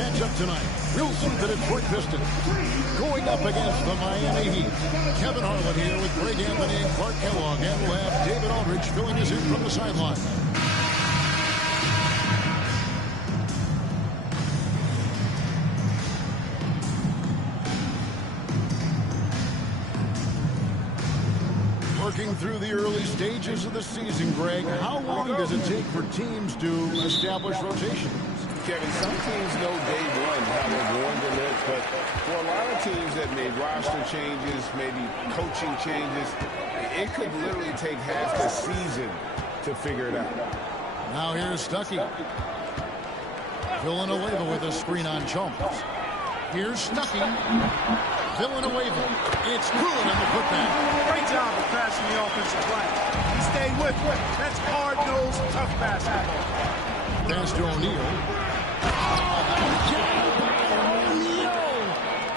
matchup tonight. We'll see the Detroit Pistons going up against the Miami Heat. Kevin Harlan here with Greg Anthony and Clark Kellogg, and we'll have David Aldridge filling us in from the sideline. Working through the early stages of the season, Greg, how long does it take for teams to establish rotations? Kevin, some teams know day one how they're going to look, but for a lot of teams that made roster changes, maybe coaching changes, it could literally take half the season to figure it out. Now here's Stuckey. Villanueva with a screen on Chalmers. Here's Stuckey. Villanueva. It's good on the putback. Great job of passing the offensive glass. He stayed with it. That's hard-nosed, tough basketball. Pass to O'Neal.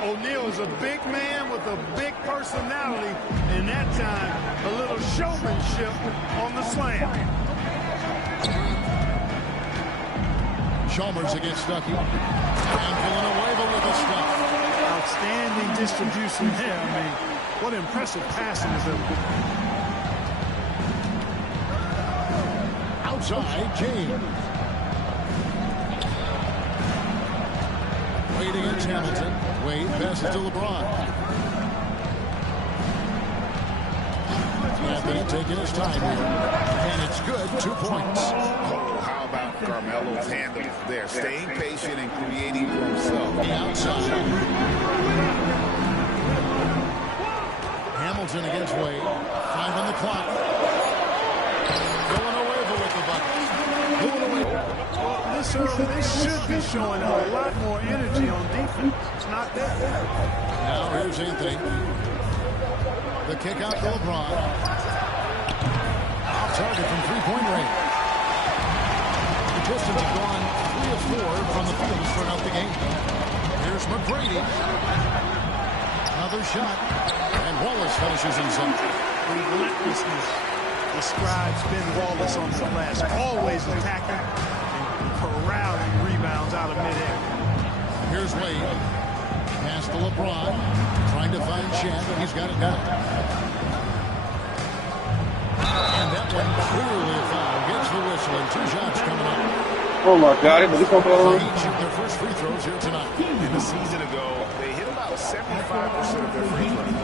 O'Neal is a big man with a big personality, and that time, a little showmanship on the slam. Chalmers against Stuckey. And Villanueva with a stop. Outstanding distribution here. I mean, what impressive passing is that? Outside, James. Wade against Hamilton. Wade passes to LeBron. Anthony taking his time here. And it's good, 2 points. Oh, how about Carmelo's handle there? Staying patient and creating for himself. The outside. Hamilton against Wade. 5 on the clock. Villanueva with the bucket. Well, this early, they should be showing a lot more energy on defense. It's not there. Now here's Anthony. The kick out to LeBron. Off target from three-point range. The Pistons have gone 3 of 4 from the field to start out the game. Here's McGrady. Another shot. And Wallace finishes inside. Relentlessness describes Ben Wallace on the glass. Always attacking and corralling rebounds out of midair. Here's Wade. Pass to LeBron. Trying to find Shaq, and he's got it down. And that one clearly a foul. Gets the whistle, and 2 shots coming up. Oh my God, The Heat shoot their first free throws here tonight. And a season ago, they hit about 75% of their free throws.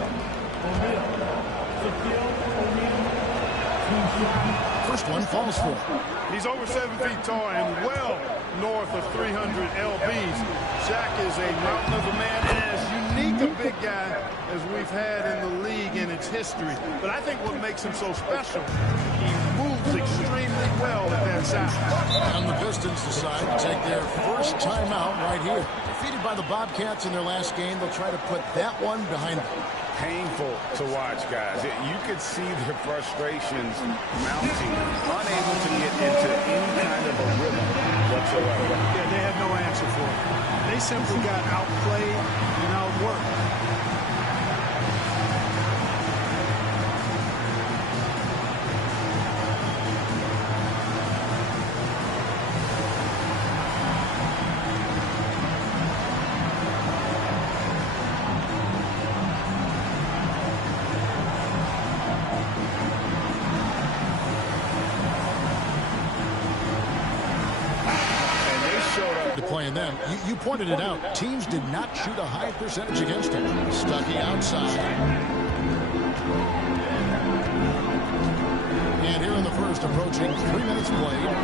First one falls for. He's over 7 feet tall and well north of 300 lbs. Shaq is a mountain of a man and as unique a big guy as we've had in the league in its history. But I think what makes him so special, he moves extremely well at that size. And the Pistons decide to take their first timeout right here. Defeated by the Bobcats in their last game, they'll try to put that one behind them. Painful to watch, guys. You could see their frustrations mounting, unable to get into any kind of a rhythm whatsoever. Yeah, they had no answer for it. They simply got outplayed and outworked. Playing them. You pointed it out. Teams did not shoot a high percentage against them. Stuckey outside. And here in the first, approaching 3 minutes played.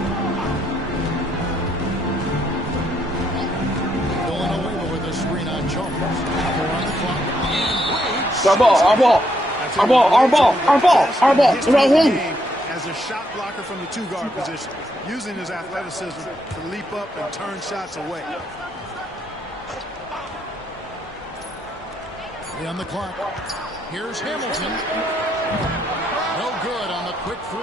Villanueva with a screen on Chalmers. 4 on the clock. Our ball. Right here. As a shot blocker from the 2-guard position, using his athleticism to leap up and turn shots away. 3 on the clock. Here's Hamilton. No good on the quick 3.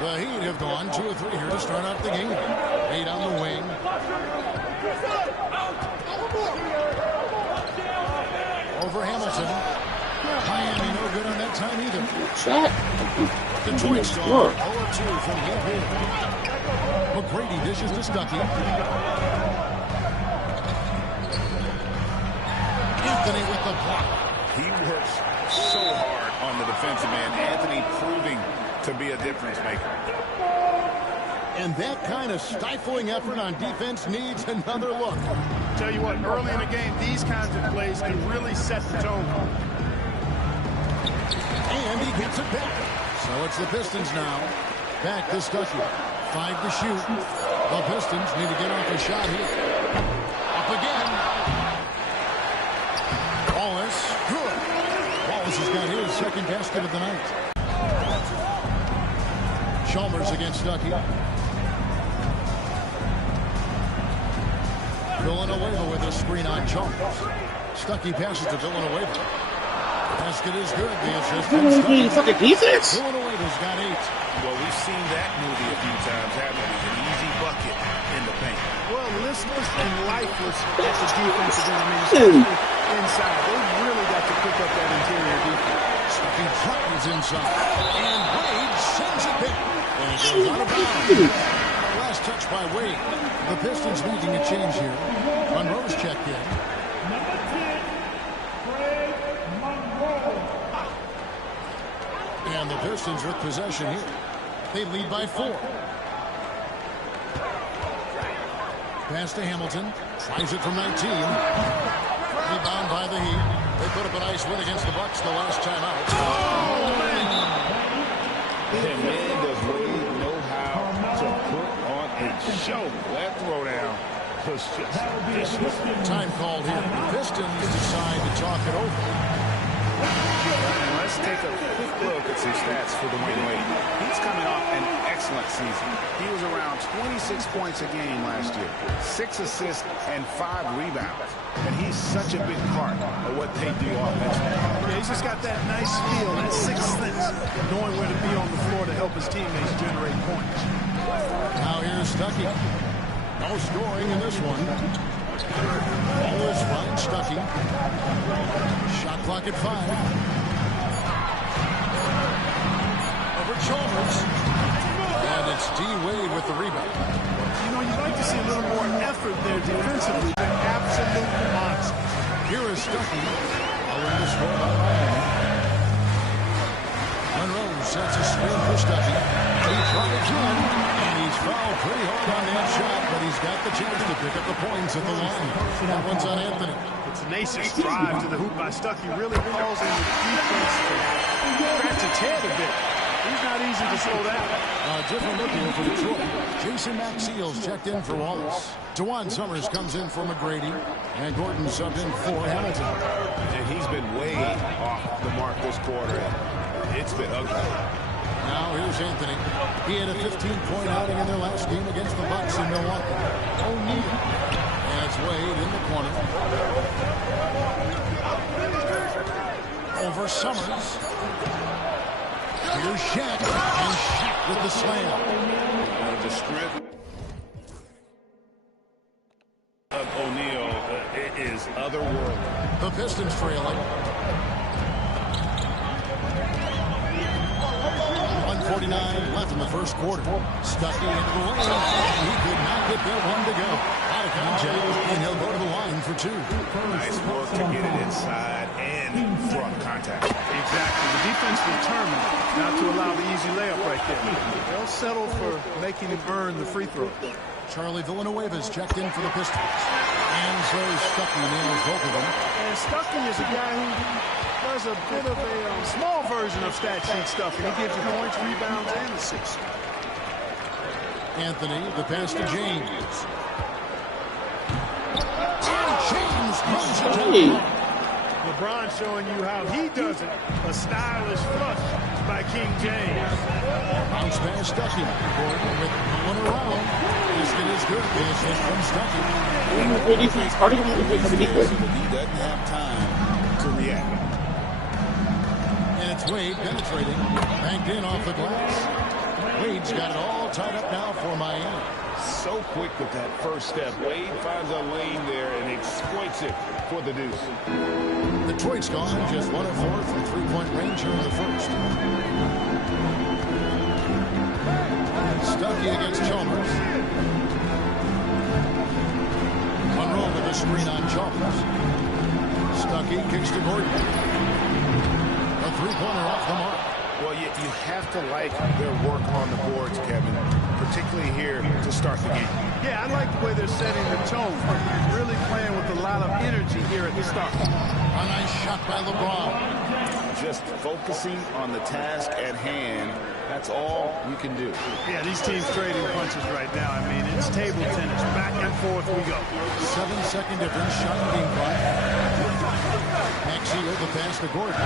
The Heat have gone 2 of 3 here to start out the game. 8 on the wing. Over Hamilton. Miami no good on that time either. Detroit's gone 0-2 from Heat. McGrady dishes to Stuckey. Anthony with the block. He works so hard on the defensive end. Anthony proving to be a difference maker. And that kind of stifling effort on defense needs another look. Tell you what, early in the game, these kinds of plays can really set the tone. And he gets it back. So it's the Pistons now. Back to Stuckey. 5 to shoot. The Pistons need to get off a shot here. Up again. Wallace. Good. Wallace has got his second basket of the night. Chalmers against Stuckey. Villanueva with a screen on Chalmers. Stuckey passes to Villanueva. Basket is good. The assist from Stuckey. Fucking defense. Villanueva's got 8. Well, we've seen that movie a few times, haven't we? An easy bucket in the paint. Well, listless and lifeless at the defensive end. I mean, especially inside. They've really got to pick up that interior defense. Stuckey tries inside. And Wade sends it back. And it goes out of bounds. Last touch by Wade. The Pistons making a change here. Monroe's checked in. And the Pistons with possession here. They lead by 4. Pass to Hamilton. Tries it from 19. Rebound by the Heat. They put up a nice win against the Bucks the last time out. Oh, man, does Wade know how to put on a show. That throwdown was just vicious. Time called here. The Pistons decide to talk it over. And let's take a quick look at some stats for Dwayne Wade. He's coming off an excellent season. He was around 26 points a game last year, 6 assists and 5 rebounds. And he's such a big part of what they do offensively. Yeah, he's just got that nice feel, that sixth sense, knowing where to be on the floor to help his teammates generate points. Now here's Stuckey. No scoring in this one. Almost fine, Stuckey. Shot clock at 5. Over Chalmers. And it's D. Wade with the rebound. You know, you'd like to see a little more effort there defensively. An absolute monster. Here is Stuckey. Following the score by Miami. Monroe sets a screen for Stuckey. He tries one, and he's fouled pretty hard on that shot, but he's got the chance to pick up the points at the line. That one's on Anthony. A tenacious drive to the hoop by Stuckey really causing the defense to scratch its head a bit. He's not easy to slow down. Different look here for Detroit. Jason Maxiell's checked in for Wallace. DeJuan Summers comes in for McGrady. And Gordon subbed in for Hamilton. And he's been way off the mark this quarter. It's been ugly. Now here's Anthony. He had a 15-point outing in their last game against the Bucks in Milwaukee. O'Neal. And it's Wade in the corner. Over Summers. Here's Shaq. And Shaq with the slam. The strength of O'Neal is otherworldly. The Pistons trailing. 1:49 left in the first quarter. Stuckey into the lane. He could not get there. 1 to go. Out of contact, and he'll go to the line for 2. Nice work to get it inside and from contact. Exactly. The defense determined not to allow the easy layup right there. They'll settle for making him earn the free throw. Charlie Villanueva's checked in for the Pistons. And so Stuckey nails both of them. And Stuckey is a guy who does a bit of a small version of stat sheet stuff, and he gives you points, rebounds, and assists. Anthony, the pass to James. And James runs it down. LeBron showing you how he does it. A stylish flush by King James. Bounce pass Stuckey. Gordon with no one around. Basket is good. The assist from Stuckey. He doesn't have time to react. And it's Wade penetrating. Banked in off the glass. Wade's got it all tied up now for Miami. So quick with that first step. Wade finds a lane there and exploits it for the deuce. Detroit's gone just 1 of 4 from three-point range here in the first. Stuckey against Chalmers. Monroe with a screen on Chalmers. Stuckey kicks to Gordon. A three-pointer off the mark. Well, you have to like their work on the boards, Kevin, particularly here to start the game. Yeah, I like the way they're setting the tone. Really playing with a lot of energy here at the start. A nice shot by LeBron. Just focusing on the task at hand. That's all you can do. Yeah, these teams trading punches right now. I mean, it's table tennis. Back and forth we go. 7-second difference. Shot being caught. Maxey the pass to Gordon.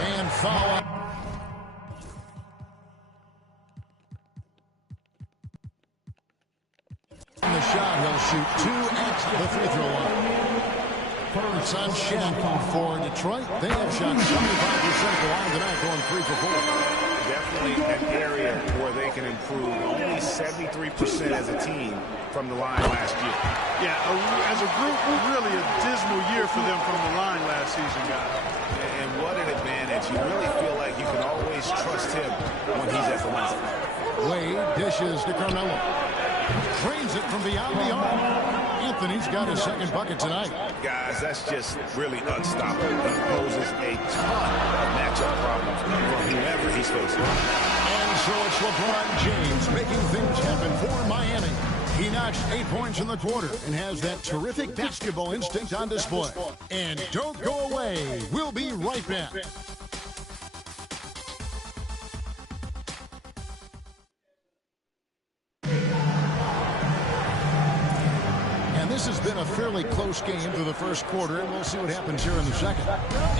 And foul. The shot, he'll shoot 2 at the free throw line. It's on Shaq for Detroit. They have shot 75% the line tonight, going 3 for 4. Definitely an area where they can improve. Only 73% as a team from the line last year. Yeah, as a group, really a dismal year for them from the line last season, guys. And what an advantage. You really feel like you can always trust him when he's at the line. Wade dishes to Carmelo. Trains it from beyond the arc. Anthony's got his second bucket tonight. Guys, that's just really unstoppable. He poses a ton of matchup problems for whoever he's facing. And so it's LeBron James making things happen for Miami. He notched 8 points in the quarter and has that terrific basketball instinct on display. And don't go away. We'll be right back. This has been a fairly close game through the first quarter, and we'll see what happens here in the second.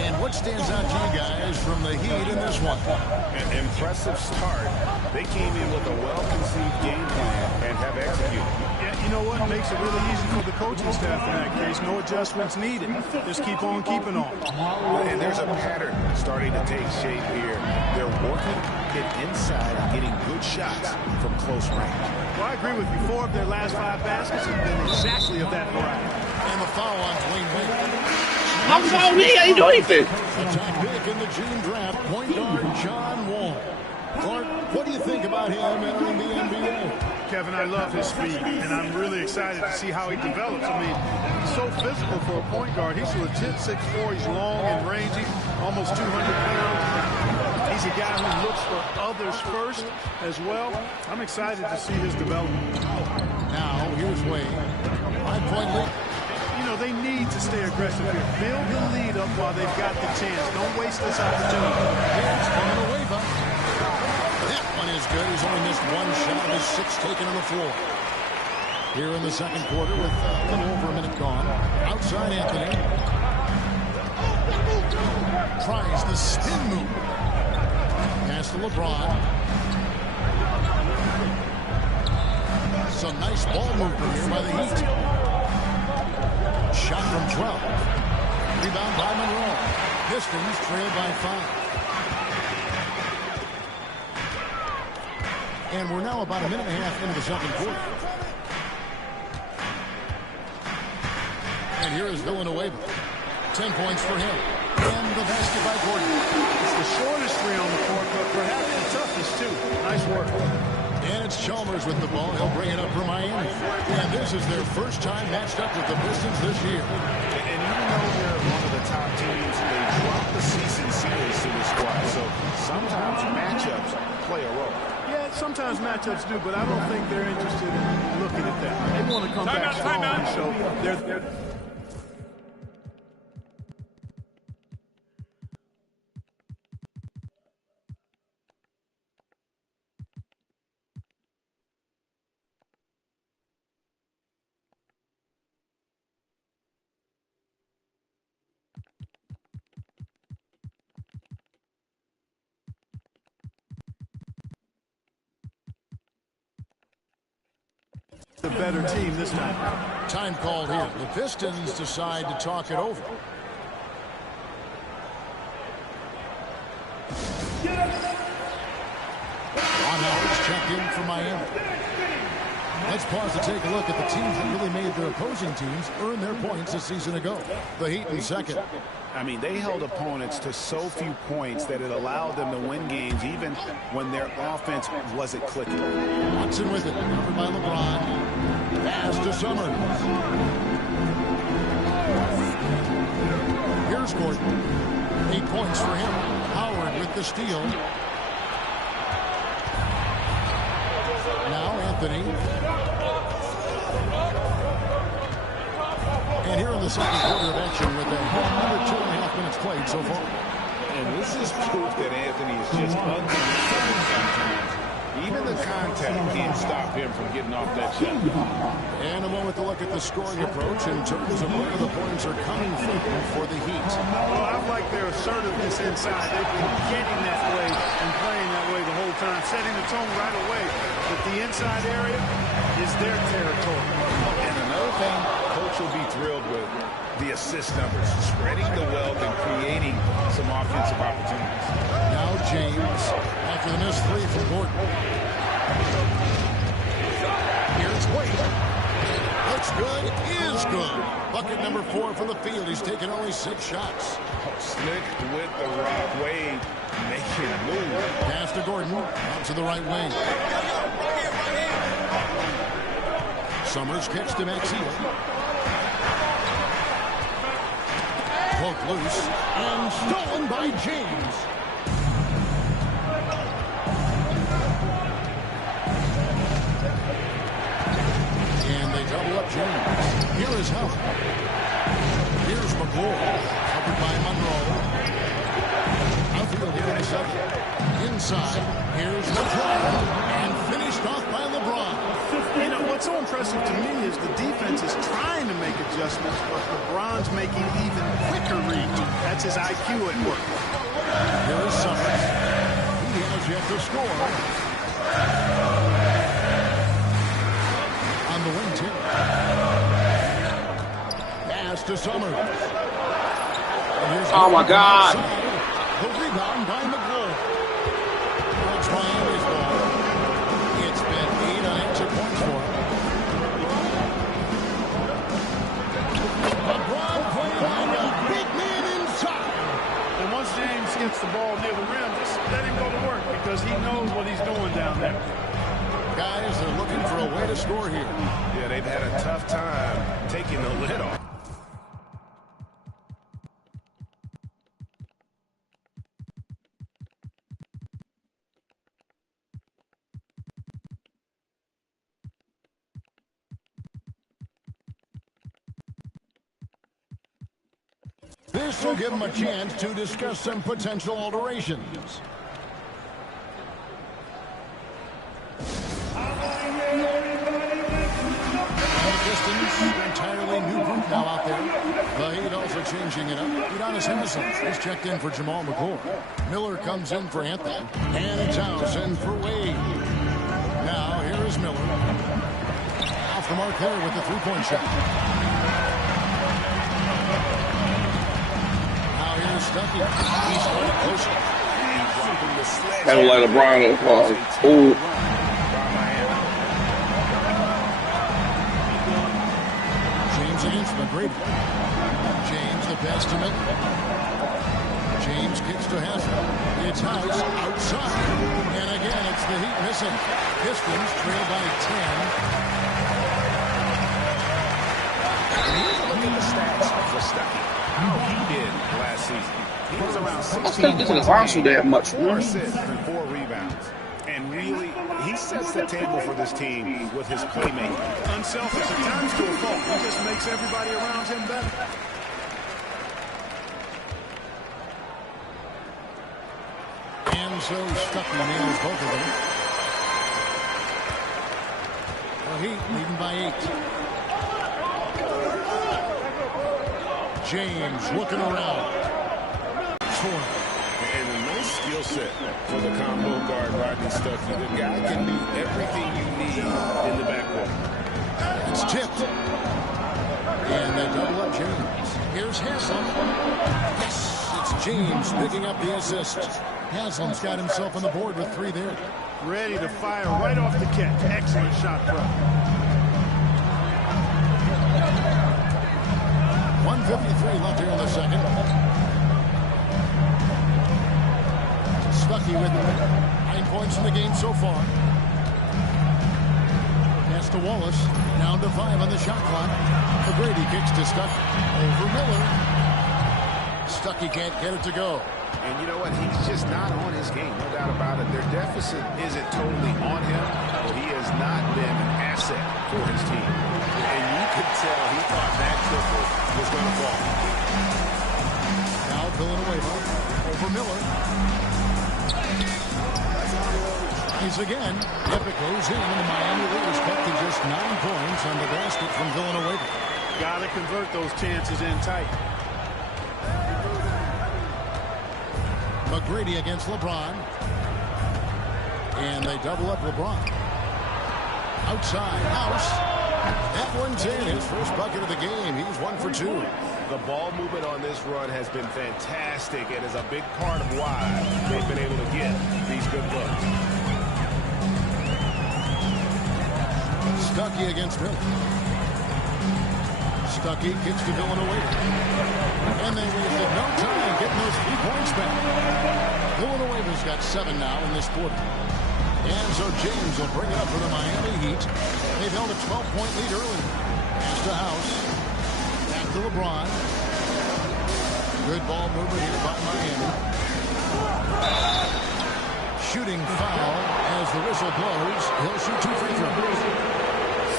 And what stands out to you guys from the Heat in this one? An impressive start. They came in with a well-conceived game plan and have executed. Yeah, you know what? Makes it really easy for the coaching staff in that case. No adjustments needed. Just keep on keeping on. And there's a pattern starting to take shape here. They're working it inside and getting good shots from close range. Well, I agree with you. 4 of their last 5 baskets have been exactly of that variety. And the foul on Dwayne Wade. How about me? I ain't do anything. The top pick in the June draft, point guard John Wall. Clark, what do you think about him entering the NBA? Kevin, I love his speed, and I'm really excited to see how he develops. I mean, he's so physical for a point guard. He's legit 6'4". He's long and rangy, almost 200 pounds. He's a guy who looks for others first as well. I'm excited to see his development. Now, here's Wade. 5-point lead. You know, they need to stay aggressive here. Build the lead up while they've got the chance. Don't waste this opportunity. Here's on the wave up. That one is good. He's only missed 1 shot of his 6 taken on the floor. Here in the second quarter with a little over a minute gone. Outside Anthony. Tries the spin move. Pass to LeBron. Some nice ball movement here by the Heat. Shot from 12. Rebound by Monroe. Pistons trail by 5. And we're now about a minute and a half into the second quarter. And here is Villanueva. 10 points for him. And the basket by Gordon. It's the shortest 3 on the court, but perhaps the toughest too. Nice work. And it's Chalmers with the ball. He'll bring it up for Miami. And this is their first time matched up with the Pistons this year. And even though they're one of the top teams, they drop the season series to the squad. So sometimes matchups play a role. Yeah, sometimes matchups do, but I don't think they're interested in looking at that. They want to come back strong and show they're the better team this time. Time called here. The Pistons decide to talk it over. Ron Howard's checked in for Miami. Let's pause to take a look at the teams that really made their opposing teams earn their points a season ago. The Heat in second. I mean, they held opponents to so few points that it allowed them to win games even when their offense wasn't clicking. Watson with it, covered by LeBron. Pass to Summers. Here's Gordon. 8 points for him. Howard with the steal. Now Anthony. And here in the second quarter of action with a under 2.5 minutes played so far. And this is proof that Anthony is just unbelievable sometimes. Even the contact can't stop him from getting off that shot. And a moment to look at the scoring approach in terms of where the points are coming from for the Heat. Well, I like their assertiveness inside. They've been getting that way and playing that way the whole time, setting the tone right away. But the inside area is their territory. And another thing Coach will be thrilled with, the assist numbers, spreading the wealth and creating some offensive opportunities. Now James, after the missed three from Gordon. Here's Wade. Looks good, is good. Bucket number 4 from the field. He's taken only 6 shots. Slick with the rock. Wade making move. Pass to Gordon, out to the right wing. Summers kicks to Maxine. Poke loose and stolen by James. And they double up James. Here is Howard. Here's McClure. Covered by Monroe. Outfield here in the second. Inside. Here's LeBron. And finished off by LeBron. You know, what's so impressive to me is the defense is trying to make adjustments, but LeBron's making even quicker reads. That's his IQ at work. Here is Summers. He has yet to score. On the wing tip. Pass to Summers. Oh my God. The rebound by McClure. That's Miami's ball. It's been 8 unanswered points for him. LeBron playing a big man inside. And once James gets the ball near the rim, just let him go to work because he knows what he's doing down there. Guys, they're looking for a way to score here. Yeah, they've had a tough time taking the lid off. This will give them a chance to discuss some potential alterations. Entirely new group now out there. The Heat also changing it up. Udonis Haslem is checked in for Jamal McClure. Miller comes in for Anthony. And it's House in for Wade. Now here is Miller. Off the mark there with the three-point shot. Now here's Stuckey. He's going closer. Kind of like LeBron. Ooh. Against McGrady. James the pass to Miller. James kicks to Haslem. It's House outside. And again, it's the Heat missing. Pistons trail by 10. Look at the stats for Stuckey. How he did last season. He was around 16 I think this is also that much. 4 assists and 4 rebounds. And really, he sets the table for this team with his playmaking. Unselfish at times to a fault. He just makes everybody around him better. And so Stuckey nails both of them. The Heat leading by 8. James looking around. And a nice skill set for the combo guard, Rodney Stuckey. The guy can do everything you need in the backcourt. It's tipped. And they double up James. Here's Haslem. Yes, it's James picking up the assist. Haslem's got himself on the board with 3 there. Ready to fire right off the catch. Excellent shot throw. 1:53 left here in the second. Stuckey with 9 points in the game so far. Pass to Wallace. Down to 5 on the shot clock. McGrady kicks to Stuckey. Over Miller. Stuckey can't get it to go. And you know what? He's just not on his game, no doubt about it. Their deficit isn't totally on him, but he has not been an asset for his team. And you could tell he thought that triple was going to fall. Now Villanueva over Miller. He's again. Epic goes in, and the Miami lead is cut to just 9 points on the basket from Villanueva. Got to convert those chances in tight. McGrady against LeBron. And they double up LeBron. Outside, House. That one's in. His first bucket of the game. He's 1 for 2. The ball movement on this run has been fantastic and is a big part of why they've been able to get these good looks. Stuckey against Miller. Stuckey kicks to Villanueva. And they wasted no time getting those 3 points back. Villanueva's got 7 now in this quarter. And so James will bring it up for the Miami Heat. They've held a 12-point lead early. Pass to House. Back to LeBron. Good ball movement here by Miami. Shooting foul as the whistle blows. He'll shoot 2 free throws.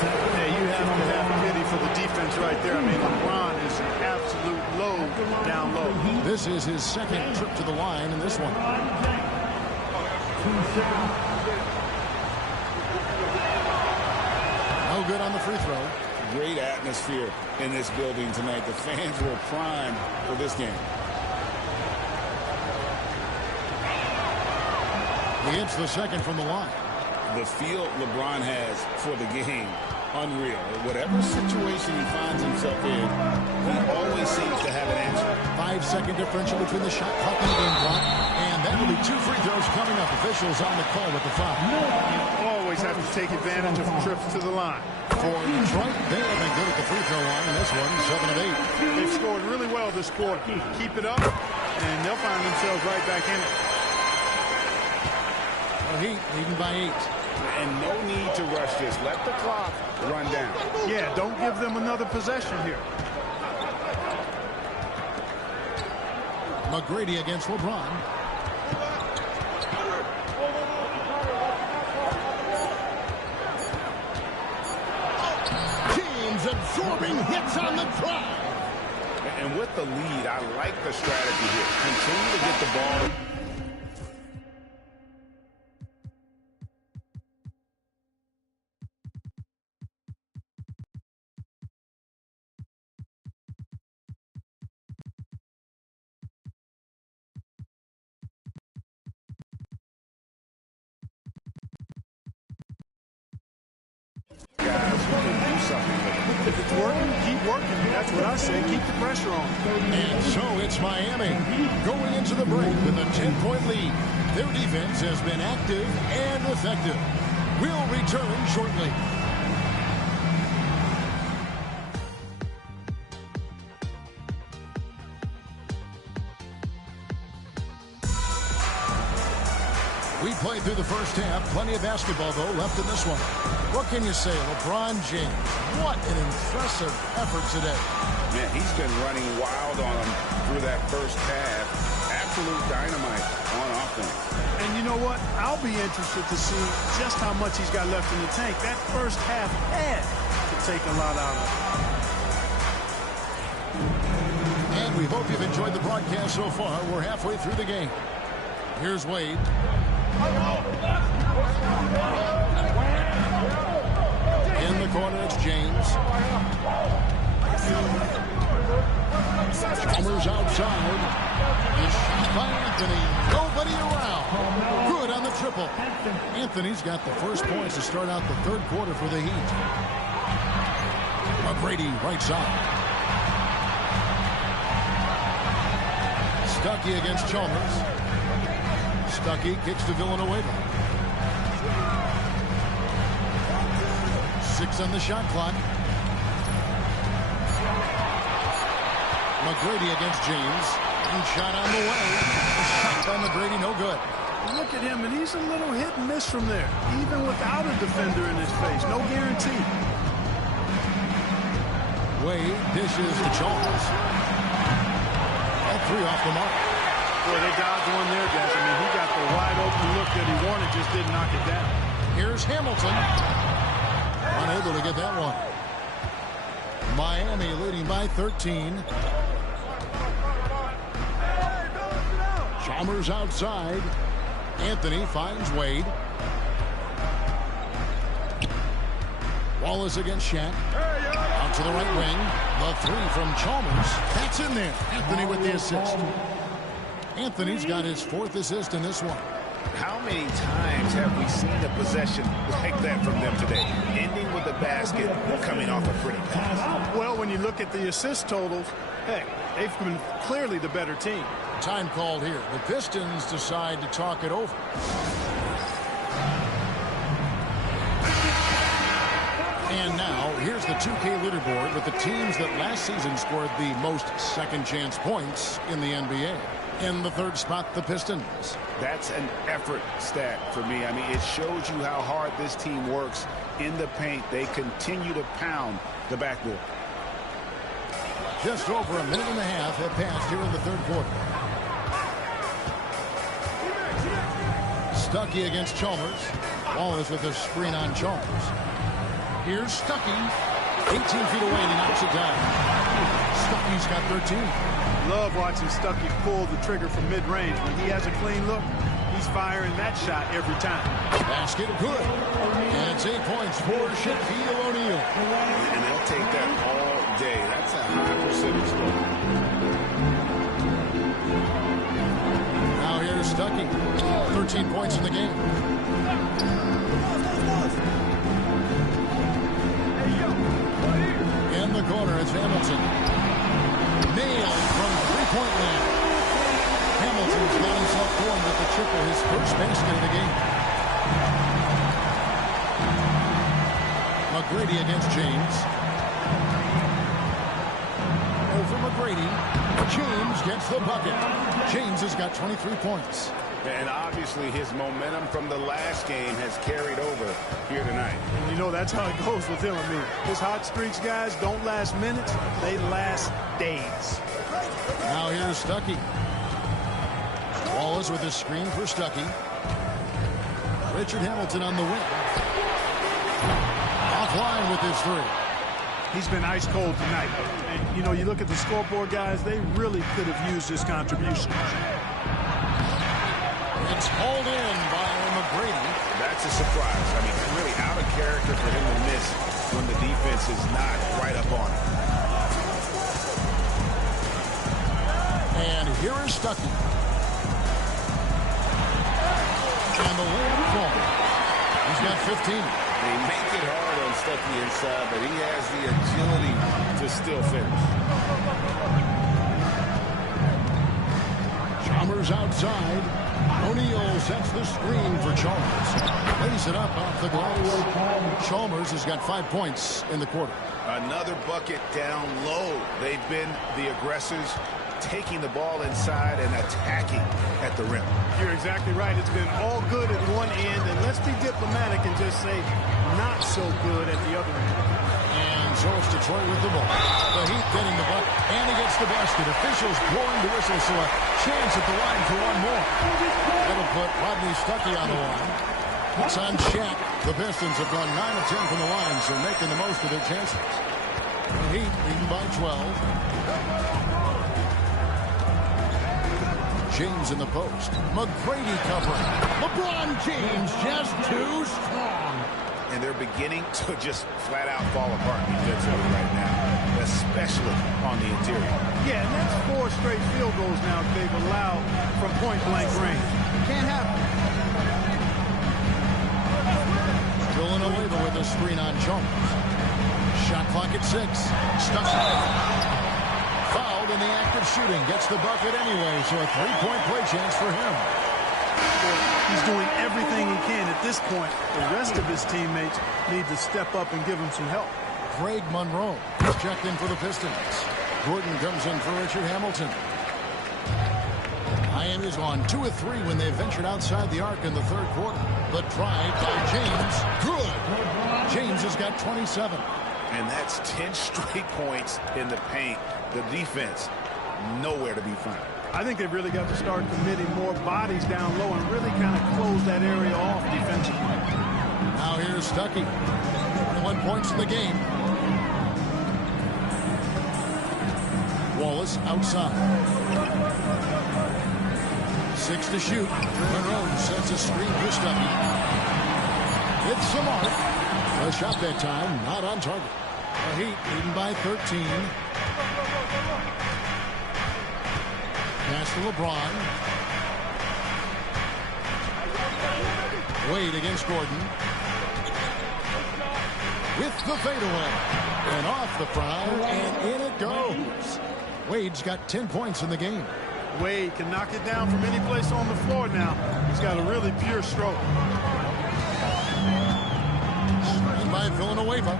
Yeah, you have to have pity for the defense right there. I mean, LeBron is an absolute load down low. This is his second trip to the line in this one. No good on the free throw. Great atmosphere in this building tonight. The fans were primed for this game. He hits the second from the line. The feel LeBron has for the game, unreal. Whatever situation he finds himself in, he always seems to have an answer. 5-second differential between the shot clock and the game clock. And that will be 2 free throws coming up. Officials on the call with the foul. You always have to take advantage of trips to the line. For Detroit, they have been good at the free throw line in this one, 7 of 8. They've scored really well this quarter. Keep it up, and they'll find themselves right back in it. Heat leading by 8. And no need to rush this. Let the clock run down. Yeah, don't give them another possession here. McGrady against LeBron. James absorbing hits on the drive. And with the lead, I like the strategy here. Continue to get the ball. If it's working, keep working. That's what I say. Keep the pressure on. And so it's Miami going into the break with a 10-point lead. Their defense has been active and effective. We'll return shortly. We played through the first half. Plenty of basketball, though, left in this one. What can you say? LeBron James, what an impressive effort today. Man, he's been running wild on him through that first half. Absolute dynamite on offense. And you know what? I'll be interested to see just how much he's got left in the tank. That first half had to take a lot out of it. And we hope you've enjoyed the broadcast so far. We're halfway through the game. Here's Wade. In the corner, it's James. Chalmers outside. The shot by Anthony. Nobody around. Good on the triple. Anthony's got the first points to start out the third quarter for the Heat. McGrady right side. Stuckey against Chalmers. Stuckey kicks to Villanueva. 6 on the shot clock. McGrady against James. And shot on the way. The shot by McGrady, no good. Look at him, and he's a little hit and miss from there, even without a defender in his face. No guarantee. Wade dishes to Chalmers. All 3 off the mark. Boy, they dodged one there, guys. I mean, he got the wide open look that he wanted, just didn't knock it down. Here's Hamilton. Unable to get that one. Miami leading by 13. Chalmers outside. Anthony finds Wade. Wallace against Shaq. Out to the right wing. The 3 from Chalmers. That's in there. Anthony with the assist. Anthony's got his 4th assist in this one. How many times have we seen a possession like that from them today? Ending with the basket, coming off a pretty pass. Well, when you look at the assist totals, heck, they've been clearly the better team. Time called here. The Pistons decide to talk it over. And now, here's the 2K leaderboard with the teams that last season scored the most second-chance points in the NBA. In the 3rd spot, the Pistons. That's an effort stat for me. I mean, it shows you how hard this team works in the paint. They continue to pound the backboard. Just over a minute and a half have passed here in the 3rd quarter. Stuckey against Chalmers. Wallace with a screen on Chalmers. Here's Stuckey. 18 feet away and he knocks it down. Stuckey's got 13. Love watching Stuckey pull the trigger from mid-range. When he has a clean look, he's firing that shot every time. Basket good. And it's 8 points for Shaquille O'Neal. And they'll take that all day. That's a high percentage goal. Now here's Stuckey. 13 points in the game. In the corner, it's Hamilton. Nailed from 3-point land. Hamilton's got himself going with the triple, his first basket of the game. McGrady against James. Over McGrady. James gets the bucket. James has got 23 points. And obviously his momentum from the last game has carried over here tonight. And you know, that's how it goes with him. I mean, his hot streaks, guys, don't last minutes. They last days. Now here's Stuckey. Wallace with a screen for Stuckey. Richard Hamilton on the wing. Offline with his 3. He's been ice cold tonight. And, you know, you look at the scoreboard, guys, they really could have used his contribution. It's hauled in by McGrady. That's a surprise. I mean, it's really out of character for him to miss when the defense is not right up on him. And here is Stuckey. And the layup ball. He's got 15. They make it hard on Stuckey inside, but he has the agility to still finish. Chalmers outside. O'Neal sets the screen for Chalmers. Lays it up off the glass. Chalmers has got 5 points in the quarter. Another bucket down low. They've been the aggressors, taking the ball inside and attacking at the rim. You're exactly right. It's been all good at one end, and let's be diplomatic and just say not so good at the other end. And so it's Detroit with the ball. The Heat getting the bucket, and he gets the basket. Officials blowing the whistle, so a chance at the line for one more. That'll put Rodney Stuckey on the line. It's on Shaq. The Pistons have gone 9 of 10 from the line, so making the most of their chances. The Heat leading by 12. James in the post. McGrady covering. LeBron James just too strong. And they're beginning to just flat out fall apart defensively right now, especially on the interior. Yeah, and that's 4 straight field goals now they've allowed from point-blank range. Can't happen. Villanueva with a screen on Chalmers. Shot clock at 6. Stuckey. Fouled in the act of shooting. Gets the bucket anyway, so a 3-point play chance for him. He's doing everything he can at this point. The rest of his teammates need to step up and give him some help. Greg Monroe is checked in for the Pistons. Gordon comes in for Richard Hamilton. Miami's on 2 of 3 when they ventured outside the arc in the third quarter. The drive by James. Good. James has got 27. And that's 10 straight points in the paint. The defense, nowhere to be found. I think they've really got to start committing more bodies down low and really kind of close that area off defensively. Now here's Stuckey. 21 points in the game. Wallace outside. 6 to shoot. Monroe sets a screen for Stuckey. Hits the mark. A shot that time, not on target. The Heat leading by 13. Pass to LeBron. Wade against Gordon. With the fadeaway. And off the front, and in it goes. Wade's got 10 points in the game. Wade can knock it down from any place on the floor now. He's got a really pure stroke. Screen by Villanueva.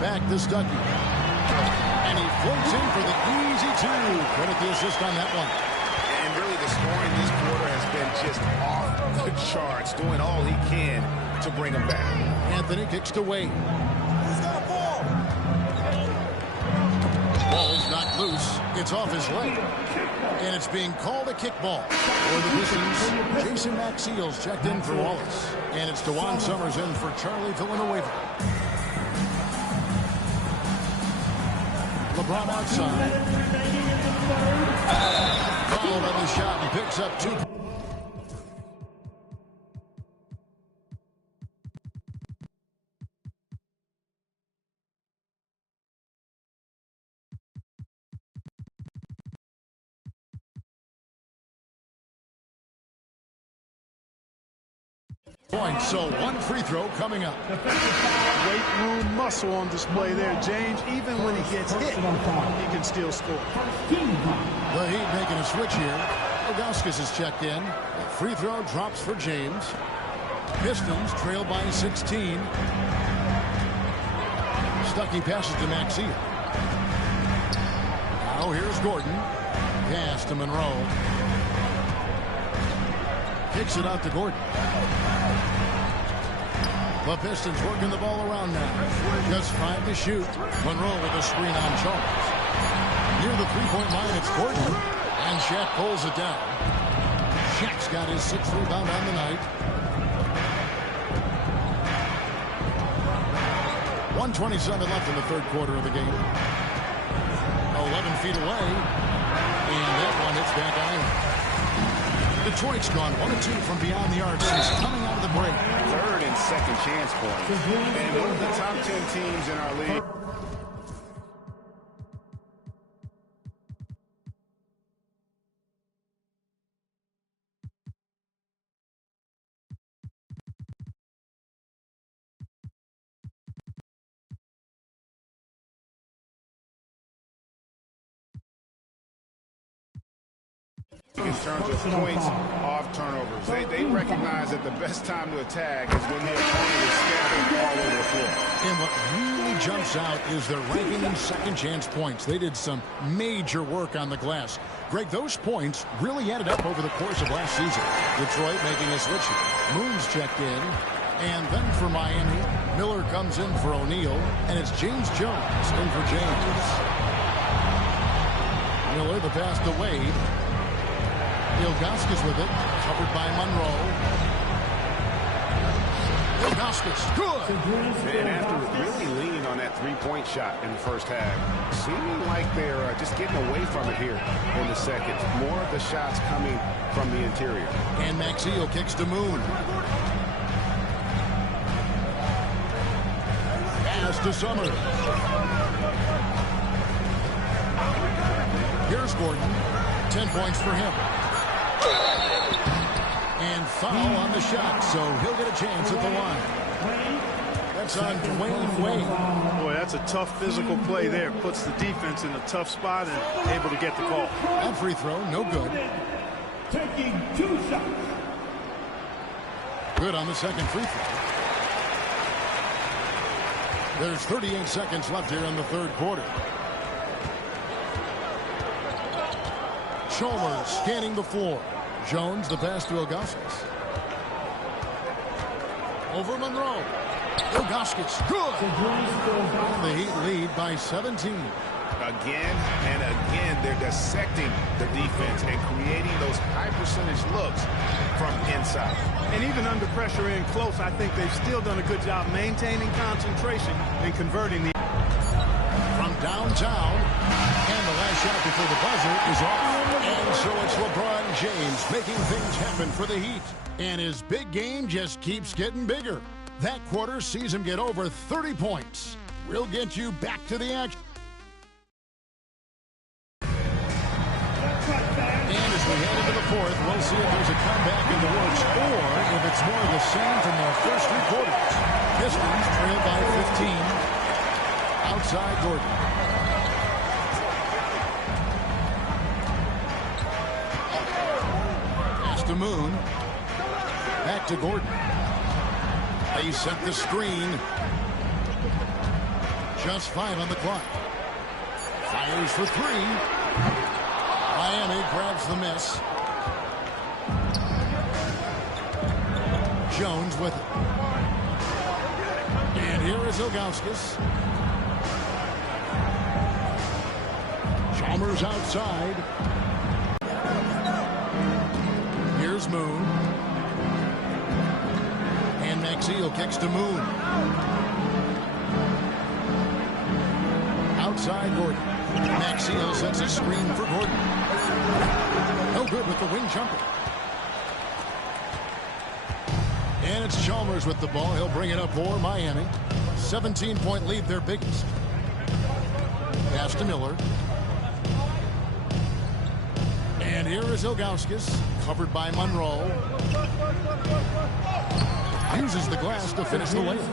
Back to Stuckey. And he floats in for the easy 2. Credit the assist on that one. And really the scoring this quarter has been just off the charts, doing all he can to bring him back. Anthony kicks to Wade. Who's got a ball? Ball's knocked loose. It's off his leg. And it's being called a kickball. For the Pistons, Jason Maxiel's checked in for Wallace. And it's DeJuan Summers in for Charlie Villanueva. LeBron outside. Fouled on the shot and picks up 2. Points, so 1 free throw coming up. Weight room muscle on display there, James. Even when he gets hit, he can still score. The Heat making a switch here. Ilgauskas is checked in. A free throw drops for James. Pistons trail by 16. Stuckey passes to Maxiel. Now here's Gordon. Pass to Monroe. Kicks it out to Gordon. The Pistons working the ball around now. Just 5 to shoot. Monroe with a screen on Charles. Near the three-point line, it's Gordon. And Shaq pulls it down. Shaq's got his 6th rebound on the night. 1:27 left in the third quarter of the game. 11 feet away. And that one hits back iron. Detroit's gone 1 of 2 from beyond the arc since coming out of the break. Third and second chance points. And one of the top 10 teams in our league. In terms of points off turnovers, they recognize that the best time to attack is when the opponent is scattered all over the floor. And what really jumps out is their ranking in second chance points. They did some major work on the glass. Greg, those points really added up over the course of last season. Detroit making a switch here. Moon's checked in. And then for Miami, Miller comes in for O'Neal. And it's James Jones in for James. Miller, the pass to Wade. Ilgauskas with it, covered by Monroe. Ilgauskas, good! And after really leaning on that three-point shot in the first half, seeming like they're just getting away from it here in the second. More of the shots coming from the interior. And Maxiel kicks to Moon. Pass to Summers. Here's Gordon. 10 points for him. And foul on the shot, so he'll get a chance at the line. That's on Dwayne Wade. Boy, that's a tough physical play there. Puts the defense in a tough spot and able to get the call. That free throw, no good. Taking 2 shots. Good on the second free throw. There's 38 seconds left here in the third quarter. Chalmers scanning the floor. Jones, the pass to Ilgauskas. Over Monroe. Ilgauskas, good. And the Heat lead by 17. Again and again, they're dissecting the defense and creating those high percentage looks from inside. And even under pressure in close, I think they've still done a good job maintaining concentration and converting the... From downtown, and the last shot before the buzzer is off. And so it's LeBron James making things happen for the Heat. And his big game just keeps getting bigger. That quarter sees him get over 30 points. We'll get you back to the action. And as we head into the fourth, we'll see if there's a comeback in the works or if it's more of the same from the first 3 quarters. Pistons trail by 15. Outside Gordon. Pass to Moon. Back to Gordon. They set the screen. Just 5 on the clock. Fires for 3. Miami grabs the miss. Jones with it. And here is Ilgauskas. Chalmers outside. Here's Moon. And Maxiel kicks to Moon. Outside Gordon. Maxiel sets a screen for Gordon. No good with the wing jumper. And it's Chalmers with the ball. He'll bring it up for Miami. 17-point lead, their biggest. Pass to Miller. And here is Ilgauskas, covered by Monroe. Uses the glass to finish the layup.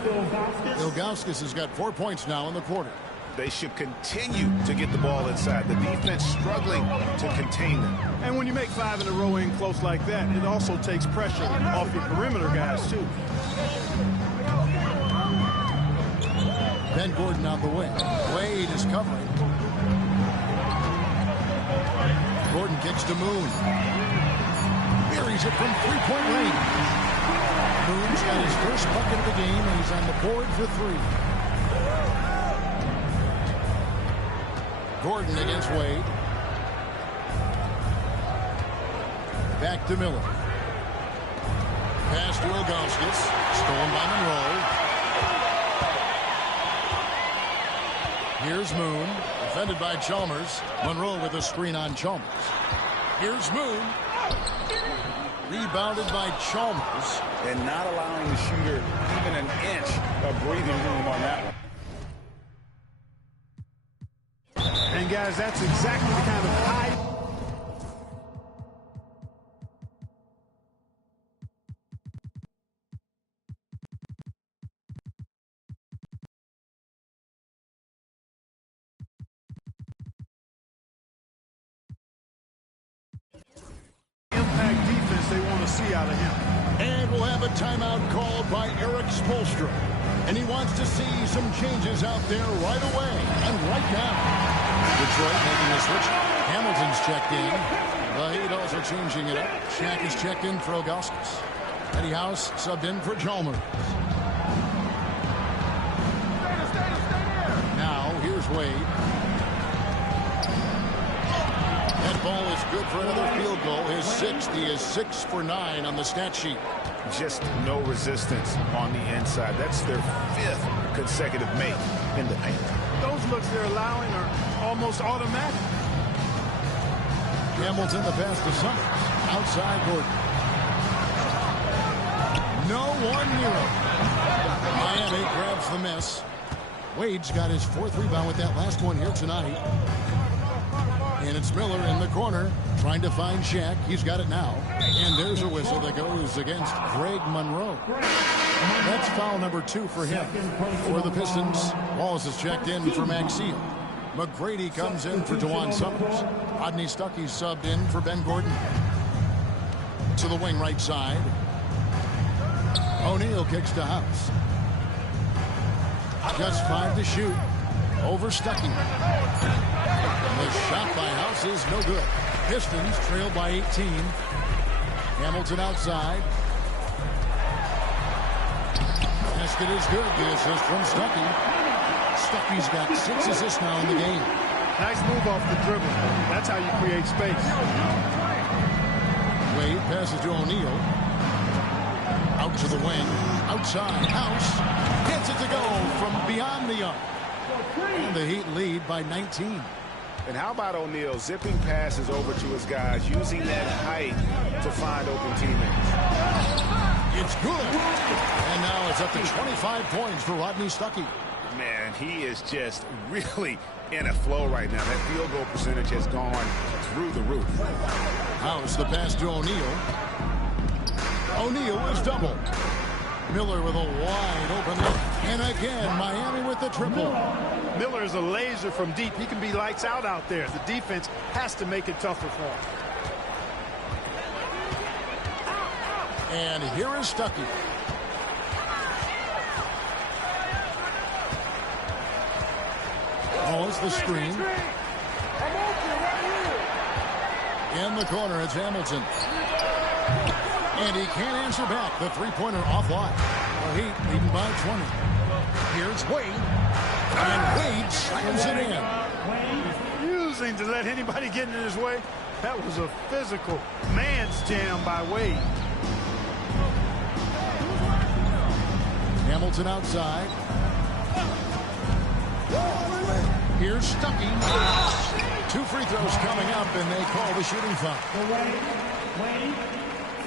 Ilgauskas has got 4 points now in the quarter. They should continue to get the ball inside. The defense struggling to contain them. And when you make 5 in a row in close like that, it also takes pressure off your perimeter guys, too. Ben Gordon on the wing. Wade is covering. Gordon kicks to Moon. Buries it from 3-point range. Moon's got his first bucket of the game, and he's on the board for 3. Gordon against Wade. Back to Miller. Pass to Ilgauskas. Stolen by Monroe. Here's Moon. Defended by Chalmers. Monroe with a screen on Chalmers. Here's Moon. Rebounded by Chalmers. And not allowing the shooter even an inch of breathing room on that one. And guys, that's exactly the kind of high impact defense they want to see out of him. And we'll have a timeout called by Eric Spoelstra. And he wants to see some changes out there right away and right now. Detroit making a switch. Hamilton's checked in. The Heat also changing it up. Shaq is checked in for Ilgauskas. Eddie House subbed in for Chalmers. Now, here's Wade. That ball is good for another field goal. His 6th. He is 6 for 9 on the stat sheet. Just no resistance on the inside. That's their 5th consecutive make in the paint. Those looks they're allowing are almost automatic. Hamilton the pass to Summers. Outside Gordon. No one near him. Miami grabs the miss. Wade's got his 4th rebound with that last one here tonight. And it's Miller in the corner trying to find Shaq. He's got it now. And there's a whistle that goes against Greg Monroe. That's foul number 2 for him. For the Pistons, Wallace is checked in for Maxey. McGrady comes in for DeJuan Summers. Rodney Stuckey subbed in for Ben Gordon. To the wing right side. O'Neal kicks to House. Just 5 to shoot. Over Stuckey. The shot by House is no good. Pistons trail by 18. Hamilton outside. Basket is good. The assist from Stuckey. Stuckey's got 6 assists now in the game. Nice move off the dribble. That's how you create space. Wade passes to O'Neal. Out to the wing. Outside. House gets it to go from beyond the arc. And the Heat lead by 19. And how about O'Neal zipping passes over to his guys, using that height to find open teammates? It's good. And now it's up to 25 points for Rodney Stuckey. Man, he is just really in a flow right now. That field goal percentage has gone through the roof. House the pass to O'Neal. O'Neal is double. Miller with a wide open look. And again, Miami with the triple. Miller is a laser from deep. He can be lights out there. The defense has to make it tougher for him. And here is Stuckey. Wallace the screen. In the corner, it's Hamilton. And he can't answer back. The three-pointer offline. The Heat leading by 20. Here's Wade. And Wade slams it in. Refusing to let anybody get in his way. That was a physical man's jam by Wade. Hamilton outside. Here's Stuckey. 2 free throws coming up, and they call the shooting foul.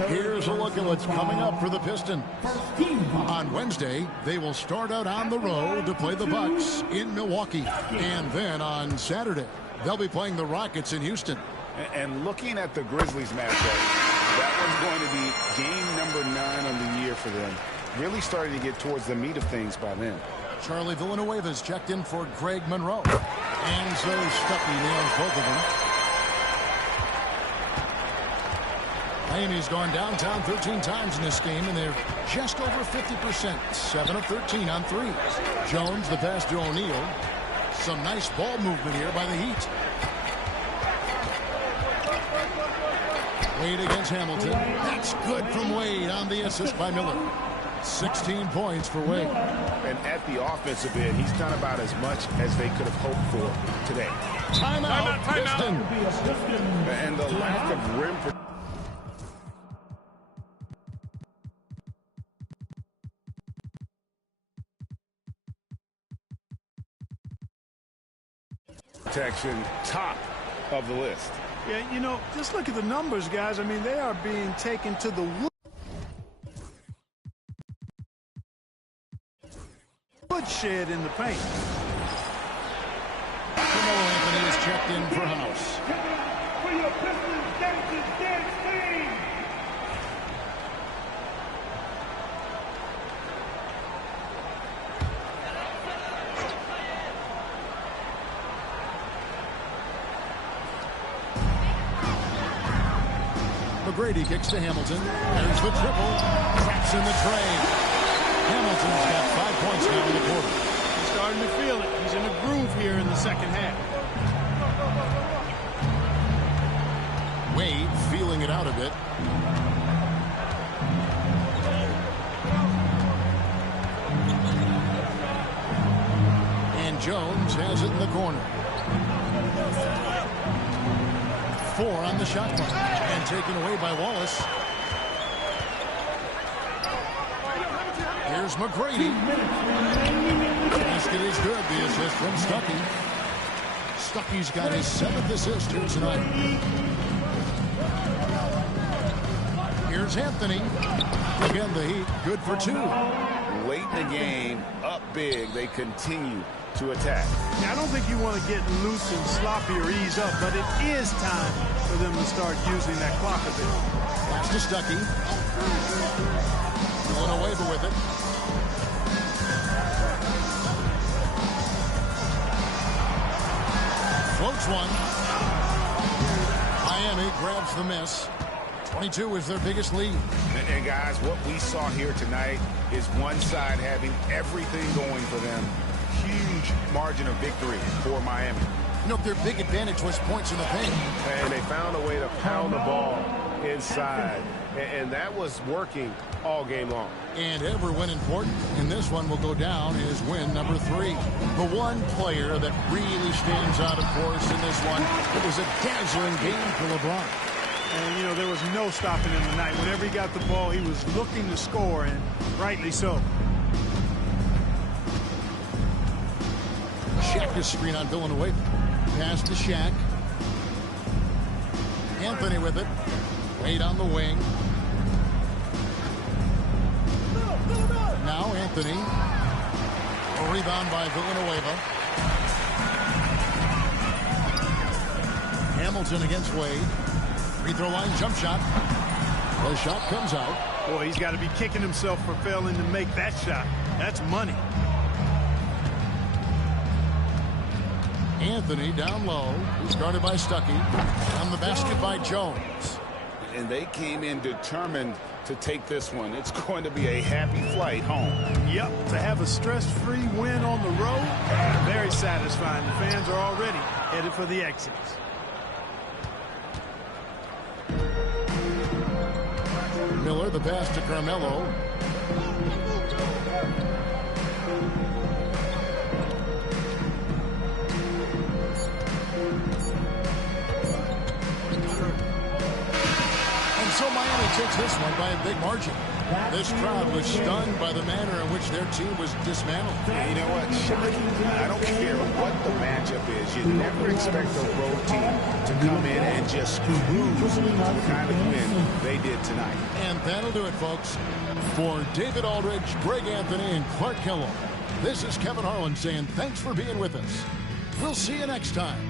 Here's a look at what's coming up for the Pistons. On Wednesday, they will start out on the road to play the Bucks in Milwaukee. And then on Saturday, they'll be playing the Rockets in Houston. And looking at the Grizzlies matchup, that one's going to be game number 9 on the year for them. Really starting to get towards the meat of things by then. Charlie Villanueva's checked in for Greg Monroe. And so Stuckey nails both of them. Miami's gone downtown 13 times in this game, and they're just over 50%. 7 of 13 on threes. Jones, the pass to O'Neal. Some nice ball movement here by the Heat. Wade against Hamilton. That's good from Wade on the assist by Miller. 16 points for Wade. And at the offensive end, he's done about as much as they could have hoped for today. Timeout, Piston. And the lack of rim protection, top of the list. Yeah, you know, just look at the numbers, guys. I mean, they are being taken to the woodshed in the paint. Carmelo Anthony is checked in for House. For your Pistons dance team. McGrady kicks to Hamilton. There's the triple. Traps in the tray. Hamilton's got 5 points now in the quarter. He's starting to feel it. He's in a groove here in the second half. Wade feeling it out a bit. And Jones has it in the corner. 4 on the shot clock. And taken away by Wallace. Here's McGrady. Basket is good. The assist from Stuckey. Stuckey's got his 7th assist here tonight. Here's Anthony. Again, the Heat good for 2. late in the game, up big, they continue to attack. Yeah, I don't think you want to get loose and sloppy or ease up, but it is time for them to start using that clock a bit. Pass to Stuckey. Villanueva with it. Floats one. Miami grabs the miss. 22 is their biggest lead. And guys, what we saw here tonight is one side having everything going for them. Huge margin of victory for Miami. You know, their big advantage was points in the paint. And they found a way to pound the ball inside. And that was working all game long. And every win important. And this one will go down as win number 3. The one player that really stands out, of course, in this one, it was a dazzling game for LeBron. And, you know, there was no stopping him tonight. Whenever he got the ball, he was looking to score, and rightly so. Shaq is screen on Villanueva. Pass to Shaq. Anthony with it. Wade on the wing. Now Anthony. A rebound by Villanueva. Hamilton against Wade. Free throw line jump shot. The shot comes out. Boy, he's got to be kicking himself for failing to make that shot. That's money. Anthony down low. He's guarded by Stuckey. On the basket by Jones. And they came in determined to take this one. It's going to be a happy flight home. Yep, to have a stress-free win on the road, very satisfying. The fans are already headed for the exits. Miller, the pass to Carmelo. And so Miami takes this one by a big margin. This crowd was stunned by the manner in which their team was dismantled. You know what? Shocking. I don't care what the matchup is. You never expect a road team to come in and just cruise the kind of win they did tonight. And that'll do it, folks. For David Aldridge, Greg Anthony, and Clark Kellogg, this is Kevin Harlan saying thanks for being with us. We'll see you next time.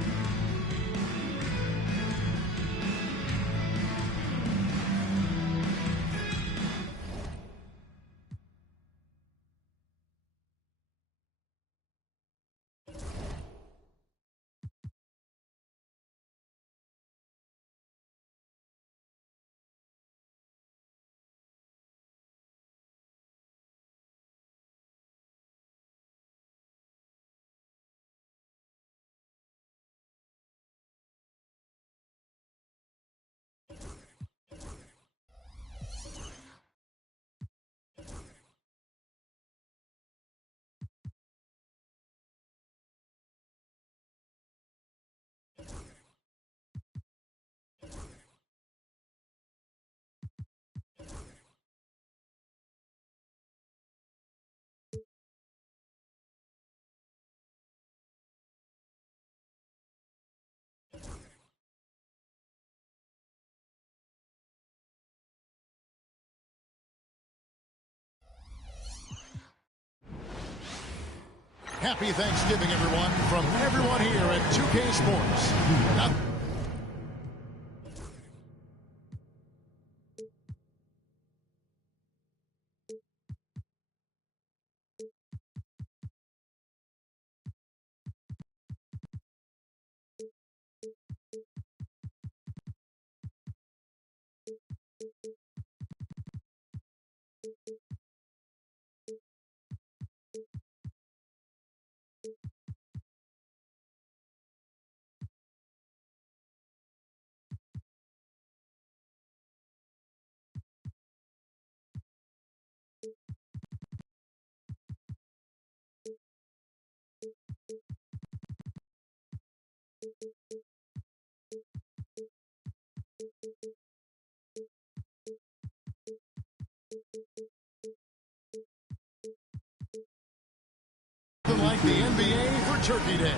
Happy Thanksgiving, everyone, from everyone here at 2K Sports. Like the NBA for Turkey Day.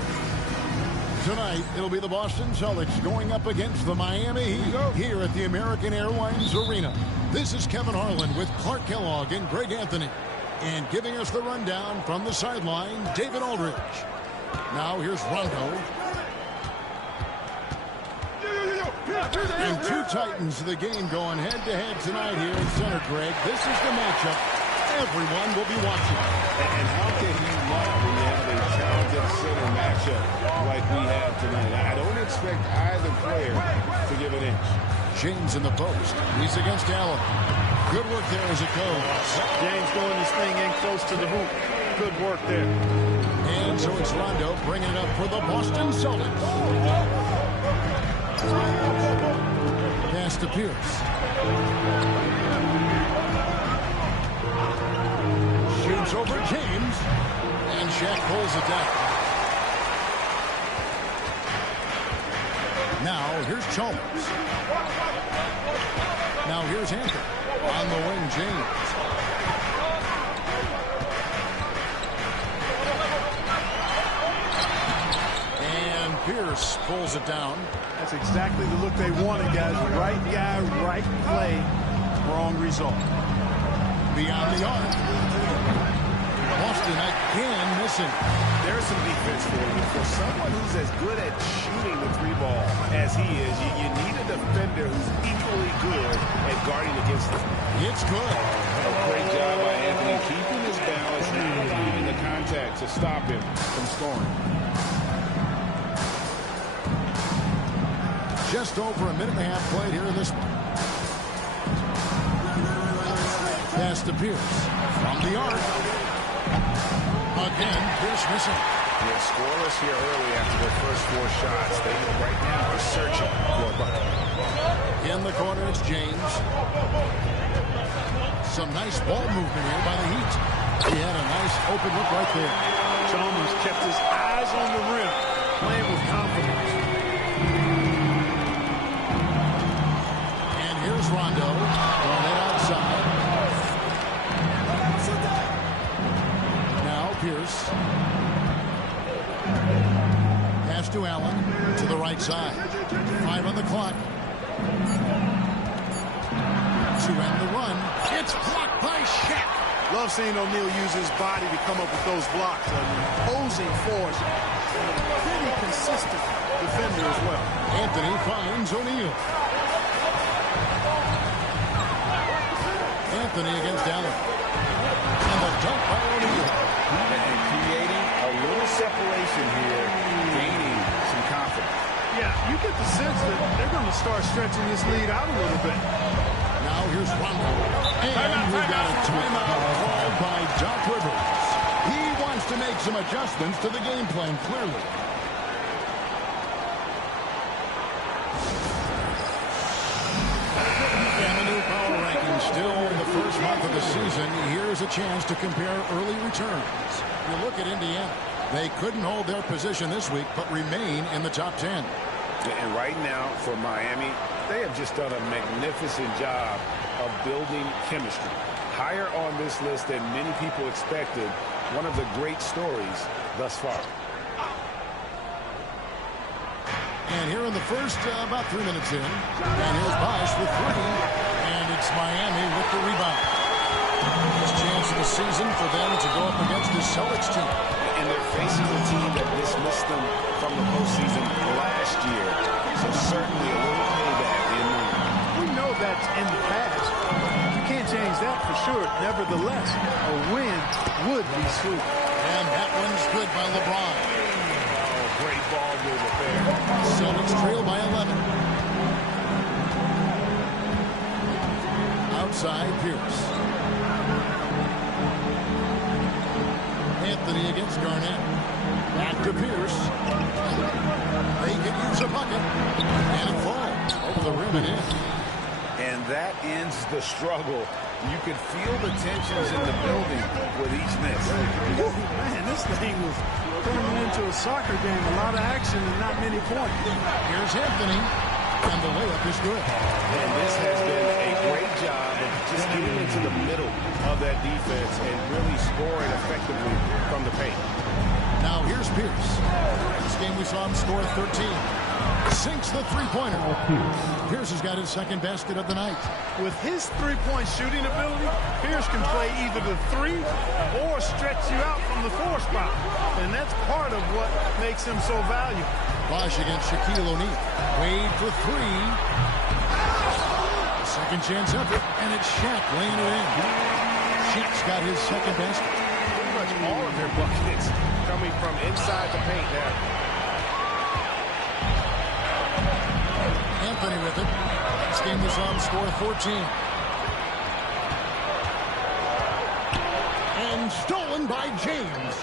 Tonight, it'll be the Boston Celtics going up against the Miami Heat here at the American Airlines Arena. This is Kevin Harlan with Clark Kellogg and Greg Anthony. And giving us the rundown from the sideline, David Aldridge. Now here's Rondo. And two Titans of the game going head-to-head tonight here in center, Greg. This is the matchup everyone will be watching. And how can you not when you have a talented center matchup like we have tonight? I don't expect either player to give an inch. James in the post. He's against Allen. Good work there as it goes. James doing this thing in close to the hoop. Good work there. And so it's Rondo bringing it up for the Boston Celtics. Pass to Pierce. Shoots over James. And Shaq pulls it down. Now here's Chalmers. Now here's Hampton. On the wing, James. And Pierce pulls it down. That's exactly the look they wanted, guys. Right guy, right play, wrong result. Beyond the arc. Boston again missing. There's some defense for you. For someone who's as good at shooting the three ball as he is, you need a defender who's equally good at guarding against it. It's good. A great job by Anthony keeping his balance and avoiding the contact to stop him from scoring. Just over a minute and a half played here in this one. Pass to Pierce. From the arc. Again, Pierce missing. They're scoreless here early after their first four shots. They right now are searching for a bucket. In the corner, it's James. Some nice ball movement here by the Heat. He had a nice open look right there. Chalmers kept his eyes on the rim, playing with confidence. And here's Rondo. Throwing it outside. Now Pierce. Pass to Allen. To the right side. 5 on the clock. To end the run. It's blocked by Shaq. Love seeing O'Neal use his body to come up with those blocks. An imposing force. Pretty consistent defender as well. Anthony finds O'Neal. Anthony against Allen. And the dunk by O'Neal. And creating a little separation here, gaining some confidence. Yeah, you get the sense that they're going to start stretching this lead out a little bit. Now here's Rondo. And we've got a timeout called by Doc Rivers. He wants to make some adjustments to the game plan, clearly. And the new power ranking still in the first month of the season. Here's a chance to compare early returns. You look at Indiana. They couldn't hold their position this week, but remain in the top 10. And right now, for Miami, they have just done a magnificent job of building chemistry. Higher on this list than many people expected. One of the great stories thus far. And here in the first, about 3 minutes in. And here's Bosch with 3. And it's Miami with the rebound. It's a chance of the season for them to go up against the Celtics team. And they're facing a team that dismissed them from the postseason last year. So certainly a little payback in mind. We know that's in the past. You can't change that for sure. Nevertheless, a win would be sweet. And that one's good by LeBron. Oh, great ball movement there. Celtics trail by 11. Outside, Pierce. Anthony against Garnett. Back to Pierce. They can use a bucket. And it falls over the rim and in. And that ends the struggle. You could feel the tensions in the building with each miss. Man, this thing was turning into a soccer game. A lot of action and not many points. Here's Anthony. And the layup is good. And this has been a great job of just getting into the middle of that defense and really scoring effectively from the paint. Now here's Pierce. This game we saw him score 13. sinks the three-pointer. Pierce has got his second basket of the night. With his three-point shooting ability, Pierce can play either the 3 or stretch you out from the 4 spot. And that's part of what makes him so valuable. Bosh against Shaquille O'Neal. Wade for 3. Second chance effort, and it's Shaq laying it in. Shaq's got his second basket. Pretty much all of their buckets coming from inside the paint now. Anthony with it. This game was on score 14. And stolen by James.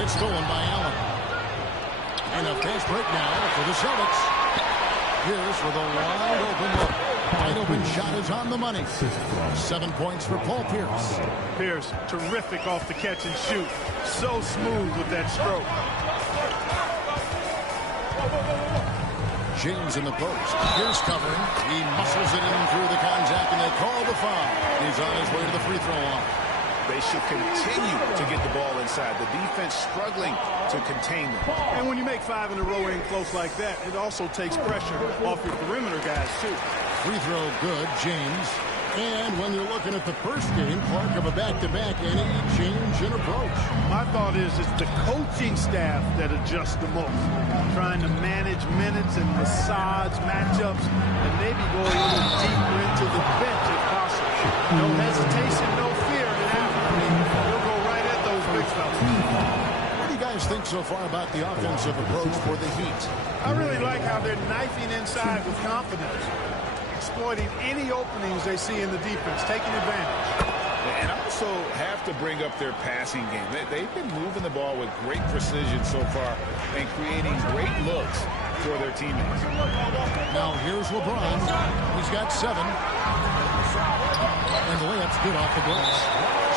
It's stolen by Allen. And a fast break now for the Celtics. Pierce with a wide open look. Wide open shot is on the money. 7 points for Paul Pierce. Pierce, terrific off the catch and shoot. So smooth with that stroke. James in the post. Pierce covering. He muscles it in through the contact, and they call the foul. He's on his way to the free throw line. They should continue to get the ball inside. The defense struggling to contain them. And when you make 5 in a row in close like that, it also takes pressure off your perimeter guys, too. Free throw good, James. And when you're looking at the first game, Clark of a back-to-back, any change in approach? My thought is it's the coaching staff that adjusts the most. Trying to manage minutes and massage matchups and maybe go a little deeper into the bench if possible. No hesitation, no fear. They'll go right at those big fellas. What do you guys think so far about the offensive approach for the Heat? I really like how they're knifing inside with confidence, exploiting any openings they see in the defense, taking advantage. And also have to bring up their passing game. They've been moving the ball with great precision so far and creating great looks for their teammates. Now here's LeBron. He's got 7. And the layup's good off the glass.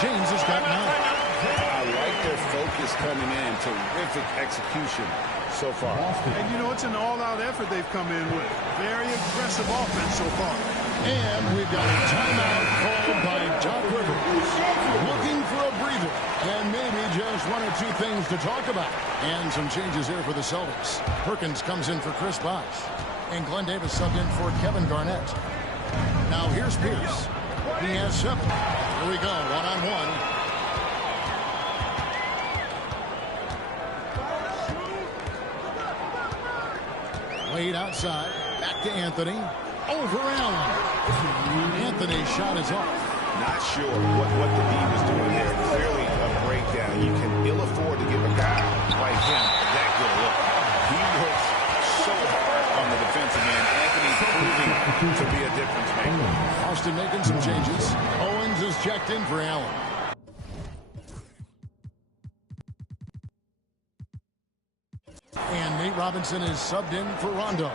James has got 9. I like their focus coming in. Terrific execution so far. And, you know, it's an all-out effort they've come in with. Very aggressive offense so far. And we've got a timeout called by Doc Rivers. Looking for a breather. And maybe just 1 or 2 things to talk about. And some changes here for the Celtics. Perkins comes in for Chris Bosh. And Glenn Davis subbed in for Kevin Garnett. Now here's Pierce. He has 7. Here we go, one-on-one. Wade outside. Back to Anthony. Over Allen. Anthony's shot is off. Not sure what the D was doing there. Clearly a breakdown. You can ill afford to give a guy like him that good a look. He works so hard on the defensive end. Anthony's proving to be a difference maker. Austin making some changes. Owens is checked in for Allen. And Nate Robinson is subbed in for Rondo.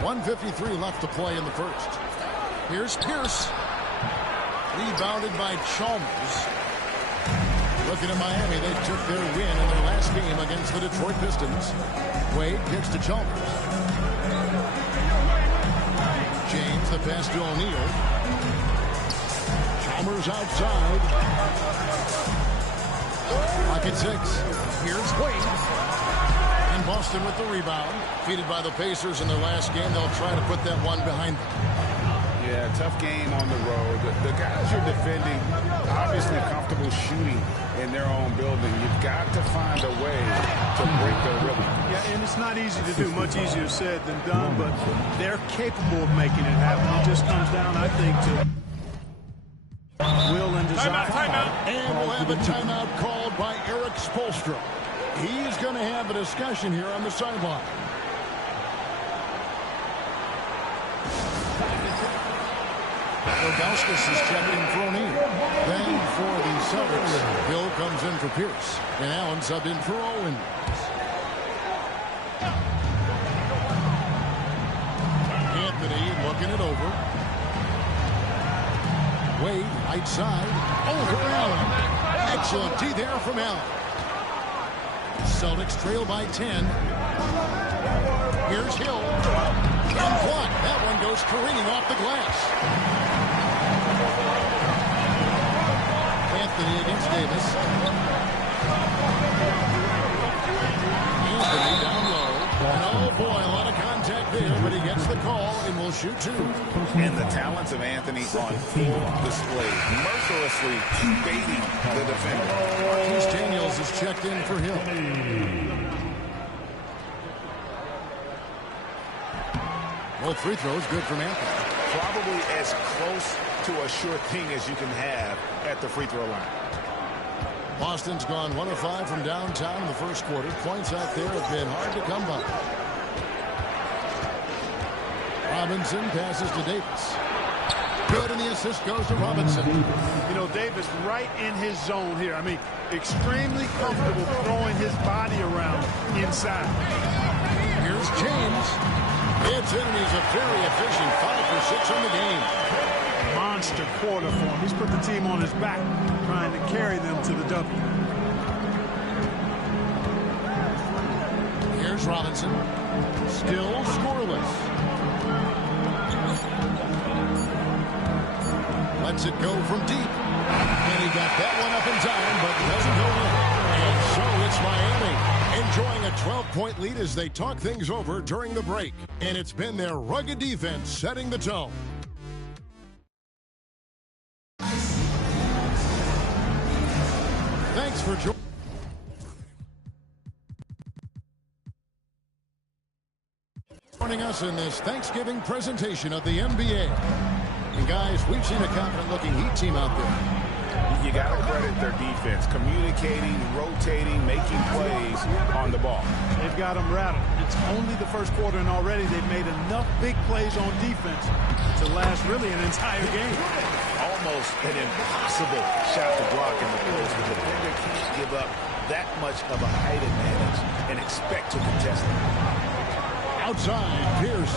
.153 left to play in the first. Here's Pierce. Rebounded by Chalmers. Looking at Miami, they took their win in their last game against the Detroit Pistons. Wade kicks to Chalmers. James, the pass to O'Neal. Chalmers outside. Pocket 6. Here's Wade. And Boston with the rebound. Defeated by the Pacers in their last game. They'll try to put that one behind them. Yeah, tough game on the road. The guys you're defending, obviously comfortable shooting in their own building. You've got to find a way to break their rhythm. Yeah, and it's not easy to do. Much easier said than done, but they're capable of making it happen. It just comes down, I think, to will and desire. Timeout. And we'll have a timeout called by Eric Spoelstra. He's going to have a discussion here on the sideline. Ilgauskas is checked in for O'Neal. Then for the Celtics, Hill comes in for Pierce. And Allen subbed in for Owens. Anthony looking it over. Wade, right side. Over Allen. Excellent D there from Allen. Celtics trail by 10. Here's Hill. Unblocked. That one goes careening off the glass. Anthony against Davis. Anthony down low. And oh boy, a lot of contact there, but he gets the call and will shoot two. And the talents of Anthony on full display, mercilessly baiting the defender. Marquise Daniels is checked in for him. Both free throws good from Anthony. Probably as close to a sure thing as you can have at the free throw line. Boston's gone 1 of 5 from downtown in the first quarter. Points out there have been hard to come by. Robinson passes to Davis. Good, and the assist goes to Robinson. You know, Davis right in his zone here. I mean, extremely comfortable throwing his body around inside. Here's James. It's in, and he's a very efficient 5 for 6 on the game. Monster quarter for him. He's put the team on his back, trying to carry them to the W. Here's Robinson. Still scoreless. Lets it go from deep. And he got that one up in time, but doesn't go in. And so it's Miami enjoying a 12-point lead as they talk things over during the break. And it's been their rugged defense setting the tone. Thanks for joining us in this Thanksgiving presentation of the NBA. And guys, we've seen a confident-looking Heat team out there. You got to credit their defense, communicating, rotating, making plays on the ball. They've got them rattled. It's only the first quarter, and already they've made enough big plays on defense to last really an entire game. Almost an impossible shot to block in the post. The defender can't give up that much of a height advantage and expect to contest it. Outside, Pierce.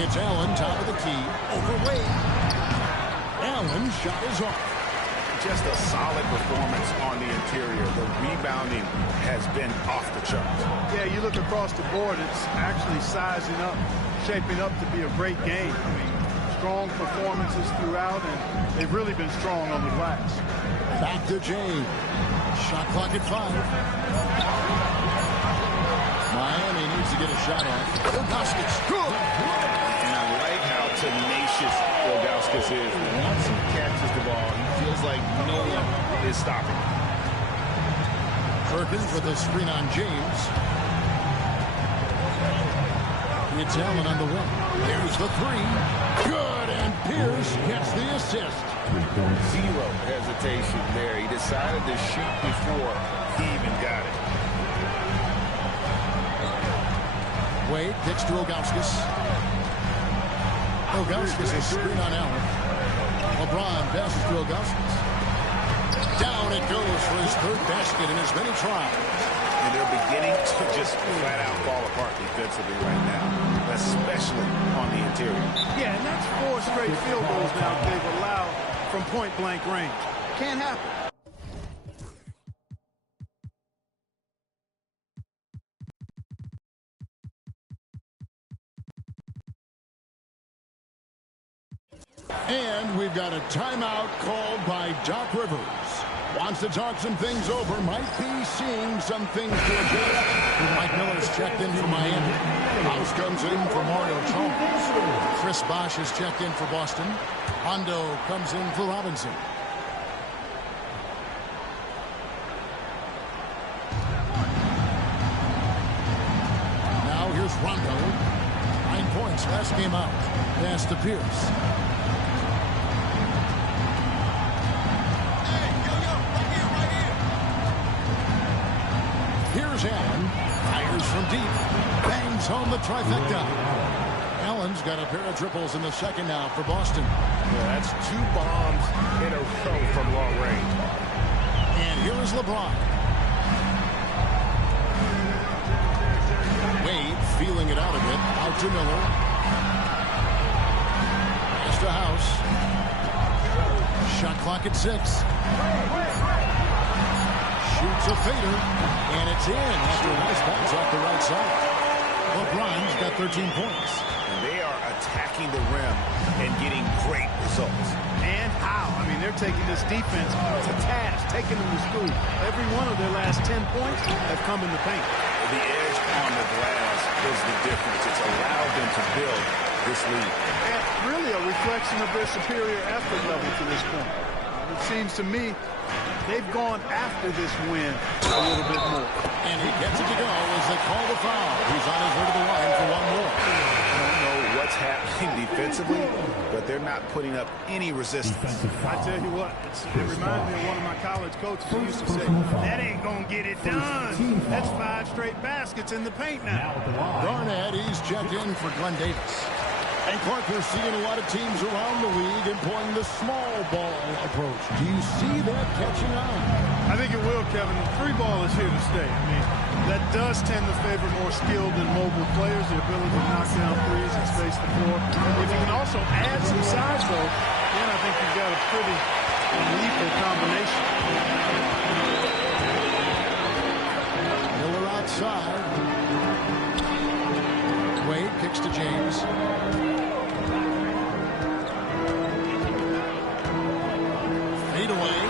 It's Allen, top of the key, overweight. Allen shot is off. Just a solid performance on the interior. The rebounding has been off the charts. Yeah, you look across the board, it's actually sizing up, shaping up to be a great game. I mean, strong performances throughout, and they've really been strong on the glass. Back to James. Shot clock at 5. Miami needs to get a shot off. Ilgauskas, good. And I like how tenacious Ilgauskas is. Once he catches the ball, he feels like no one is stopping him. Perkins with a screen on James. It's Allen on the wing. There's the 3. Good, and Pierce gets the assist. Zero hesitation there. He decided to shoot before he even got it. Wade kicks to Ilgauskas. Ilgauskas is screen on Allen. LeBron passes to Ilgauskas. Down it goes for his 3rd basket in as many tries. And they're beginning to just flat out fall apart defensively right now, especially on the interior. Yeah, and that's 4 straight field goals now they've allowed from point-blank range. Can't happen. And we've got a timeout called by Doc Rivers. Wants to talk some things over. Might be seeing some things to adjust. Mike Miller's checked in for Miami. House comes in for Mario Chalmers. Chris Bosh is checked in for Boston. Hondo comes in for Robinson. Now here's Rondo. 9 points last game out. Pass to Pierce. Here's Allen. Fires from deep. Bangs home the trifecta. Allen's got a pair of triples in the second now for Boston. Yeah, that's 2 bombs in a row from long range. And here is LeBron. Wade feeling it out a bit. Out to Miller. Pass to House. Shot clock at 6. Shoots a fader, and it's in after a nice bounce off the right side. LeBron's got 13 points. And they are attacking the rim and getting great results. And how? I mean, they're taking this defense to task, taking them to school. Every one of their last 10 points have come in the paint. The edge on the glass is the difference. It's allowed them to build this lead. And really a reflection of their superior effort level to this point. It seems to me they've gone after this win a little bit more. And he gets it to go as they call the foul. He's on his way to the line for one more. I don't know what's happening defensively, but they're not putting up any resistance. I tell you what, it reminds me of one of my college coaches who used to say, that ain't going to get it done. That's 5 straight baskets in the paint now. Garnett, he's checked in for Glenn Davis. And Clark, we're seeing a lot of teams around the league employing the small ball approach. Do you see that catching on? I think it will, Kevin. The 3 ball is here to stay. I mean, that does tend to favor more skilled and mobile players, the ability to knock down threes and space the floor. If you can also add some size, though, then I think you've got a pretty lethal combination. Miller outside. Wade kicks to James. Fade away.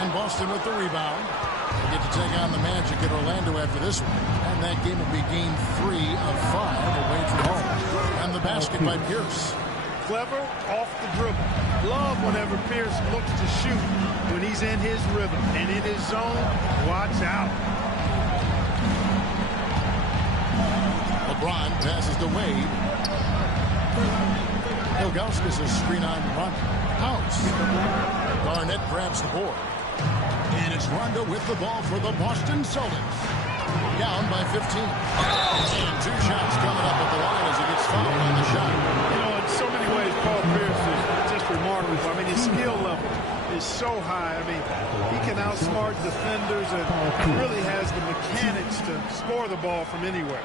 And Boston with the rebound. They get to take on the Magic at Orlando after this one. And that game will be game 3 of 5 away from home. And the basket by Pierce. Clever off the dribble. Love whenever Pierce looks to shoot when he's in his rhythm and in his zone. Watch out. LeBron passes to Wade. Ilgauskas is screen on Rondo. House. Garnett grabs the board. And it's Rondo with the ball for the Boston Celtics. Down by 15. And 2 shots coming up at the line as he gets fouled on the shot. You know, in so many ways, Paul Pierce is just remarkable. I mean, his skill level is so high. I mean, he can outsmart defenders and really has the mechanics to score the ball from anywhere.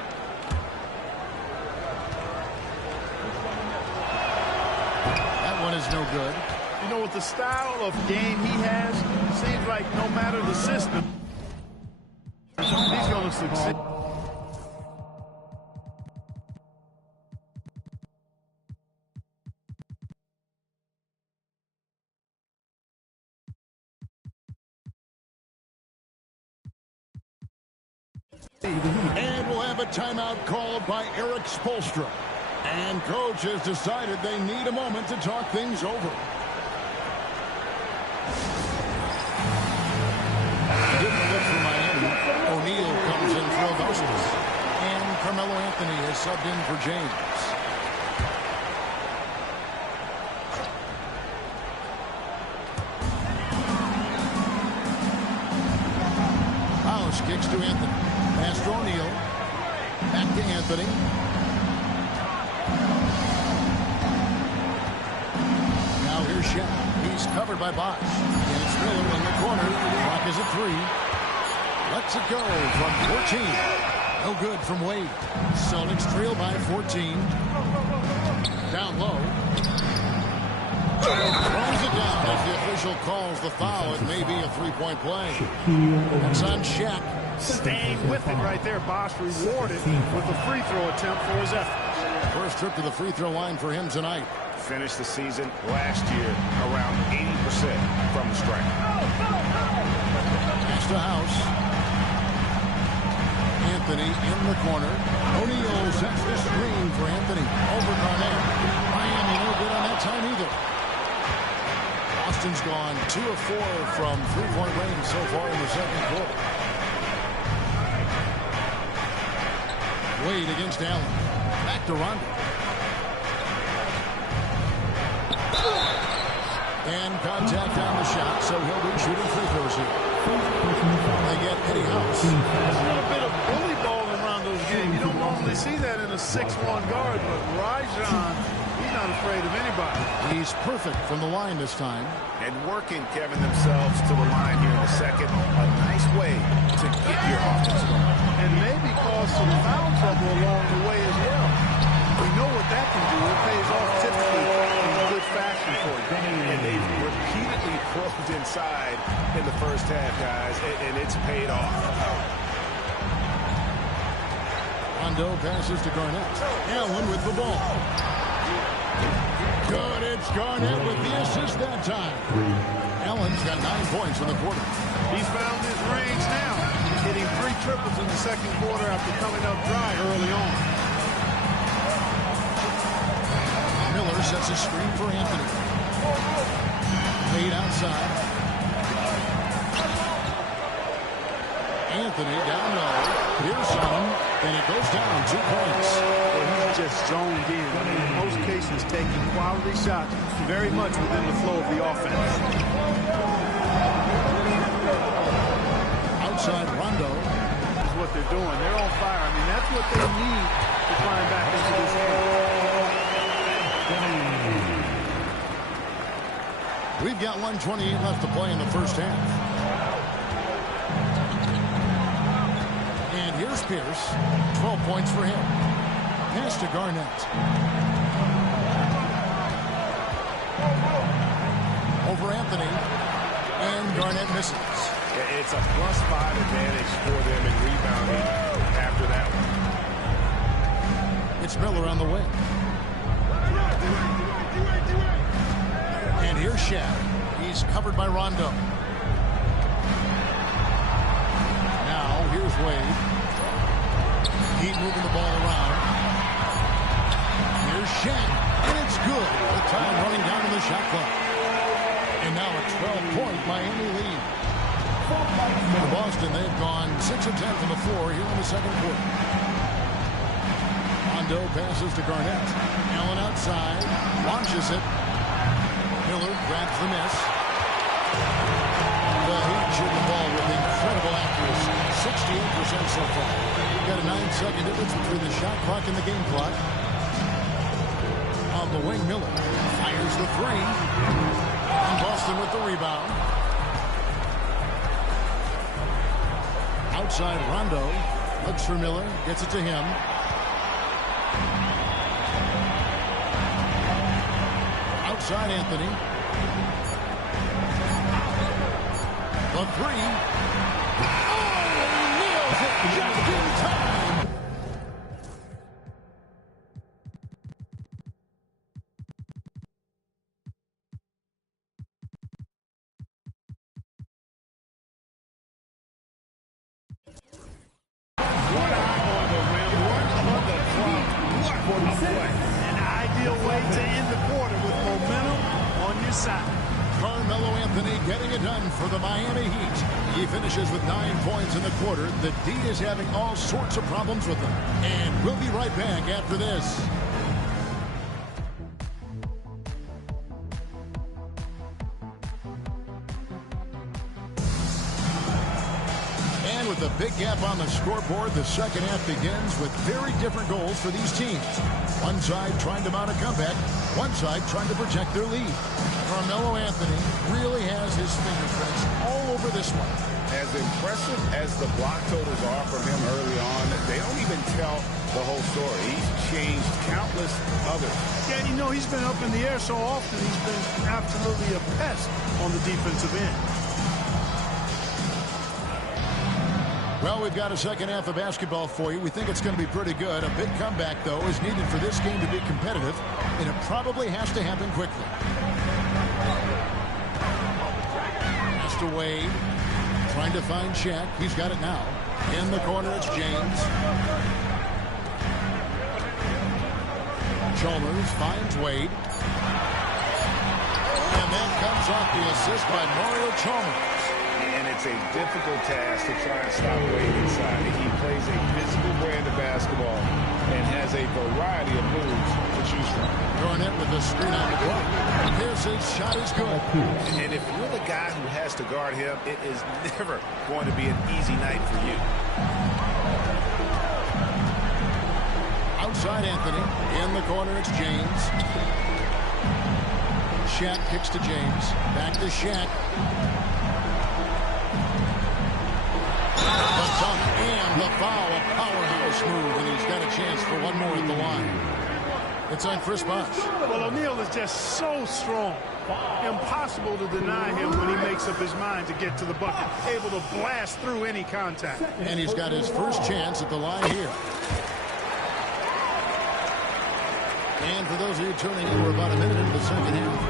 One is no good. You know, with the style of game he has, it seems like no matter the system, he's going to succeed. And we'll have a timeout called by Eric Spoelstra. And coach has decided they need a moment to talk things over. Didn't look for Miami. O'Neal comes in for Augustus. And Carmelo Anthony is subbed in for James. House kicks to Anthony. Pass to O'Neal. Back to Anthony. He's covered by Bosch. And it's Miller in the corner. Clock is at 3. Lets it go from 14. No good from Wade. Celtics trail by 14. Down low. Throws it down. If the official calls the foul, it may be a 3-point play. It's on Shaq. Staying with it right there. Bosch rewarded with a free throw attempt for his efforts. First trip to the free throw line for him tonight. Finished the season last year around 80% from the stripe. Pass to House. Anthony in the corner. O'Neal sets the screen for Anthony over Garnett. Miami no good on that time either. Boston's gone 2 of 4 from 3-point range so far in the second quarter. Wade against Allen. Back to Rondo. And contact on the shot, so he'll be shooting free throws here. They get Eddie House. There's a little bit of bully ball in Rondo's game. You don't normally see that in a 6'1 guard, but Rajon, he's not afraid of anybody. He's perfect from the line this time. And working, Kevin, themselves to the line here in the second. A nice way to get your offense going. And maybe cause some foul trouble along the way as well. We know what that can do. It pays off typically in good fashion for you. And they've repeatedly closed inside in the first half, guys, and it's paid off. Rondo passes to Garnett. Allen with the ball. Good. It's Garnett with the assist that time. Allen's got 9 points in the quarter. He's found his range now, hitting 3 triples in the second quarter after coming up dry early on. Miller sets a screen for Anthony. Laid outside. Anthony down low. Here's some, and it goes down 2 points. Well, he's just zoned in. I mean, in most cases, taking quality shots very much within the flow of the offense. Outside Rondo. This is what they're doing. They're on fire. I mean, that's what they need to climb back into this game. We've got 1:28 left to play in the first half. And here's Pierce. 12 points for him. Pass to Garnett. Over Anthony. And Garnett misses. It's a +5 advantage for them in rebounding after that one. It's Miller on the wing. And here's Shaq. He's covered by Rondo. Now here's Wade. Heat moving the ball around. Here's Shaq. And it's good. The time running down to the shot clock. And now a 12-point Miami lead. For Boston, they've gone 6 of 10 from the floor here in the second quarter. Rondo passes to Garnett. Allen outside. Launches it. Miller grabs the miss. The Heat shoot the ball with incredible accuracy. 68% so far. Got a 9-second difference between the shot clock and the game clock. On the wing, Miller fires the 3. And Boston with the rebound. Outside Rondo. Looks for Miller. Gets it to him. Outside Anthony. The 3. Oh, he nails it just in time. One eye on the rim, one on the clock. What a play. An ideal way to end the quarter with momentum on your side. Carmelo Anthony getting it done for the Miami Heat. He finishes with 9 points in the quarter. The D is having all sorts of problems with him. And we'll be right back after this. And with a big gap on the scoreboard, the second half begins with very different goals for these teams. One side trying to mount a comeback, one side trying to protect their lead. Carmelo Anthony really has his fingerprints all over this one. As impressive as the block totals are from him early on, they don't even tell the whole story. He's changed countless others. Yeah, you know, he's been up in the air so often, he's been absolutely a pest on the defensive end. Well, we've got a second half of basketball for you. We think it's going to be pretty good. A big comeback, though, is needed for this game to be competitive, and it probably has to happen quickly. Pass to Wade. Trying to find Shaq. He's got it now. In the corner, it's James. Chalmers finds Wade. And that comes off the assist by Mario Chalmers. And it's a difficult task to try and stop Wade inside. He plays a physical brand of basketball and has a variety of moves to choose from. Garnett with the screen on the block. Pierce's shot is good. And if you're the guy who has to guard him, it is never going to be an easy night for you. Outside Anthony. In the corner, it's James. Shaq kicks to James. Back to Shaq. The dunk and the foul. A powerhouse move, and he's got a chance for one more at the line. It's on Chris Bosh. Well, O'Neal is just so strong. Impossible to deny him when he makes up his mind to get to the bucket. Able to blast through any contact. And he's got his first chance at the line here. And for those of you tuning in, we're about a minute into the second half.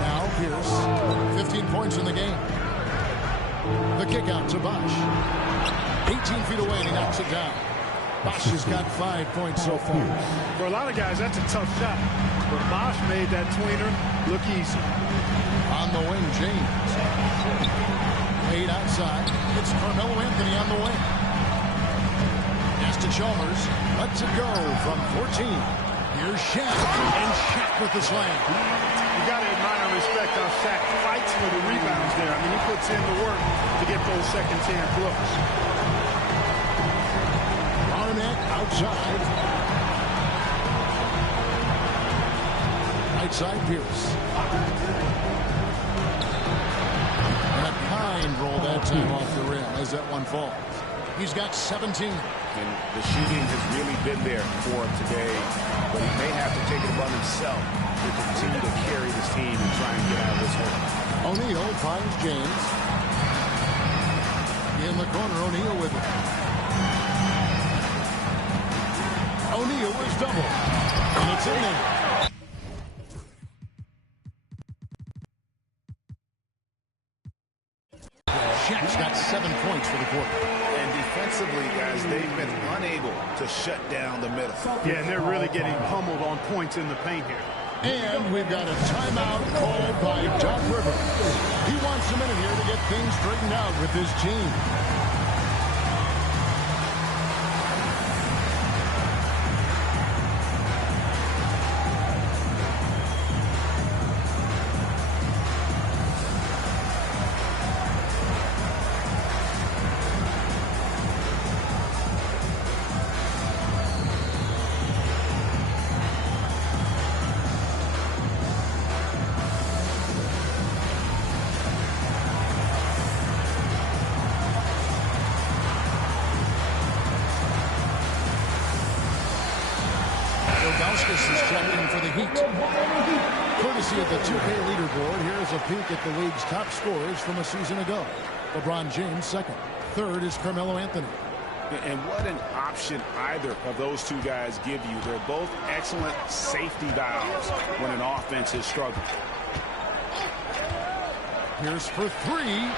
Now Pierce, 15 points in the game. The kick out to Bosch. 18 feet away, and he knocks it down. Bosch has got 5 points so far. For a lot of guys, that's a tough shot. But Bosch made that tweener look easy. On the wing, James. Laid outside. It's Carmelo Anthony on the wing. Pass to Chalmers. Lets it go from 14. Here's Shaq. And Shaq with the slam. You got to admire and respect how Shaq fights for the rebounds there. I mean, he puts in the work to get those second chance looks. Barnett outside. Right side, Pierce. And a kind roll that time off the rim as that one falls. He's got 17. And the shooting has really been there for him today, but he may have to take it upon himself to continue to carry this team and try and get out of this hole. O'Neal finds James. In the corner, O'Neal with it. O'Neal is double. And it's in there. Shaq's got 7 points for the quarter. And defensively, guys, they've been unable to shut down the middle. Yeah, and they're really getting pummeled on points in the paint here. And we've got a timeout called by Doc Rivers. He wants a minute here to get things straightened out with his team. Is checking for the Heat. Courtesy of the 2K leaderboard, here's a peek at the league's top scorers from a season ago. LeBron James second. Third is Carmelo Anthony. And what an option either of those two guys give you. They're both excellent safety valves when an offense is struggling. Here's for three.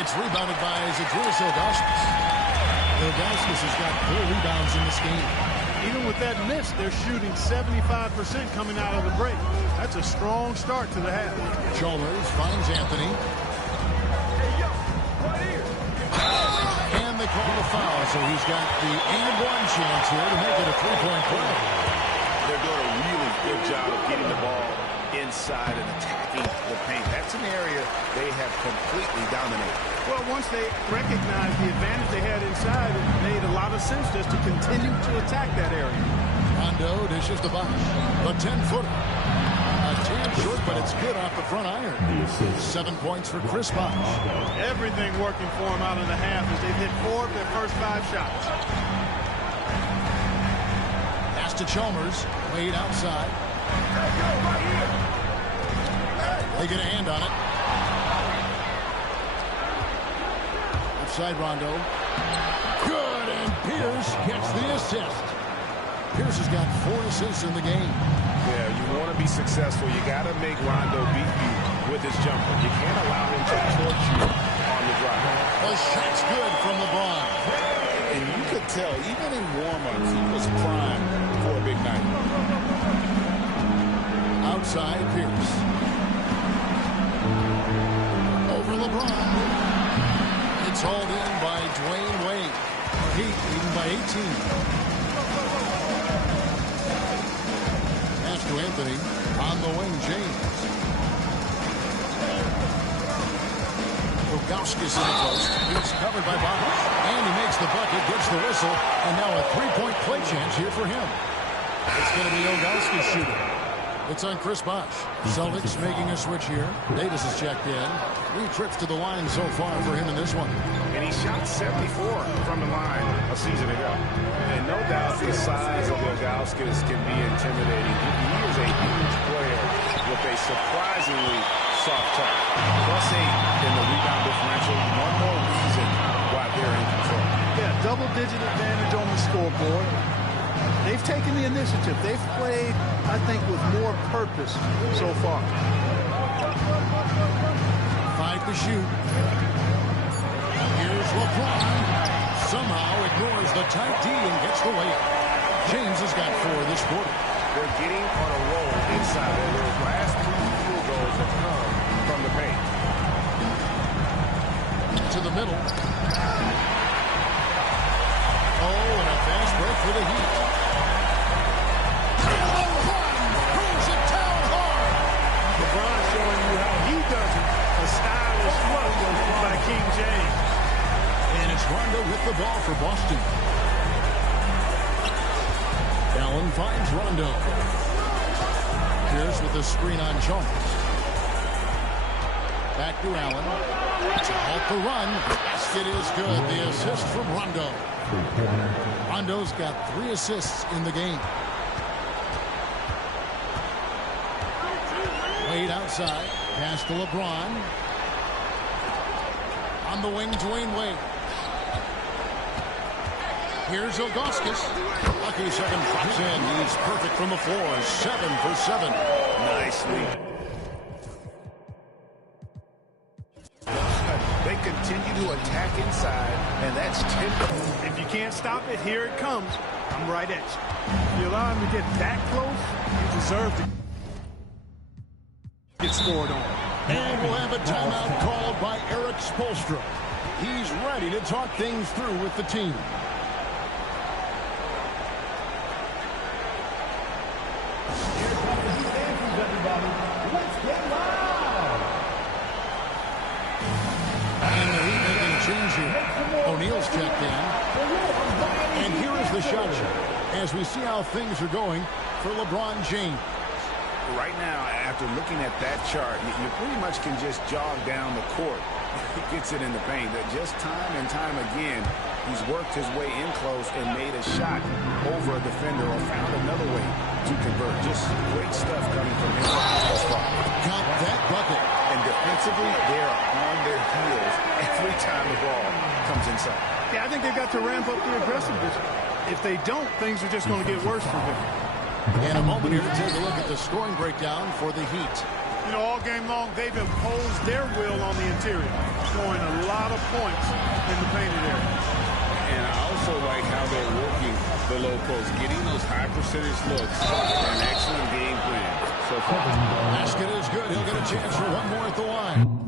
It's rebounded by Zydrunas Ilgauskas. Ilgauskas has got 4 rebounds in this game. Even with that miss, they're shooting 75% coming out of the break. That's a strong start to the half. Chalmers finds Anthony. And they call the foul, so he's got the and one chance here to make it a 3-point play. They're doing a really good job of getting the ball inside and attacking the paint. That's an area they have completely dominated. Well, once they recognized the advantage they had inside, it made a lot of sense just to continue to attack that area. Rondo dishes the Bosch. The 10-footer. A tad short, but it's good off the front iron. 7 points for Chris Bosch. Everything working for him out in the half as they've hit 4 of their first 5 shots. Pass to Chalmers. Laid outside. They get a hand on it. Outside Rondo. Good, and Pierce gets the assist. Pierce has got 4 assists in the game. Yeah, you want to be successful. You got to make Rondo beat you with his jumper. You can't allow him to torch you on the drive. The shot's good from LeBron. And you could tell, even in warm-ups, he was primed for a big night. Outside Pierce. Over LeBron. It's hauled in by Dwayne Wade. Heat leading by 18. Pass to Anthony. On the wing, James. Ilgauskas in the post. He's covered by Bosch. And he makes the bucket, gets the whistle, and now a 3-point play chance here for him. It's going to be Ilgauskas shooting. It's on Chris Bosch. Celtics making a switch here. Davis has checked in. 3 trips to the line so far for him in this one. And he shot 74 from the line a season ago. And no doubt the size of Ilgauskas can be intimidating. He is a huge player with a surprisingly soft touch. +8 in the rebound differential. One more reason why they're in control. Yeah, double-digit advantage on the scoreboard. They've taken the initiative. They've played, I think, with more purpose so far. 5 to shoot. Here's LeBron. Somehow ignores the tight D and gets the layup. James has got 4 this quarter. They're getting on a roll inside. And their last 3 field goals have come from the paint. To the middle. Oh, and a fast break for the Heat. Brings it down hard. LeBron showing you how he does it. A stylish look by King James. And it's Rondo with the ball for Boston. Allen finds Rondo. Pierce with the screen on Chalmers. Back to Allen. To halt the run. The basket is good. The assist from Rondo. Rondo's got 3 assists in the game. Wade outside. Pass to LeBron. On the wing, Dwayne Wade. Here's Ilgauskas. Lucky second drops in. He's perfect from the floor. 7 for 7. Nicely. They continue to attack inside, and that's 10. If you can't stop it, here it comes. I'm right at you. If you allow him to get that close, you deserve to get scored on. And we'll have a timeout called by Eric Spoelstra. He's ready to talk things through with the team. O'Neal's checked in. And here is the shot as we see how things are going for LeBron James. Right now, after looking at that chart, you pretty much can just jog down the court. He gets it in the paint. That just time and time again, he's worked his way in close and made a shot over a defender or found another way to convert. Just great stuff coming from him thus far. Got that bucket. And defensively, they're on their heels every time the ball comes inside. Yeah, I think they've got to ramp up the aggressiveness. If they don't, things are just going to get worse for them. In a moment here, take a look at the scoring breakdown for the Heat. You know, all game long, they've imposed their will on the interior, scoring a lot of points in the painted area. And I also like how they're working the low post, getting those high percentage looks. An excellent game plan so far. Basket is good. He'll get a chance for one more at the line.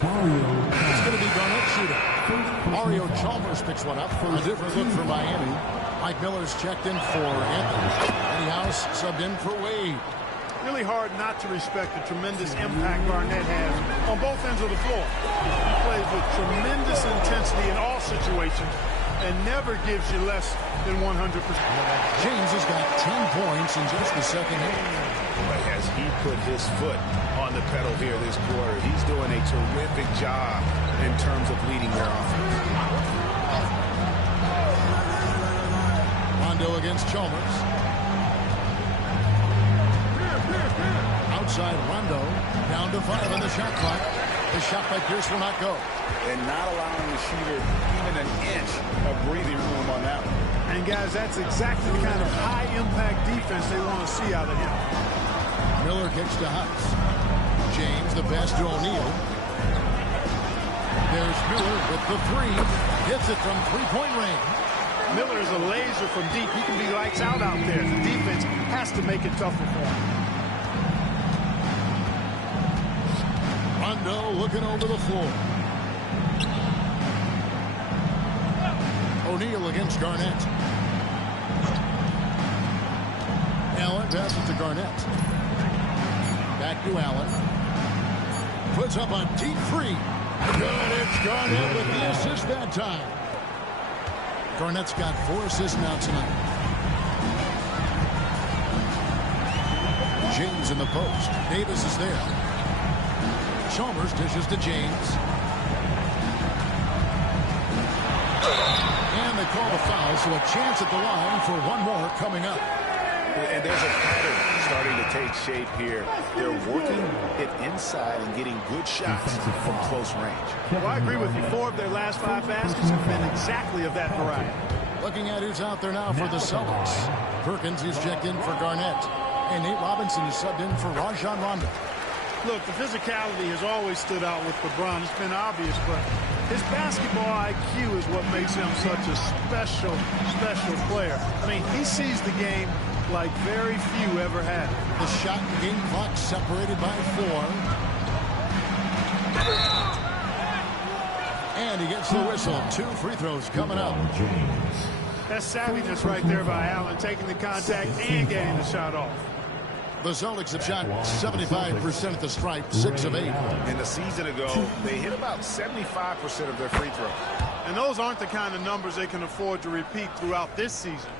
It's going to be Garnett shooting. Mario Chalmers picks one up for a different look for Miami. Mike Miller's checked in for Anthony. Eddie House subbed in for Wade. Really hard not to respect the tremendous impact Garnett has on both ends of the floor. He plays with tremendous intensity in all situations and never gives you less than 100%. James has got 10 points in just the second half. But as he put his foot on the pedal here this quarter, he's doing a terrific job in terms of leading their offense. Rondo against Chalmers. Outside Rondo, down to 5 on the shot clock. The shot by Pierce will not go. And not allowing the shooter even an inch of breathing room on that one. And guys, that's exactly the kind of high-impact defense they want to see out of him. Miller kicks to House. James, the pass to O'Neal. There's Miller with the 3. Hits it from three-point range. Miller is a laser from deep. He can be lights out there. The defense has to make it tougher for him. Rondo looking over the floor. O'Neal against Garnett. Allen passes to Garnett. Back to Allen. Puts up a deep 3. Good, it's Garnett with the assist that time. Garnett's got 4 assists now tonight. James in the post. Davis is there. Chalmers dishes to James. And they call the foul, so a chance at the line for one more coming up. And there's a pattern starting to take shape here. They're working it inside and getting good shots from close range. Well, I agree with you. 4 of their last 5 baskets have been exactly of that variety. Looking at who's out there now for the Celtics. Perkins is checked in for Garnett. And Nate Robinson is subbed in for Rajon Rondo. Look, the physicality has always stood out with LeBron. It's been obvious, but his basketball IQ is what makes him such a special player. I mean, he sees the game like very few ever have. The shot and game clock separated by 4. And he gets the whistle. 2 free throws coming up. That's savviness right there by Allen, taking the contact and getting the shot off. The Celtics have shot 75% at the stripe, 6 of 8. And a season ago, they hit about 75% of their free throws. And those aren't the kind of numbers they can afford to repeat throughout this season.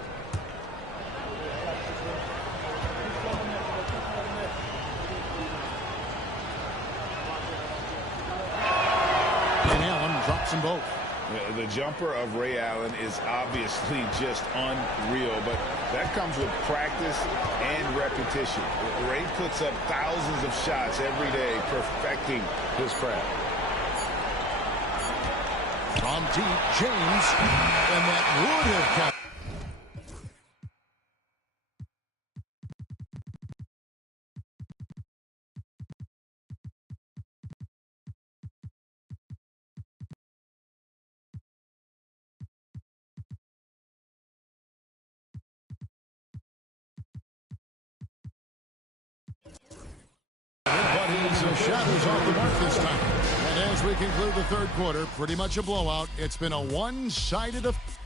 And Allen drops them both. The jumper of Ray Allen is obviously just unreal, but that comes with practice and repetition. Ray puts up thousands of shots every day, perfecting his craft. From deep, James, and that would have counted. But his shot is off the mark this time. And as we conclude the third quarter, pretty much a blowout. It's been a one-sided affair.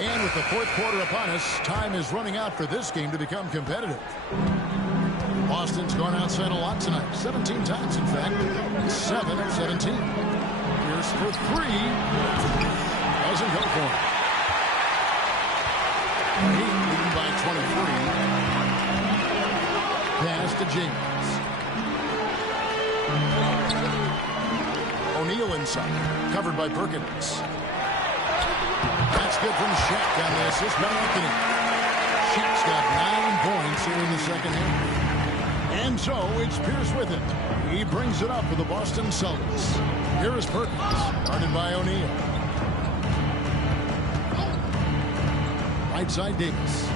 And with the fourth quarter upon us, time is running out for this game to become competitive. Boston's gone outside a lot tonight. 17 times, in fact. 7 of 17. Here's for 3. Doesn't go for it. Heat leading by 23. Pass to James. O'Neal inside. Covered by Perkins. That's good from Shaq on the assist by Anthony. Shaq's got 9 points here in the second half. And so it's Pierce with it. He brings it up for the Boston Celtics. Here is Perkins, guarded by O'Neal. Right side Davis.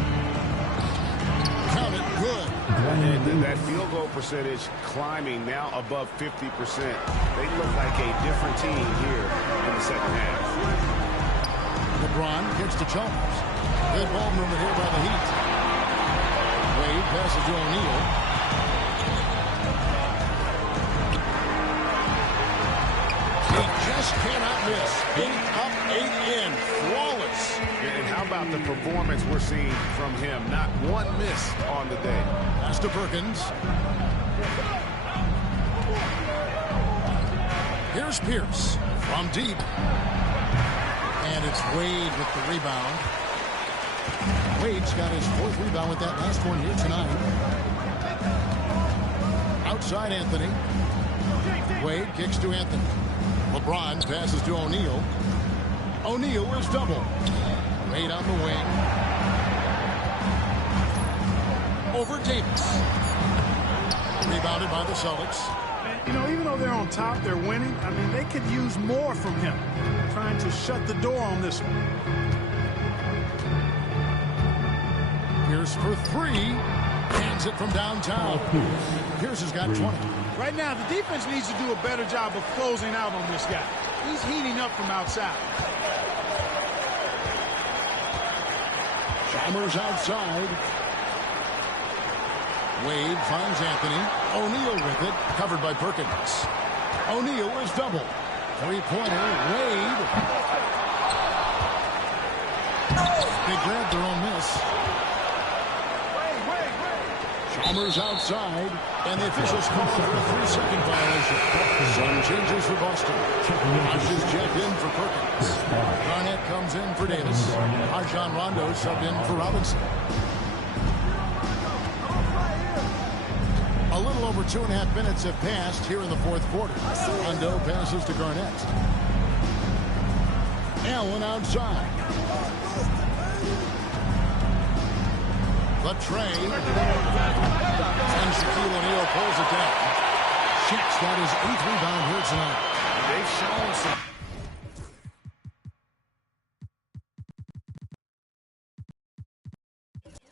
Count it, good. And that field goal percentage climbing now above 50%. They look like a different team here in the second half. LeBron gets to Chalmers. Good ball movement here by the Heat. Wade passes to O'Neal. He just cannot miss. 8 up, 8 in. Flawless. And how about the performance we're seeing from him? Not one miss on the day. Pass to Perkins. Here's Pierce from deep. And it's Wade with the rebound. Wade's got his 4th rebound with that last one here tonight. Outside Anthony. Wade kicks to Anthony. LeBron passes to O'Neal. O'Neal is double. Wade on the wing. Over Davis. Rebounded by the Celtics. You know, even though they're on top, they're winning. I mean, they could use more from him. Trying to shut the door on this one. Pierce for 3. Hands it from downtown. Pierce has got 20. Right now, the defense needs to do a better job of closing out on this guy. He's heating up from outside. Chalmers outside. Wade finds Anthony. O'Neal with it. Covered by Perkins. O'Neal is double. 3-pointer. Wade. They grabbed their own miss. Chalmers outside. And the officials call for a 3-second violation. Some changes for Boston. Rush is checked in for Perkins. Garnett comes in for Davis. Rajon Rondo subbed in for Robinson. A little over 2.5 minutes have passed here in the fourth quarter. Rondo passes to Garnett. Allen outside. The tray. And Shaquille O'Neal pulls it down. Shaq's got his 8th rebound here tonight. They've shown some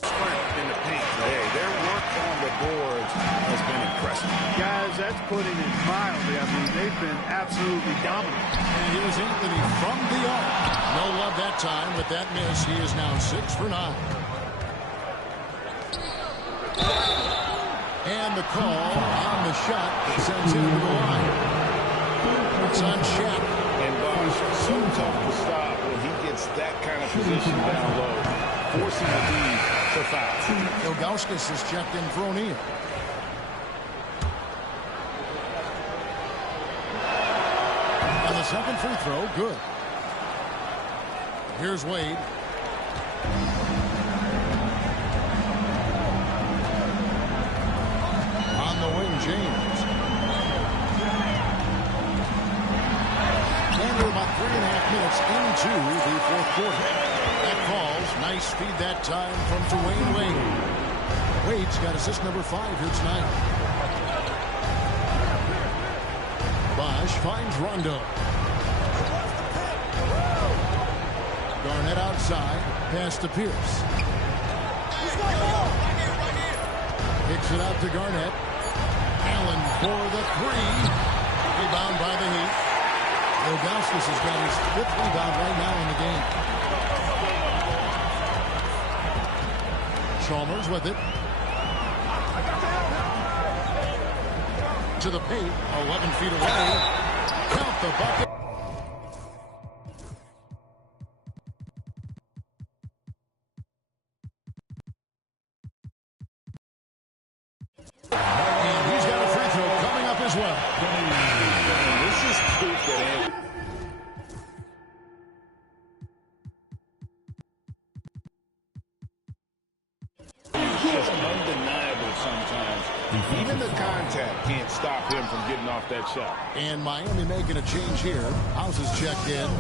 strength in the paint. Hey, their work on the boards has been impressive. Guys, that's putting it mildly. I mean, they've been absolutely dominant. And here's Anthony from the arc. No love that time, but that miss. He is now 6 for 9. And the call on the shot that sends him to the line. It's on Shaq. And Bosch, so tough to stop when he gets that kind of position down low, forcing the D to foul. Ilgauskas is checked in for O'Neal. And the second free throw, good. Here's Wade. On the wing, James. And we're about 3.5 minutes into the fourth quarter. That falls. Nice feed that time from Dwayne Wade. Wade's got assist number 5 here tonight. Bosch finds Rondo. Garnett outside. Pass to Pierce. Kicks it out to Garnett. Allen for the 3. Rebound by the Heat. Ilgauskas has got his 5th rebound right now in the game. Chalmers with it. To the paint, 11 feet away. Count the bucket. And he's got a free throw coming up as well. And this is proof that just undeniable sometimes. Even the contact can't stop him from getting off that shot. And Miami making a change here. House is checked in.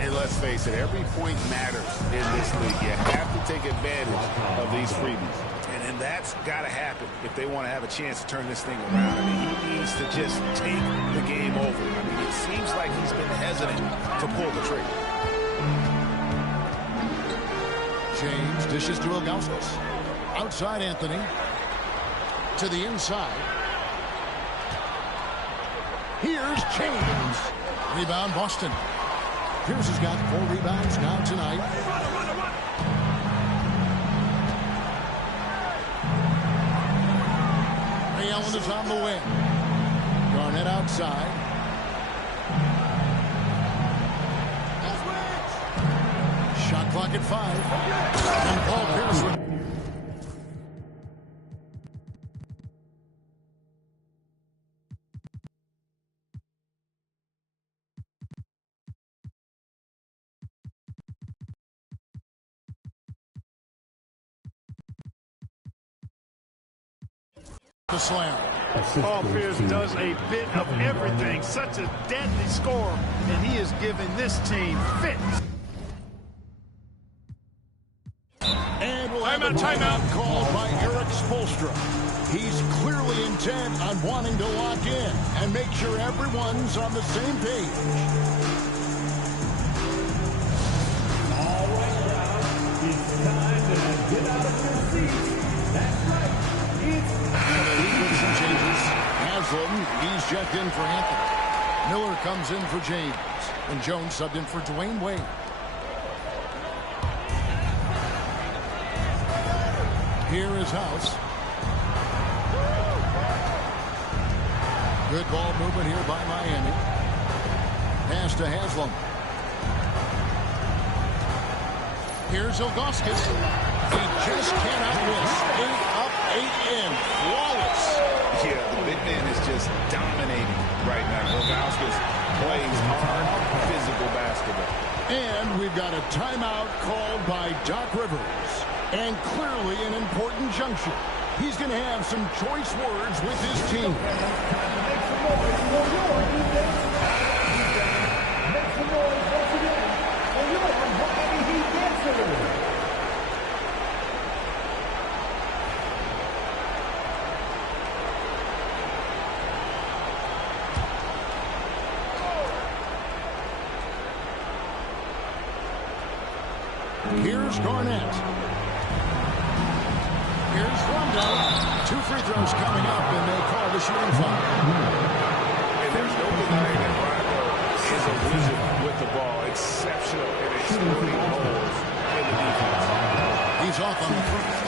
And let's face it, every point matters in this league. You have to take advantage of these freebies. And that's got to happen if they want to have a chance to turn this thing around. I mean, he needs to just take the game over. I mean, it seems like he's been hesitant to pull the trigger. James dishes to Ilgauskas. Outside Anthony. To the inside. Here's James. Rebound Boston. Pierce has got 4 rebounds now tonight. Ray Allen is on the wing. Garnett outside. Shot clock at 5. And Paul Pierce with the slam. Paul Pierce does a bit of everything. Such a deadly scorer, and he is giving this team fit. And we'll have a timeout called by Eric Spoelstra. He's clearly intent on wanting to lock in and make sure everyone's on the same page. All right, now, it's time to get out of your seats. That's right. It's Some changes. Haslam, he's checked in for Anthony. Miller comes in for James. And Jones subbed in for Dwayne Wade. Here is House. Good ball movement here by Miami. Pass to Haslam. Here's Ilgauskas. He just cannot miss. 8 up, 8 in. Flawless. Yeah, the big man is just dominating right now. Ilgauskas plays hard, physical basketball. And we've got a timeout called by Doc Rivers. And clearly an important junction. He's going to have some choice words with his team. make some noise for your defense. Make some noise once again for your Miami Heat dancers. Here's Garnett. Here's Rondo. 2 free throws coming up, and they call the shooting foul. And there's no denying that Rondo is a wizard with the ball. Exceptional in exploiting holes in the defense. He's off on the first.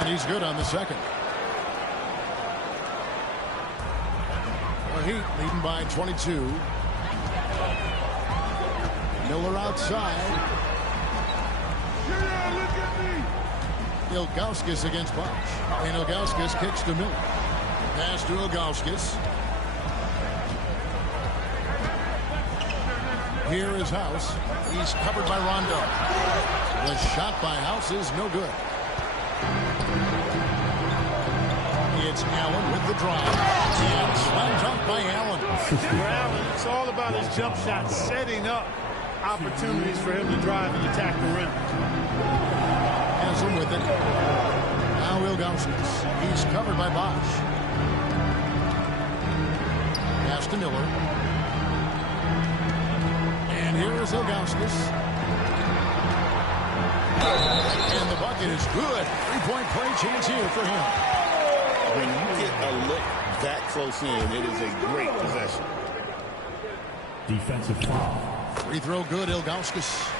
And he's good on the second. The Heat leading by 22. Miller outside. Ilgauskas against Bosch. And Ilgauskas kicks to Miller. Pass to Ilgauskas. Here is House. He's covered by Rondo. The shot by House is no good. It's Allen with the drive. And slam dunk by Allen. For Allen, it's all about his jump shot, setting up opportunities for him to drive and attack the rim. Haslam with it. Now Ilgauskas. He's covered by Bosch. Pass to Miller. And here is Ilgauskas. And the bucket is good. 3-point play chance here for him. When you get a look that close in, it is a great possession. Defensive foul. Free throw good, Ilgauskas.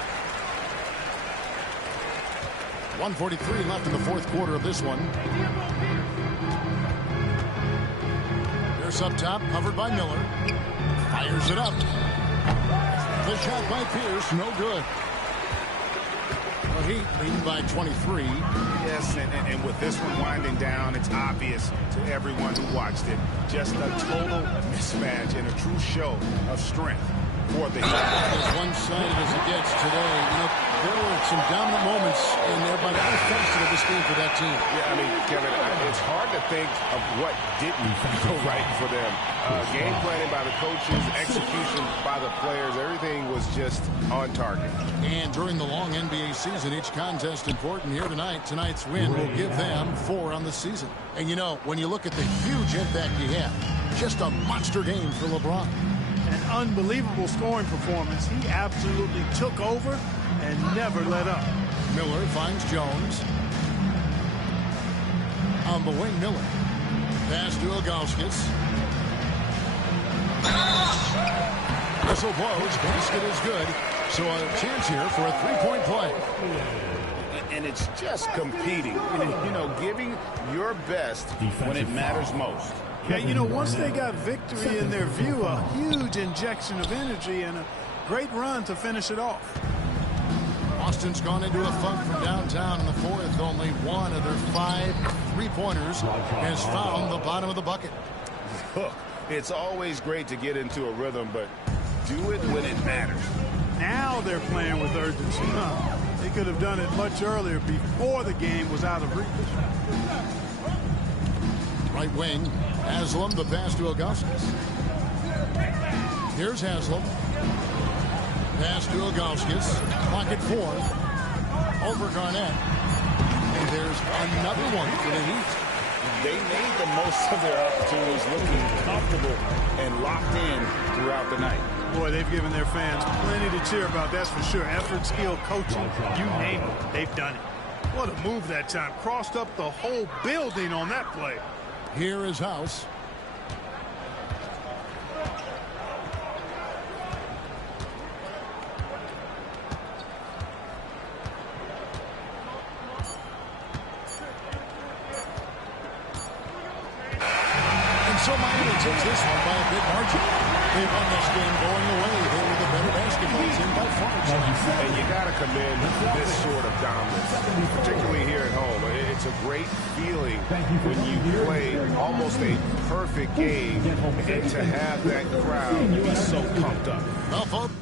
1:43 left in the fourth quarter of this one. Pierce up top, covered by Miller. Fires it up. The shot by Pierce, no good. The Heat leading by 23. Yes, and with this one winding down, it's obvious to everyone who watched it. Just a total mismatch and a true show of strength for the Heat. As one-sided as it gets today, you know, there were some dominant moments in there by every facet of this game for that team. Yeah, I mean, Kevin, it's hard to think of what didn't go right for them. Game planning by the coaches, execution by the players, everything was just on target. And during the long NBA season, each contest important here tonight. Tonight's win will give them 4 on the season. And you know, when you look at the huge impact he had, just a monster game for LeBron. An unbelievable scoring performance. He absolutely took over and never let up. Miller finds Jones. On the wing, Miller. Pass to Ilgauskas. Whistle blows. Basket is good. So a chance here for a 3-point play. And it's just competing. You know, giving your best when it matters most. Yeah, you know, once they got victory in their view, a huge injection of energy and a great run to finish it off. Boston's gone into a funk from downtown in the fourth. Only one of their 5 3-pointers has found the bottom of the bucket. Look, it's always great to get into a rhythm, but do it when it matters. Now they're playing with urgency. They could have done it much earlier before the game was out of reach. Right wing, Haslam, the pass to Ilgauskas. Here's Haslam. Pass to Ilgauskas. Clock at 4. Over Garnett. And there's another one for the Heat. They made the most of their opportunities, looking comfortable and locked in throughout the night. Boy, they've given their fans plenty to cheer about, that's for sure. Effort, skill, coaching, you name it, they've done it. What a move that time. Crossed up the whole building on that play. Here is House. So Miami takes this one by a big margin. They won this game going away. They were the better basketball team by far. And you got to commend this sort of dominance, particularly here at home. It's a great feeling when you play almost a perfect game and to have that crowd be so pumped up. Well, folks.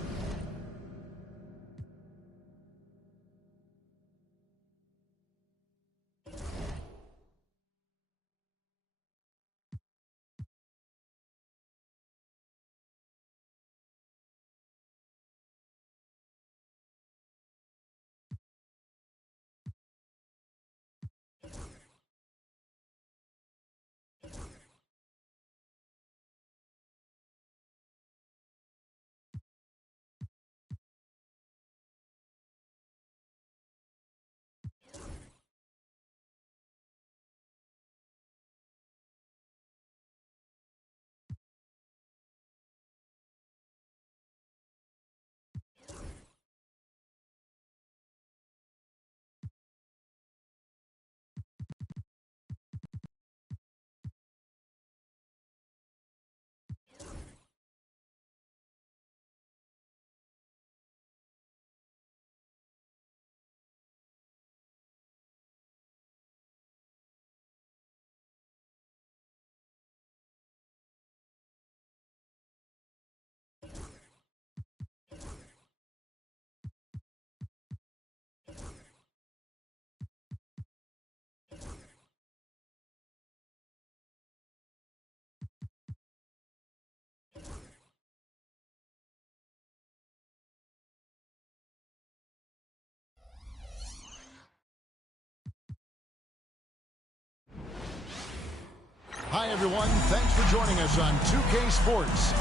everyone. Thanks for joining us on 2K Sports.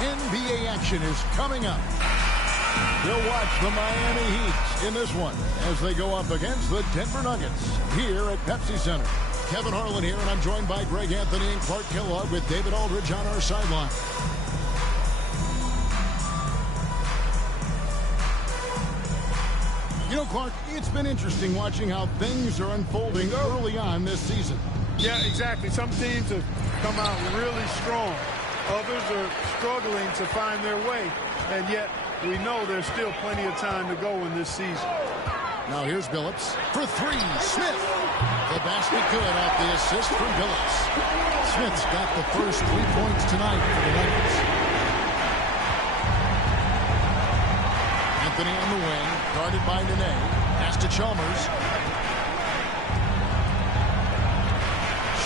NBA action is coming up. We'll watch the Miami Heat in this one as they go up against the Denver Nuggets here at Pepsi Center. Kevin Harlan here, and I'm joined by Greg Anthony and Clark Kellogg with David Aldridge on our sideline. You know, Clark, it's been interesting watching how things are unfolding early on this season. Yeah, exactly. Some teams have come out really strong. Others are struggling to find their way, and yet we know there's still plenty of time to go in this season. Now here's Billups for three. Smith. The basket good off the assist from Billups. Smith's got the first 3 points tonight for the Nuggets. Anthony on the wing, guarded by Nene. Pass to Chalmers.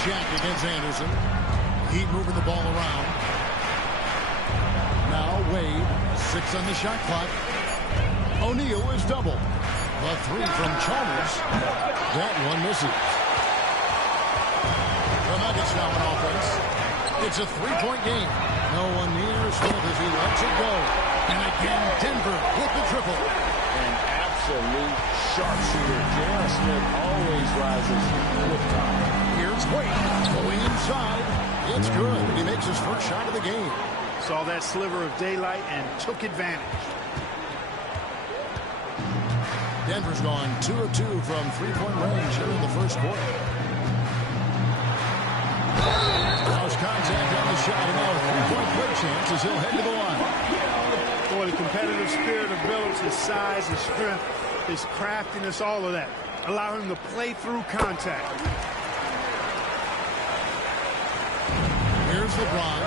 Shaq against Anderson. Heat moving the ball around. Now Wade, 6 on the shot clock. O'Neal is double. The three from Chalmers. That one misses. The Nuggets now in offense. It's a three-point game. No one near Smith as he lets it go. And again, Denver with the triple. An absolute sharpshooter. J.R. Smith always rises with time. Here's Wade going inside. It's good. He makes his first shot of the game. Saw that sliver of daylight and took advantage. Denver's gone 2 of 2 from three-point range here in the first quarter. House contact on the shot, and now a three-point play chance as he'll head to the line. Boy, the competitive spirit of Billups, his size, his strength, his craftiness, all of that. Allow him to play through contact. Here's LeBron.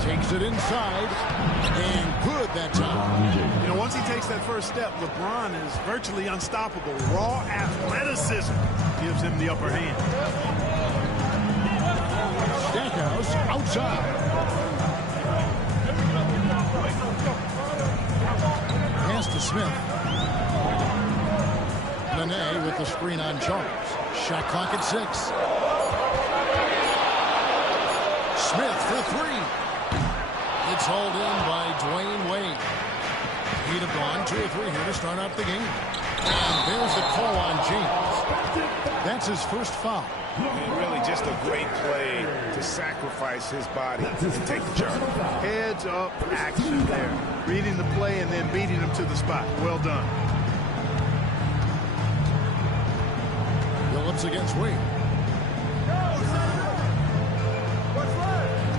Takes it inside. And good that time. You know, once he takes that first step, LeBron is virtually unstoppable. Raw athleticism gives him the upper hand. Stackhouse outside. Pass to Smith. Nene with the screen on Chalmers. Shot clock at 6. Smith for three. It's hauled in by Dwayne Wade. He'd have gone 2 or 3 here to start out the game. And there's the call on James. That's his first foul. And really just a great play to sacrifice his body to take the charge. Heads up action there. Reading the play and then beating him to the spot. Well done. Billups against Wade.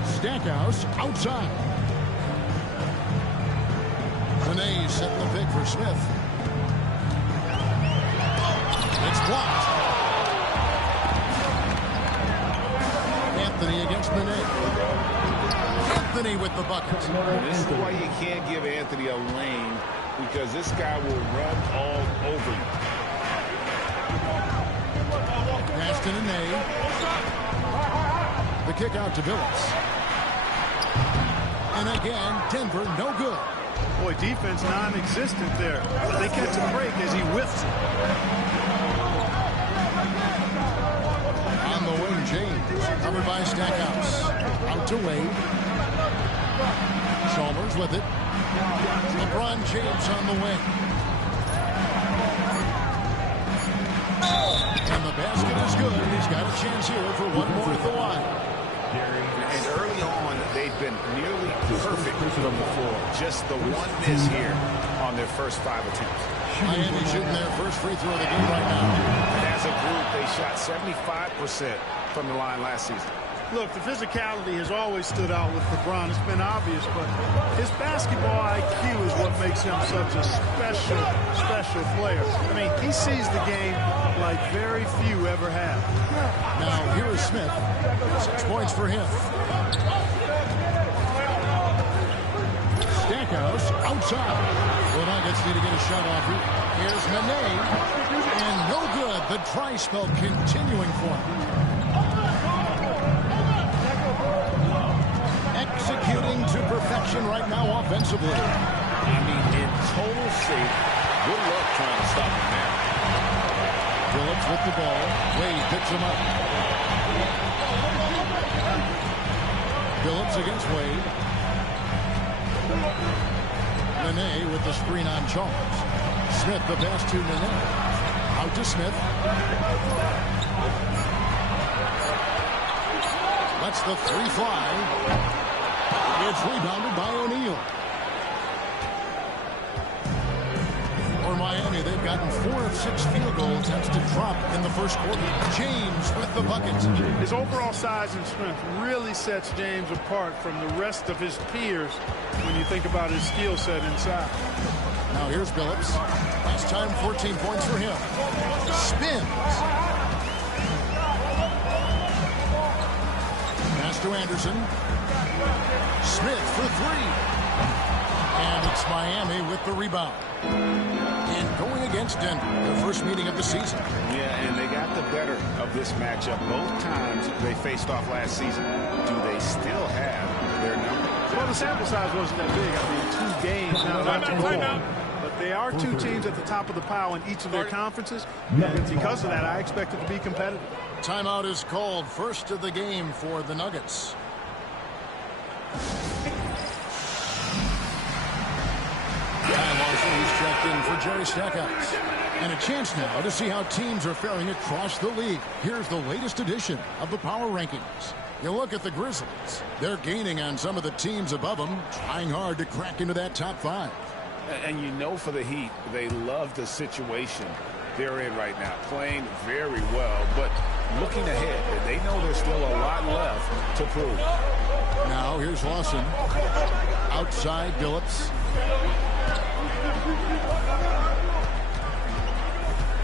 Stackhouse outside. Nene setting the pick for Smith. It's blocked. Anthony against Nene. Anthony with the bucket. This is why you can't give Anthony a lane, because this guy will run all over you. Pass to Nene. The kick out to Billups. And again, Denver no good. Boy, defense non-existent there. But they catch a break as he whiffs it. On the wing, James. Covered by Stackhouse. Out to Wade. Chalmers with it. LeBron James on the wing. And the good, and he's got a chance here for one more at the line. And early on, they've been nearly perfect from the floor. Just the one miss here on their first 5 attempts. Miami shooting their first free throw of the game right now. And as a group, they shot 75% from the line last season. Look, the physicality has always stood out with LeBron. It's been obvious, but his basketball IQ is what makes him such a special player. I mean, he sees the game like very few ever have. Now, here is Smith. 6 points for him. Stackhouse outside. The Nuggets need to get a shot off here. Here's Nene. And no good. The dry spell continuing for him. Executing to perfection right now offensively. I mean, in total shape. Good luck trying to stop him now. Phillips with the ball. Wade picks him up. Phillips against Wade. Nene with the screen on Chalmers. Smith the pass to Nene. Out to Smith. Lets the 3 fly. It's rebounded by O'Neal. For Miami, they've gotten 4 of 6 field goal attempts to drop in the first quarter. James with the buckets. His overall size and strength really sets James apart from the rest of his peers when you think about his skill set inside. Now here's Phillips. Last time 14 points for him. Spins. Pass to Anderson. Smith for 3. And it's Miami with the rebound. And going against Denver, their first meeting of the season. Yeah, and they got the better of this matchup both times they faced off last season. Do they still have their number? Well, the sample size wasn't that big. I mean, 2 games now not to go on. But they are 2 teams at the top of the pile in each of their conferences. And because of that, I expect it to be competitive. Timeout is called. First of the game for the Nuggets. Kyle Larson is checked in for Jerry Stackhouse. And a chance now to see how teams are faring across the league. Here's the latest edition of the Power Rankings. You look at the Grizzlies. They're gaining on some of the teams above them, trying hard to crack into that top 5. And you know for the Heat, they love the situation they're in right now, playing very well. But looking ahead, they know there's still a lot left to prove. Now here's Lawson. Outside Phillips.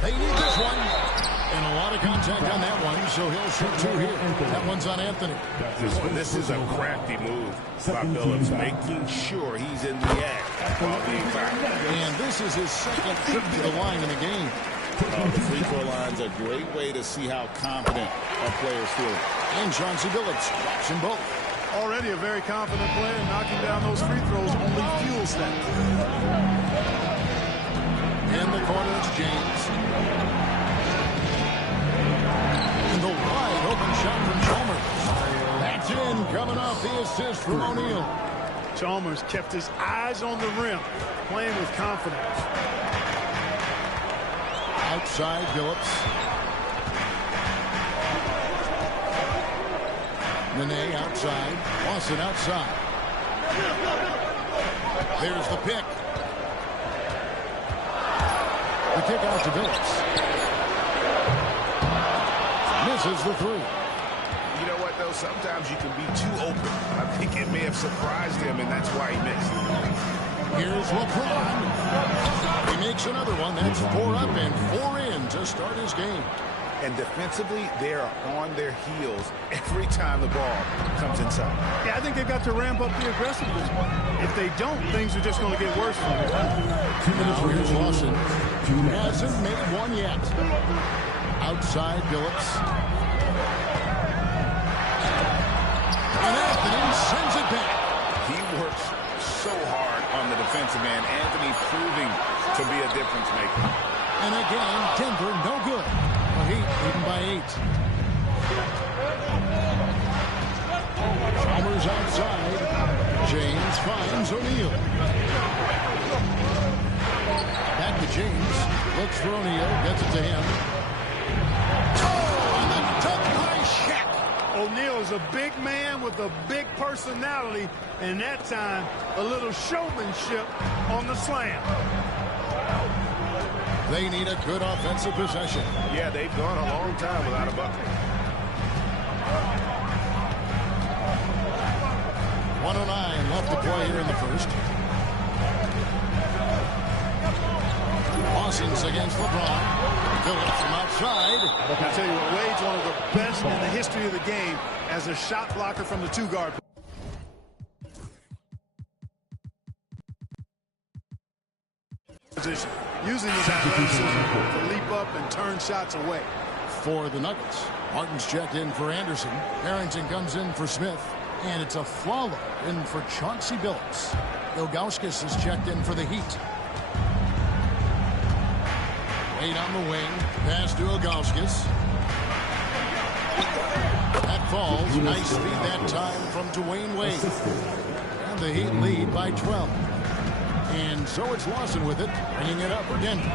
They need this one. And a lot of contact on that one, so he'll shoot 2 here. That one's on Anthony. This is a crafty move by Phillips, making sure he's in the act while being fouled. And this is his second trip to the line in the game. The free throw line's a great way to see how confident a player's feeling. And Chauncey Billups drops them both. Already a very confident player. Knocking down those free throws only fuels that. In the corner, it's James. And the wide open shot from Chalmers. That's in, coming off the assist from O'Neal. Chalmers kept his eyes on the rim, playing with confidence. Outside Phillips. Nene outside. Lawson outside. There's the pick. The kick out to Phillips. Misses the 3. You know what, though? Sometimes you can be too open. I think it may have surprised him, and that's why he missed. Here's LeBron. He makes another one. That's 4 up and 4 in to start his game. And defensively, they are on their heels every time the ball comes inside. Yeah, I think they've got to ramp up the aggressiveness. If they don't, things are just going to get worse for them. Now here's Lawson. Hasn't made one yet. Outside Phillips. And Anthony sends it back. He works so hard on the defensive end. Anthony proving to be a difference maker. And again, Denver no good. The Heat leading by 8. Chalmers outside. James finds O'Neal. Back to James. Looks for O'Neal. Gets it to him. Oh, and O'Neal is a big man with a big personality, and that time, a little showmanship on the slam. They need a good offensive possession. Yeah, they've gone a long time without a bucket. 1:09 left to play here in the first. Lawson's against LeBron. Phillips from outside. I tell you what, Wade's one of the best in the history of the game as a shot blocker from the two-guard position, using his athleticism to leap up and turn shots away. For the Nuggets, Martin's checked in for Anderson. Harrington comes in for Smith. And it's a Flalo in for Chauncey Billups. Ilgauskas is checked in for the Heat. Wade on the wing. Pass to Ilgauskas. That falls. Nice feed that time from Dwayne Wade. And the Heat lead by 12. And so it's Lawson with it, bringing it up for Denver.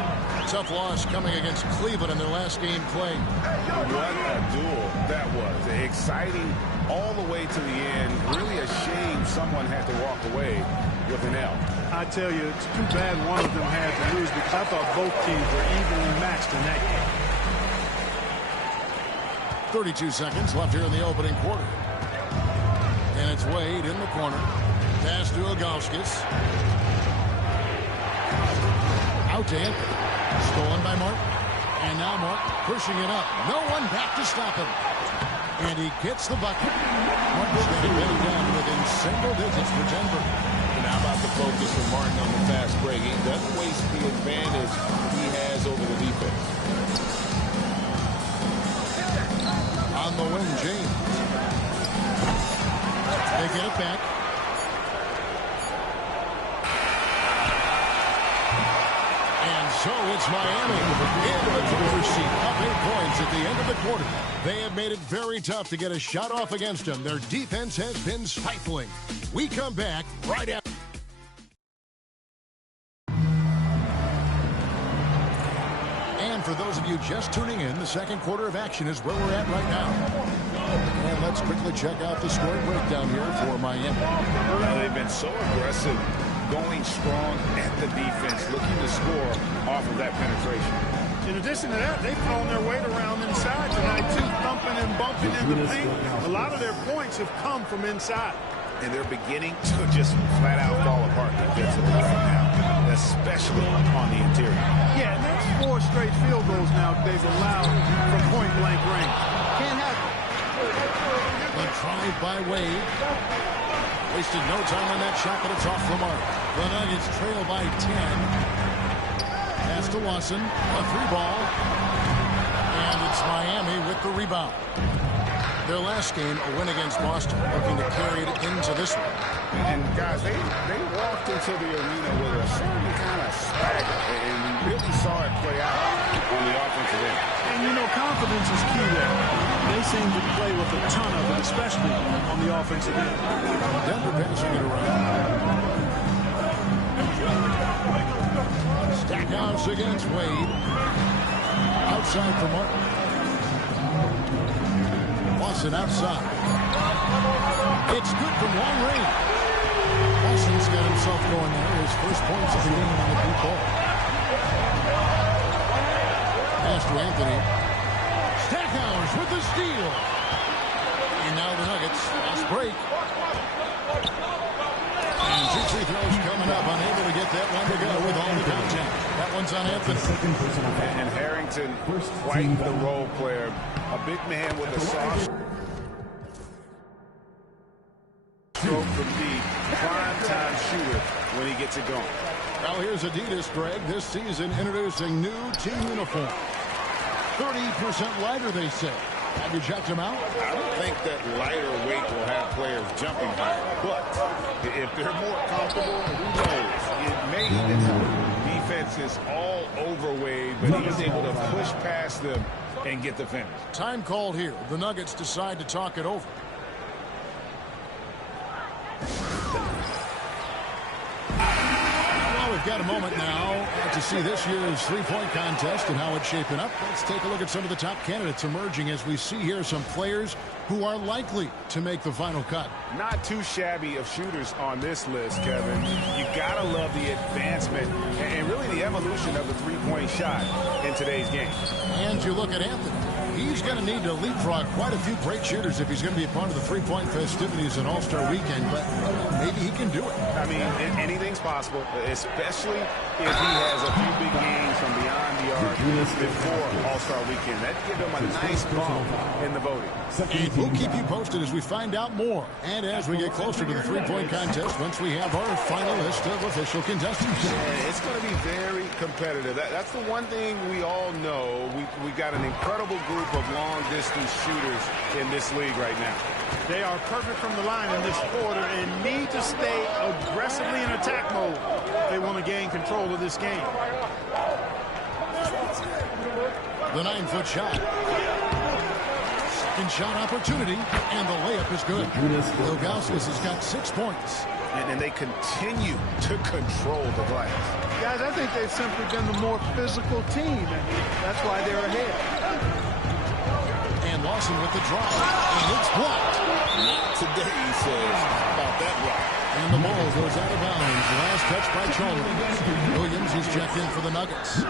Tough loss coming against Cleveland in their last game played. What a duel that was. Exciting all the way to the end. Really a shame someone had to walk away with an L. I tell you, it's too bad one of them had to lose because I thought both teams were evenly matched in that game. 32 seconds left here in the opening quarter. And it's Wade in the corner. Pass to Ilgauskas. Out to Anthony. Stolen by Martin. And now Martin pushing it up. No one back to stop him. And he gets the bucket. Martin's got it ready down within single digits for Denver. And how about the focus of Martin on the fast break? He doesn't waste the advantage he has over the defense. On the wing, James. They get it back. So it's Miami in the driver's seat, up 8 points at the end of the quarter. They have made it very tough to get a shot off against them. Their defense has been stifling. We come back right after. And for those of you just tuning in, the second quarter of action is where we're at right now. And let's quickly check out the score breakdown here for Miami. Well, they've been so aggressive, going strong at the defense, looking to score off of that penetration. In addition to that, they've thrown their weight around inside tonight, too, thumping and bumping in the paint. A lot of their points have come from inside. And they're beginning to just flat out fall apart defensively right now, especially on the interior. Yeah, and that's 4 straight field goals now they've allowed from point-blank range. Can't have it. The drive by Wade. Wasted no time on that shot, but it's off the mark. The Nuggets trail by 10. Pass to Lawson. A 3-ball. And it's Miami with the rebound. Their last game, a win against Boston, looking to carry it into this one. And guys, they walked into the arena with a certain kind of swagger, and we really saw it play out on the offensive end. And, you know, confidence is key there. They seem to play with a ton of it, especially on the offensive end. Denver passing it around. Stackhouse against Wade. Outside for Martin. Lawson outside. It's good from long range. Lawson's got himself going there. His first points of the game on the deep ball. Pass to Anthony. Stackhouse with the steal. And now the Nuggets. Last break. And 2 free throws coming up. Unable to get that one to go with all the contact. That one's on Anthony. And Harrington, quite the role player. A big man with a soft stroke from deep. Prime-time shooter when he gets it going. Now here's Adidas, Greg, this season introducing new team uniform. 30% lighter, they say. Have you checked them out? I don't think that lighter weight will have players jumping higher. But if they're more comfortable, who knows? It may even help. Defense is all over Wade, but he's able to push past them and get the finish. Time called here. The Nuggets decide to talk it over. Well, if We've got a moment now to see this year's three-point contest and how it's shaping up. Let's take a look at some of the top candidates emerging as we see here some players who are likely to make the final cut. Not too shabby of shooters on this list, Kevin. You gotta love the advancement and really the evolution of the three-point shot in today's game. And you look at Anthony. He's going to need to leapfrog quite a few great shooters if he's going to be a part of the three-point festivities in All-Star Weekend, but maybe he can do it. I mean, anything's possible, especially if he has a few big games from beyond the arc before All-Star Weekend. That'd give him a nice bump in the voting. And we'll keep you posted as we find out more and as we get closer to the three-point contest once we have our final list of official contestants. Yeah, it's going to be very competitive. That's the one thing we all know. We've got an incredible group of long-distance shooters in this league right now. They are perfect from the line in this quarter and need to stay aggressively in attack mode if they want to gain control of this game. The 9-foot shot. Second shot opportunity, and the layup is good. Ilgauskas has got 6 points. And they continue to control the glass. Guys, I think they've simply been the more physical team, and that's why they're ahead. And Lawson with the draw, and it's blocked. Not today, he says. How about that block? And the ball goes out of bounds. Last touch by Chalmers. Williams is checked in for the Nuggets.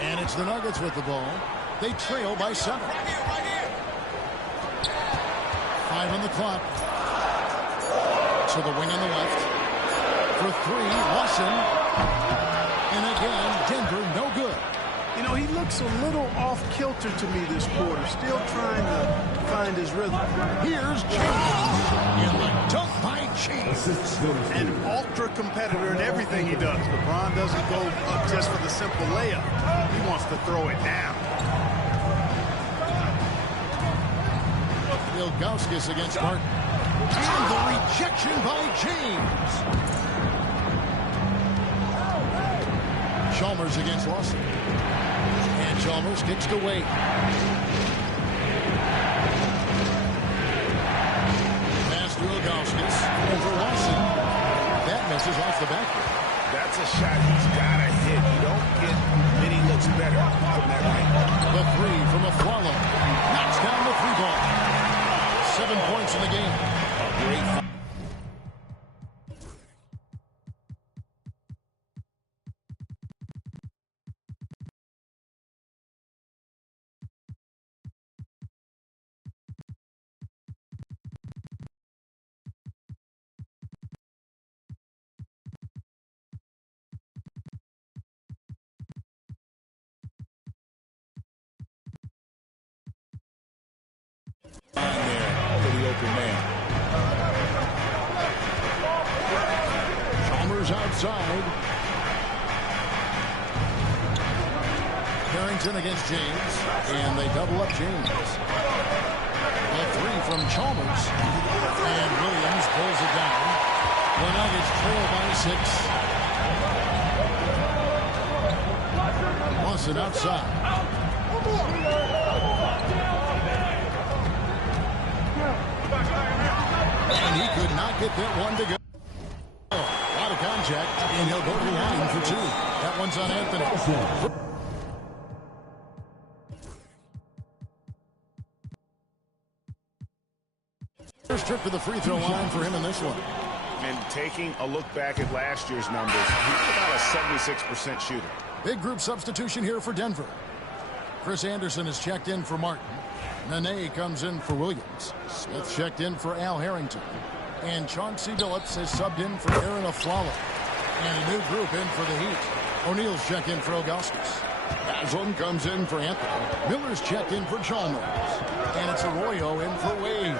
And it's the Nuggets with the ball. They trail by 7. 5 on the clock. To the wing on the left. For 3, Lawson. And again, Denver, no good. You know, he looks a little off-kilter to me this quarter, still trying to find his rhythm. Here's James. And the dunk by James. An ultra-competitor in everything he does. LeBron doesn't go up just for the simple layup. He wants to throw it down. Ilgauskas against Martin. And the rejection by James. Chalmers against Lawson. And Chalmers kicks to Wade. Pass to Ilgauskas. Over Lawson. That misses off the back. That's a shot he's got to hit. You don't get many looks better from that right. The 3 from Aflalo. Knocks down the 3-ball. 7 points in the game. Great. Chalmers outside. Harrington against James. And they double up James. The 3 from Chalmers. And Williams pulls it down. The Nuggets trail by 6. Lawson outside. And he could not get that one to go. A lot of contact, and he'll go to the line for 2. That one's on Anthony. First trip to the free throw line for him in this one. And taking a look back at last year's numbers, he's about a 76% shooter. Big group substitution here for Denver. Chris Anderson is checked in for Martin. Nene comes in for Williams. Smith checked in for Al Harrington. And Chauncey Billups has subbed in for Aaron Aflalo. And a new group in for the Heat. O'Neal's checked in for Ilgauskas. Haslam comes in for Anthony. Miller's checked in for Chalmers. And it's Arroyo in for Wade.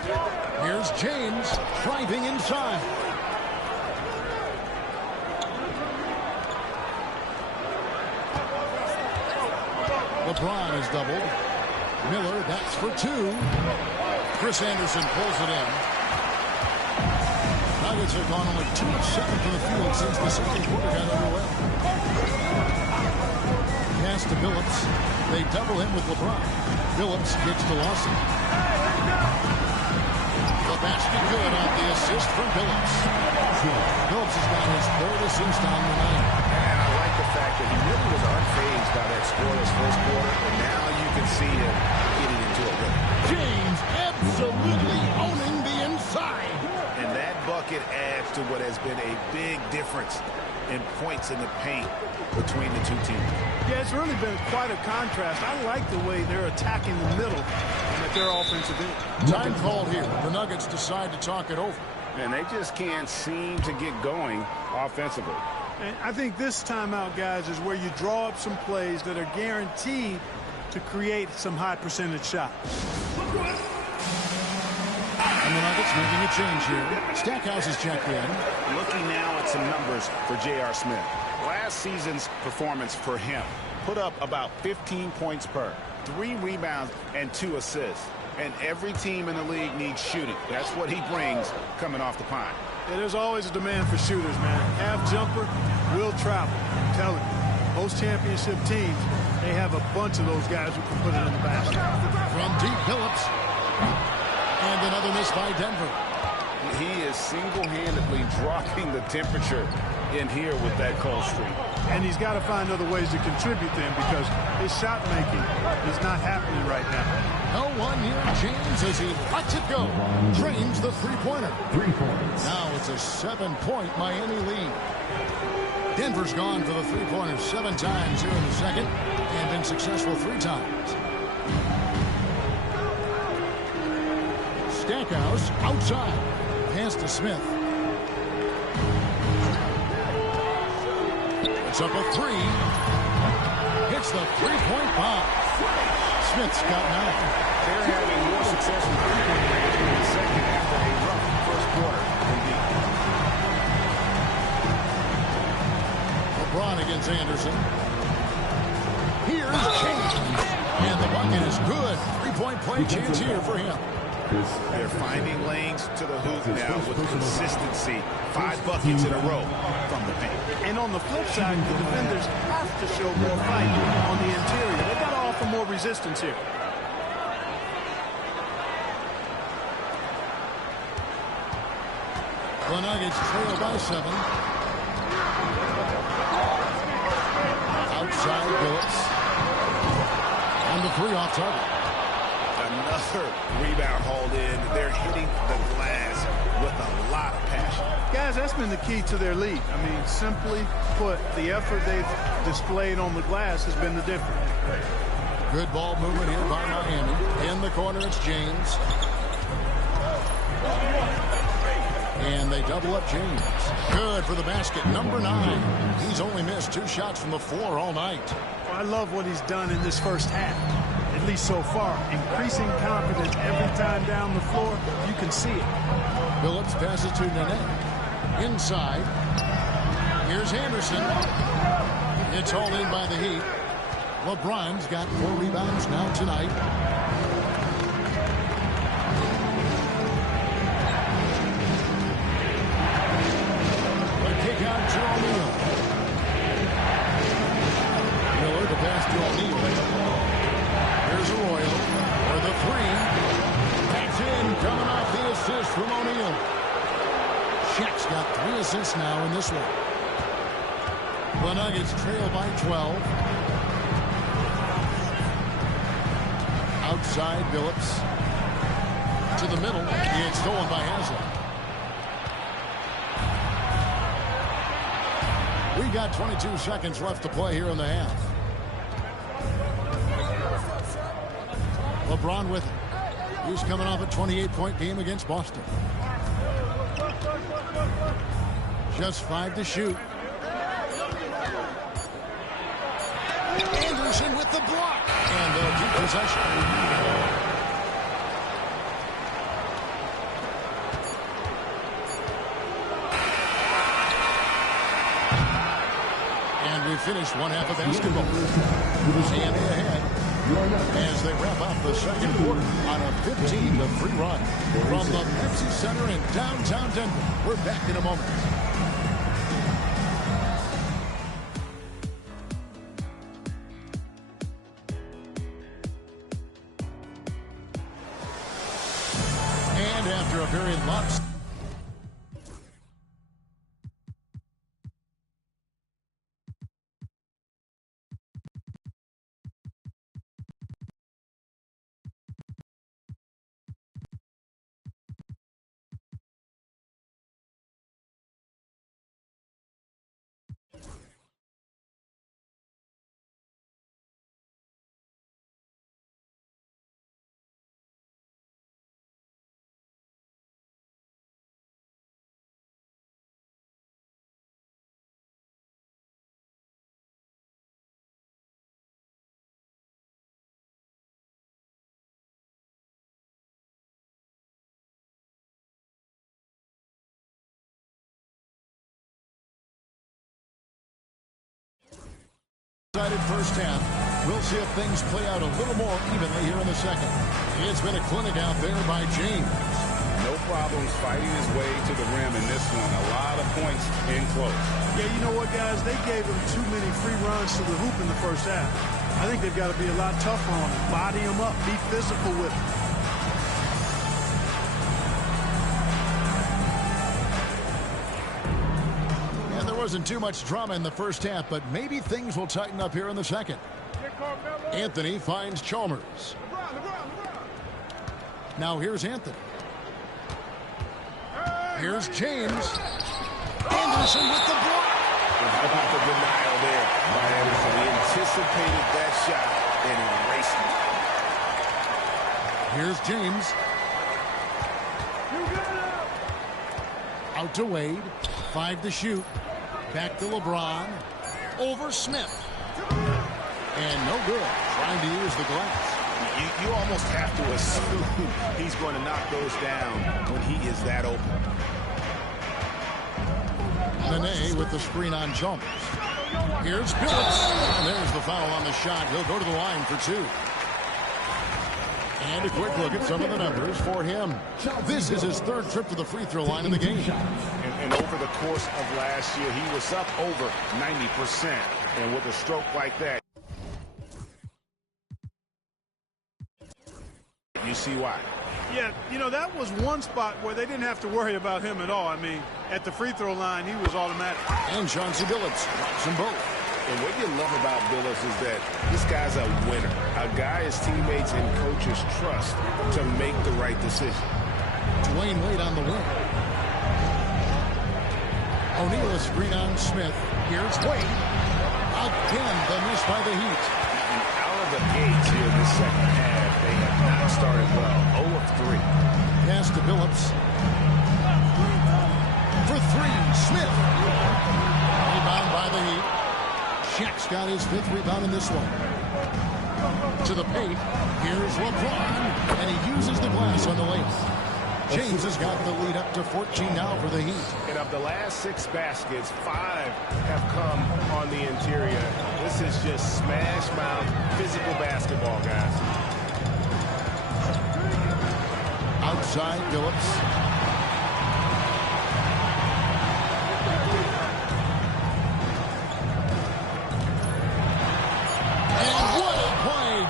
Here's James driving inside. LeBron is doubled. Miller, that's for 2. Chris Anderson pulls it in. Nuggets have gone only 2 of 7 from the field since the second quarter got underway. Pass to Billups. They double him with LeBron. Billups kicks to Lawson. The basket good off the assist from Phillips. Phillips has got his third assist on the night. And I like the fact that he really was unfazed by that scoreless first quarter, and now you can see him getting into a rhythm. James absolutely owning the inside. And that bucket adds to what has been a big difference in points in the paint between the two teams. Yeah, it's really been quite a contrast. I like the way they're attacking the middle and at their offensive end. Time called here. The Nuggets decide to talk it over. And they just can't seem to get going offensively. And I think this timeout, guys, is where you draw up some plays that are guaranteed to create some high percentage shots. And the Nuggets making a change here. Stackhouse is checked in. Looking now at some numbers for J.R. Smith. Last season's performance for him put up about 15 points per, 3 rebounds, and 2 assists. And every team in the league needs shooting. That's what he brings coming off the pine. Yeah, there's always a demand for shooters, man. Half jumper will travel. I'm telling you, most championship teams, they have a bunch of those guys who can put it in the basket. From deep, Phillips. And another miss by Denver. He is single-handedly dropping the temperature in here with that cold streak. And he's got to find other ways to contribute then, because his shot making is not happening right now. No one near James as he lets it go. Drains the three-pointer. 3 points. Now it's a 7-point Miami lead. Denver's gone for the three-pointer 7 times here in the second and been successful 3 times. Stackhouse outside. Pass to Smith. It's up a 3. Hits the three-point bomb. Smith's got 9. They're having more success with three-point range in the second after a rough first quarter. Indeed. LeBron against Anderson. Here's James. And the bucket is good. Three-point play chance here for him. They're finding lanes to the hoop now with consistency. 5 buckets in a row from the paint. And on the flip side, the defenders have to show more fight on the interior. They've got to offer more resistance here. The Nuggets trail by 7. Outside Phillips. And the 3 off target. Another rebound hauled in. They're hitting the glass with a lot of passion. Guys, that's been the key to their lead. I mean, simply put, the effort they've displayed on the glass has been the difference. Good ball movement here by Miami. In the corner, it's James. And they double up James. Good for the basket. Number 9. He's only missed 2 shots from the floor all night. Well, I love what he's done in this first half, at least so far. Increasing confidence every time down the floor. You can see it. Phillips passes to Nene. Inside. Here's Anderson. It's hauled in by the Heat. LeBron's got 4 rebounds now tonight. Out to O'Neal. Miller to pass to O'Neal. Here's Arroyo for the 3. That's in, coming off the assist from O'Neal. Shaq's got 3 assists now in this one. The Nuggets trail by 12. Outside Phillips. To the middle. It's stolen by Haslem. We got 22 seconds left to play here in the half. LeBron with it. He's coming off a 28-point game against Boston. Just 5 to shoot. Anderson with the block. And they'll keep possession. We finished one half of basketball. And ahead as they wrap up the second quarter on a 15-3 run from the Pepsi Center in downtown Denver. We're back in a moment. And after a very lopsided. First half. We'll see if things play out a little more evenly here in the second. It's been a clinic out there by James. No problems fighting his way to the rim in this one. A lot of points in close. Yeah, you know what, guys? They gave him too many free runs to the hoop in the first half. I think they've got to be a lot tougher on him. Body him up. Be physical with him. Wasn't too much drama in the first half, but maybe things will tighten up here in the second. Anthony finds Chalmers. Now here's Anthony. Here's James. Anderson with the block. And how about the denial there by Anderson? He anticipated that shot and erased it. Here's James. Out to Wade. 5 to shoot. Back to LeBron. Over Smith. And no good. Trying to use the glass. You almost have to assume he's going to knock those down when he is that open. Nene with the screen on Chalmers. Here's Billups. And there's the foul on the shot. He'll go to the line for 2. And a quick look at some of the numbers for him. This is his 3rd trip to the free throw line in the game. And over the course of last year, he was up over 90%. And with a stroke like that, you see why. Yeah, you know, that was one spot where they didn't have to worry about him at all. I mean, at the free throw line, he was automatic. And Chauncey Billups drops them both. And what you love about Billups is that this guy's a winner. A guy his teammates and coaches trust to make the right decision. Dwayne Wade on the wing. O'Neal a screen on Smith. Here's Wade. Again, the miss by the Heat. And out of the gates here in the second half, they have not started well. 0 of 3. Pass to Billups. For 3, Smith. Rebound by the Heat. Shaq's got his 5th rebound in this one. To the paint. Here's LeBron. And he uses the glass on the layup. James has got the lead up to 14 now for the Heat. And of the last 6 baskets, 5 have come on the interior. This is just smash mouth physical basketball, guys. Outside Billups.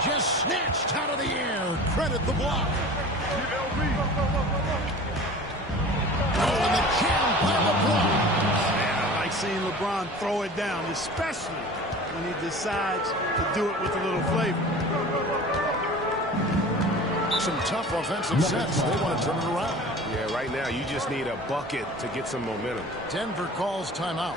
Just snatched out of the air. Credit the block. Oh, and the jam by LeBron. Man, I like seeing LeBron throw it down, especially when he decides to do it with a little flavor. Some tough offensive sets. They want to turn it around. Yeah, right now you just need a bucket to get some momentum. Denver calls timeout.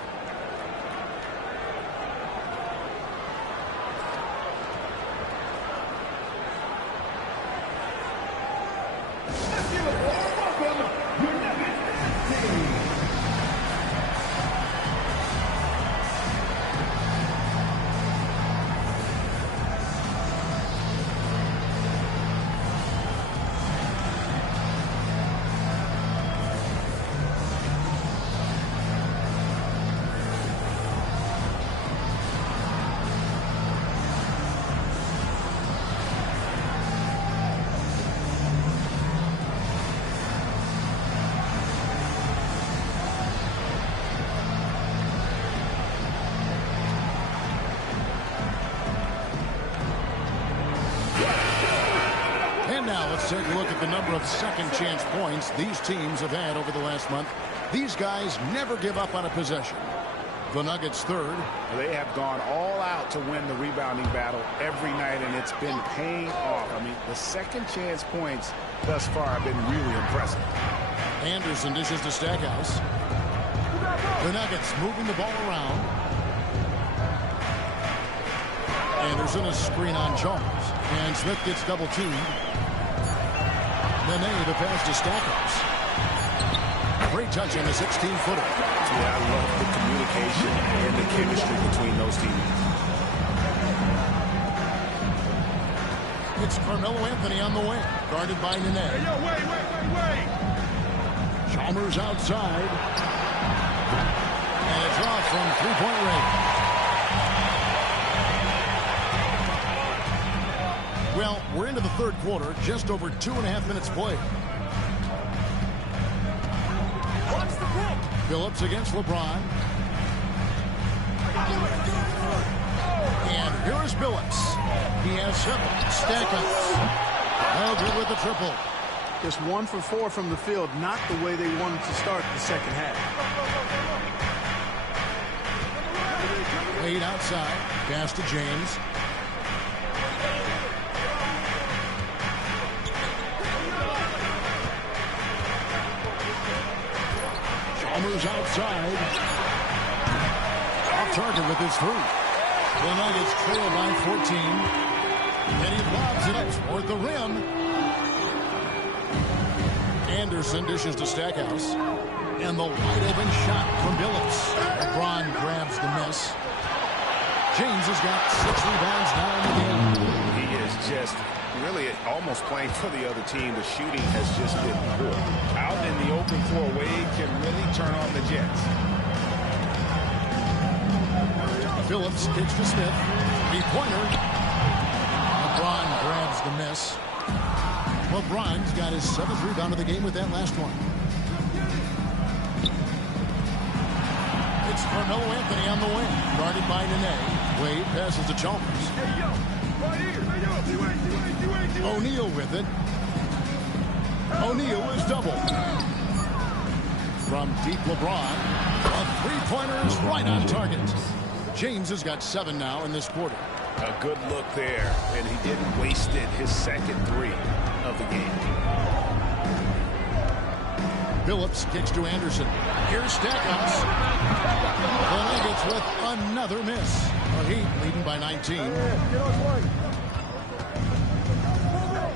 Let's take a look at the number of second chance points these teams have had over the last month. These guys never give up on a possession. The Nuggets third. They have gone all out to win the rebounding battle every night, and it's been paying off. I mean, the second chance points thus far have been really impressive. Anderson dishes to Stackhouse. The Nuggets moving the ball around. Anderson a screen on Jones. And Smith gets double teamed. Nene the pass to Stackhouse. Great touch on the 16-footer. Yeah, I love the communication and the chemistry between those teammates. It's Carmelo Anthony on the wing, guarded by Nene. Hey, yo, wait. Chalmers outside. And a draw from three-point range. Well, we're into the third quarter, just over 2.5 minutes played. Phillips against LeBron. And here is Phillips. He has 7. Stackhouse. No good with the triple. Just 1 for 4 from the field, not the way they wanted to start the second half. Wade outside. Pass to James. Chalmers outside. Off target with his 3. The Nuggets trail by 14. And he lobs it up toward the rim. Anderson dishes to Stackhouse. And the wide open shot from Phillips. LeBron grabs the miss. James has got 6 rebounds now in the game. He is just really almost playing for the other team. The shooting has just been poor. Out in the open floor, Wade can really turn on the Jets. Phillips kicks to Smith. 3-pointer. LeBron grabs the miss. LeBron's got his 7th rebound of the game with that last one. It's Carmelo Anthony on the wing, guarded by Nene. Wade passes to Chalmers. O'Neal with it. O'Neal is doubled. From deep LeBron. A 3-pointer is right on target. James has got 7 now in this quarter. A good look there, and he didn't waste it. His second 3 of the game. Phillips kicks to Anderson. Here's Stackhouse. The Nuggets with another miss. The Heat leading by 19.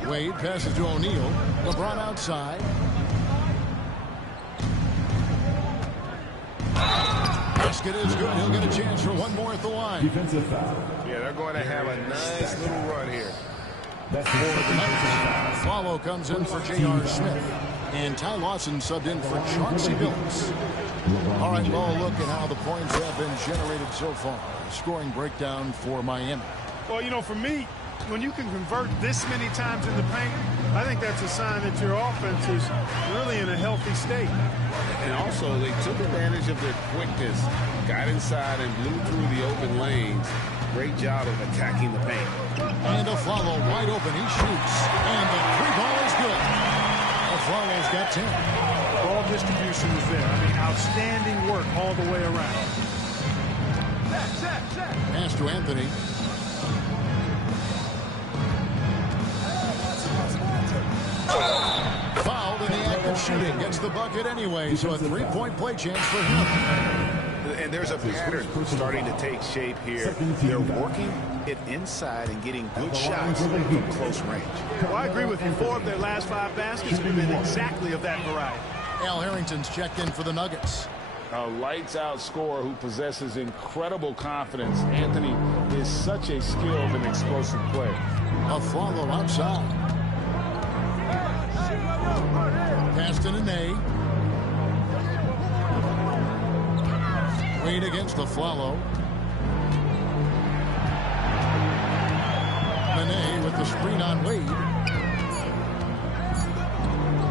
Wade passes to O'Neal. LeBron outside. Basket is good. He'll get a chance for one more at the line. Defensive foul. Yeah, they're going to have a nice little run here. That's the defensive foul. Follow comes in for J.R. Smith. And Ty Lawson subbed in for Chauncey Billups. All right, well, look at how the points have been generated so far. Scoring breakdown for Miami. Well, you know, for me, when you can convert this many times in the paint, I think that's a sign that your offense is really in a healthy state. And also, they took advantage of their quickness, got inside and blew through the open lanes. Great job of attacking the paint. And a follow wide open. He shoots. And the 3-ball is good. Aflalo's got 10. Ball distribution was there. I mean, outstanding work all the way around. Pass to Anthony. Fouled in the act of shooting. Gets the bucket anyway, so a 3-point play chance for him. And there's a pattern starting to take shape here. They're working it inside and getting good shots from close range. Well, I agree with you. 4 of their last 5 baskets have been exactly of that variety. Al Harrington's checked in for the Nuggets. A lights-out scorer who possesses incredible confidence. Anthony is such a skilled and explosive player. A follow outside. Pass to Nene. Wade against the follow. Nene with the screen on Wade.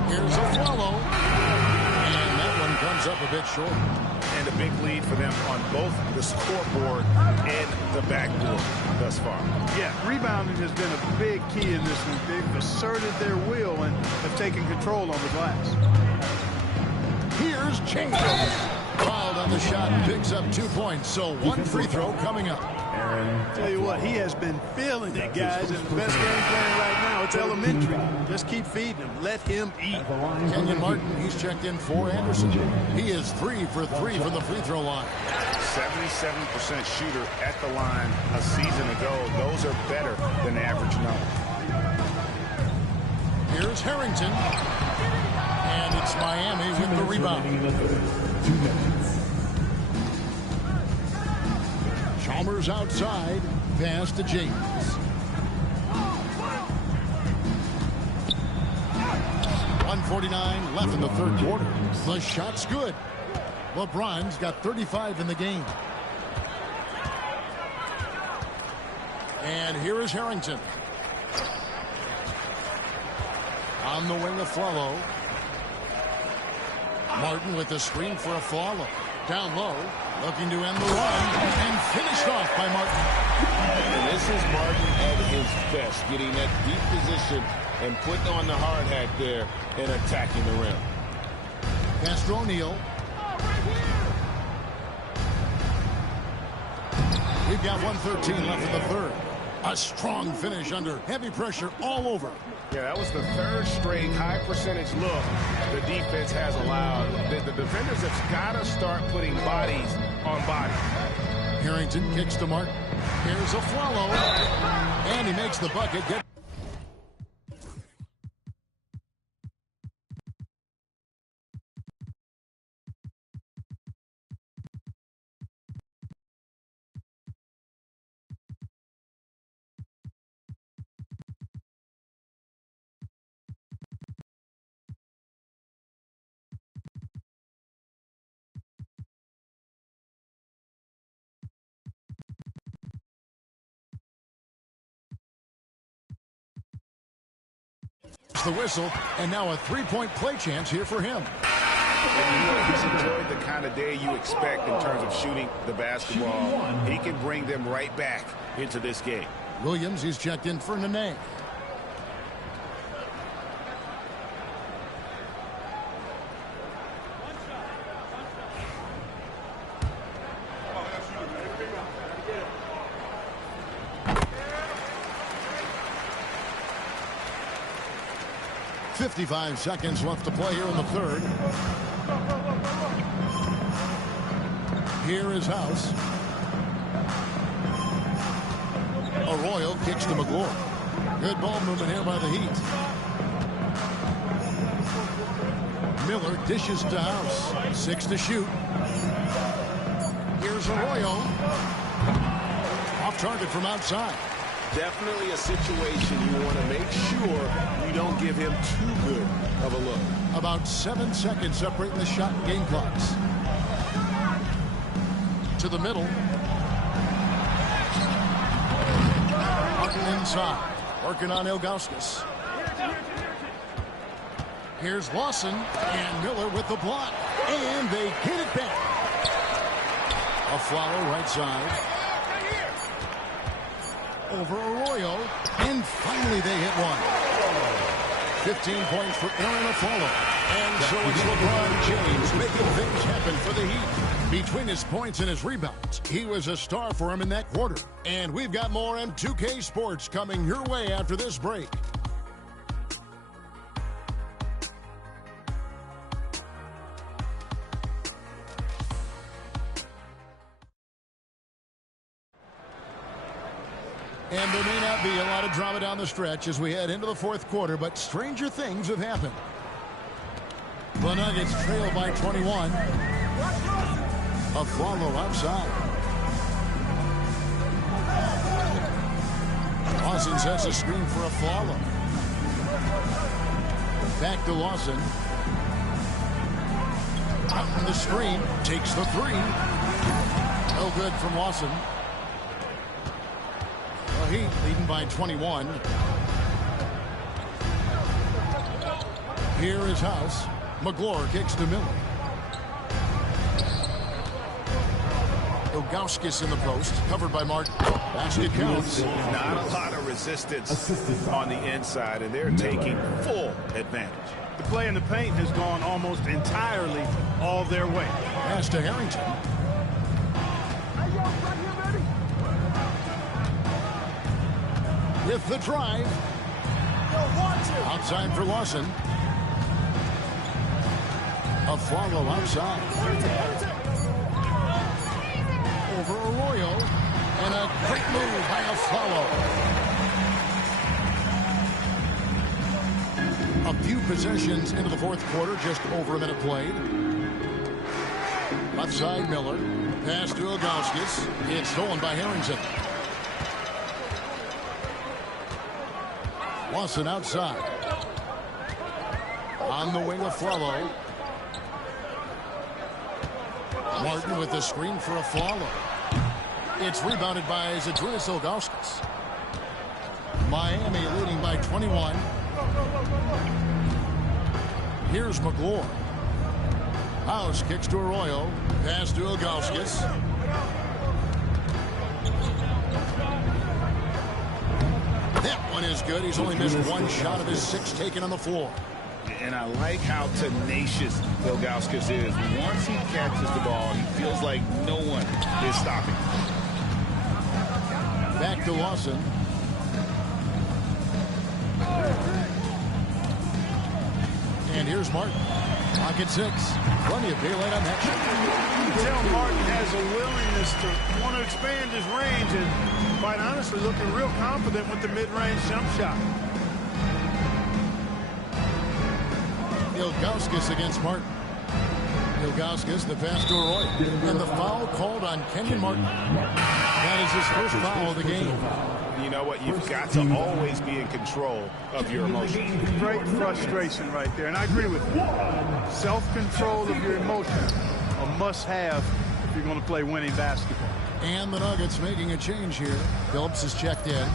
Here's a follow. And that one comes up a bit short. And a big lead for them on both the scoreboard and the backboard thus far. Yeah, rebounding has been a big key in this one. They've asserted their will and have taken control on the glass. Here's Chambers. Fouled on the shot and picks up 2 points. So one free throw coming up. Tell you what, he has been feeling it, guys, and the best game plan right now, it's elementary. Just keep feeding him. Let him eat. Kenyon Martin, he's checked in for Anderson. He is 3 for 3 from the free throw line. 77% shooter at the line a season ago. Those are better than average numbers. Here's Harrington. And it's Miami with the rebound. Chalmers outside. Pass to James. .149 left in the third quarter. The shot's good. LeBron's got 35 in the game. And here is Harrington. On the wing of Flalo. Martin with the screen for a Flalo. Down low, looking to end the run, and finished off by Martin. And this is Martin at his best, getting that deep position and putting on the hard hat there and attacking the rim. Castro O'Neal. We've got 1:13 left in the third. A strong finish under heavy pressure all over. Yeah, that was the third straight high percentage look the defense has allowed. The defenders have got to start putting bodies on bodies. Harrington kicks to Martin. Here's a Flalo. And he makes the bucket. The whistle, and now a three-point play chance here for him. He's enjoyed the kind of day you expect in terms of shooting the basketball. He can bring them right back into this game. Williams, he's checked in for Nene. .55 seconds left to play here in the third. Here is House. Arroyo kicks to McGlure. Good ball movement here by the Heat. Miller dishes to House. 6 to shoot. Here's Arroyo. Off target from outside. Definitely a situation you want to make sure you don't give him too good of a look. About 7 seconds separating the shot and game clocks. To the middle. Martin inside. Working on Ilgauskas. Here's Lawson. And Miller with the block. And they get it back. A Flalo right side. Over Arroyo, and finally they hit one. 15 points for Aaron Aflalo. And so it's LeBron James making things happen for the Heat. Between his points and his rebounds, he was a star for him in that quarter. And we've got more M2K Sports coming your way after this break. And there may not be a lot of drama down the stretch as we head into the fourth quarter, but stranger things have happened. The Nuggets trail by 21. Aflalo outside. Lawson sets a screen for Aflalo. Back to Lawson. Out in the screen. Takes the three. No good from Lawson. Heat leading by 21. Here is House. McGlure kicks to Miller. Ilgauskas in the post, covered by Martin. Basket counts. Not a lot of resistance on the inside, and they're taking full advantage. The play in the paint has gone almost entirely all their way. Pass to Harrington. With the drive. Outside for Lawson. A follow outside. Over Arroyo. And a quick move by a follow. A few possessions into the fourth quarter, just over a minute played. Left side Miller. Pass to Ilgauskas. It's stolen by Harrington. Lawson outside. On the wing of Flalo. Martin with the screen for a Flalo. It's rebounded by Zydrunas Ilgauskas. Miami leading by 21. Here's McGlure. House kicks to Arroyo. Pass to Ilgauskas. That one is good. He's only missed one shot of his 6 taken on the floor. And I like how tenacious Ilgauskas is. Once he catches the ball, he feels like no one is stopping. Back to Lawson. And here's Martin. Pocket 6. Plenty of daylight on that shot. You can tell Martin has a willingness to want to expand his range and, quite honestly, looking real confident with the mid-range jump shot. Ilgauskas against Martin. Ilgauskas, the pass to Arroyo. And the foul called on Kenyon Martin. That is his first foul of the game. You know what? You've got to always be in control of your emotions. Great frustration right there, and I agree with you. Self-control of your emotions, a must-have if you're going to play winning basketball. And the Nuggets making a change here. Phillips is checked in.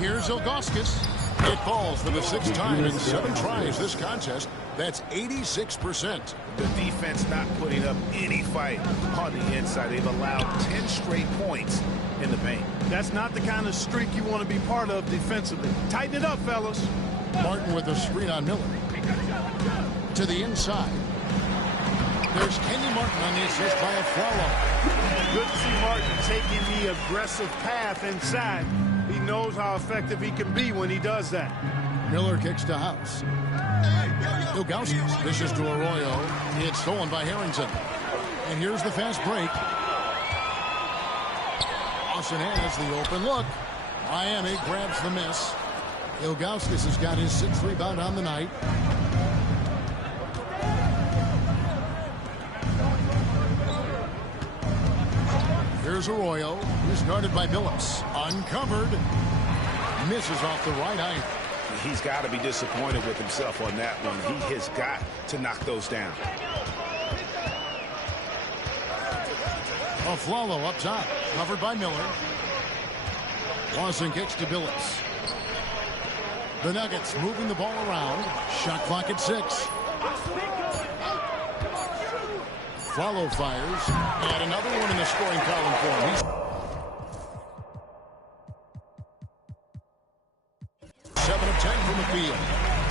Here's Ilgauskas. It falls for the 6th time in 7 tries this contest. That's 86%. The defense not putting up any fight on the inside. They've allowed 10 straight points in the paint. That's not the kind of streak you want to be part of defensively. Tighten it up, fellas. Martin with a screen on Miller. To the inside. There's Kenyon Martin on the assist by a follow. Good to see Martin taking the aggressive path inside. He knows how effective he can be when he does that. Miller kicks to House. Ilgauskas dishes to Arroyo. It's stolen by Harrington. And here's the fast break. Lawson has the open look. Miami grabs the miss. Ilgauskas has got his 6th rebound on the night. Here's Arroyo, who's guarded by Phillips. Uncovered. Misses off the right iron. He's got to be disappointed with himself on that one. He has got to knock those down. Flalo up top, covered by Miller. Lawson kicks to Phillips. The Nuggets moving the ball around. Shot clock at 6. Flalo fires, and another one in the scoring column for him. He's 7 of 10 from the field.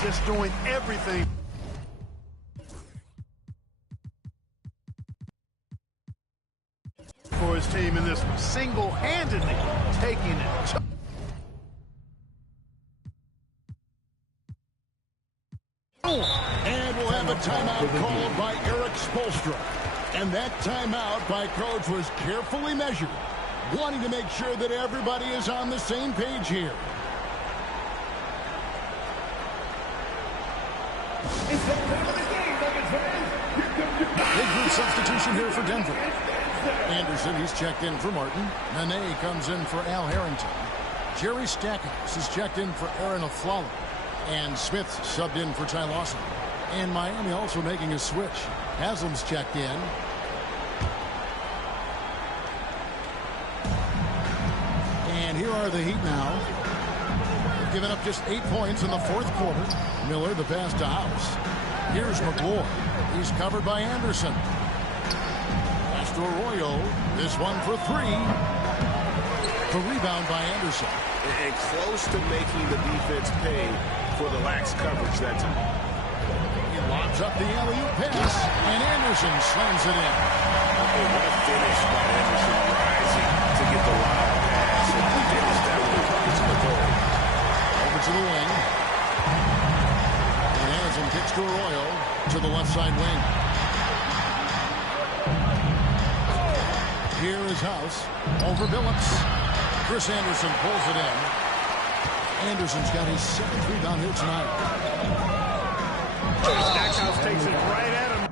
Just doing everything. For his team in this one. Single-handedly taking it. And we'll have a timeout called by Eric Spoelstra. And that timeout by coach was carefully measured, wanting to make sure that everybody is on the same page here. Big group substitution here for Denver. Anderson, he's checked in for Martin. Nene comes in for Al Harrington. Jerry Stackhouse is checked in for Aaron Aflalo. And Smith subbed in for Ty Lawson. And Miami also making a switch. Haslam's checked in. And here are the Heat now. They've given up just 8 points in the fourth quarter. Miller, the pass to House. Here's McGlure. He's covered by Anderson. Arroyo, this one for three. The rebound by Anderson. And close to making the defense pay for the lax coverage that time. He lobs up the alley-oop pass, and Anderson slams it in. Oh, what a finish by Anderson, rising to get the wild pass and finish that one to the goal. Over to the wing. And Anderson kicks to Arroyo to the left side wing. Here is House over Billups. Chris Anderson pulls it in. Anderson's got his 7th rebound here tonight. Stackhouse takes it right at him.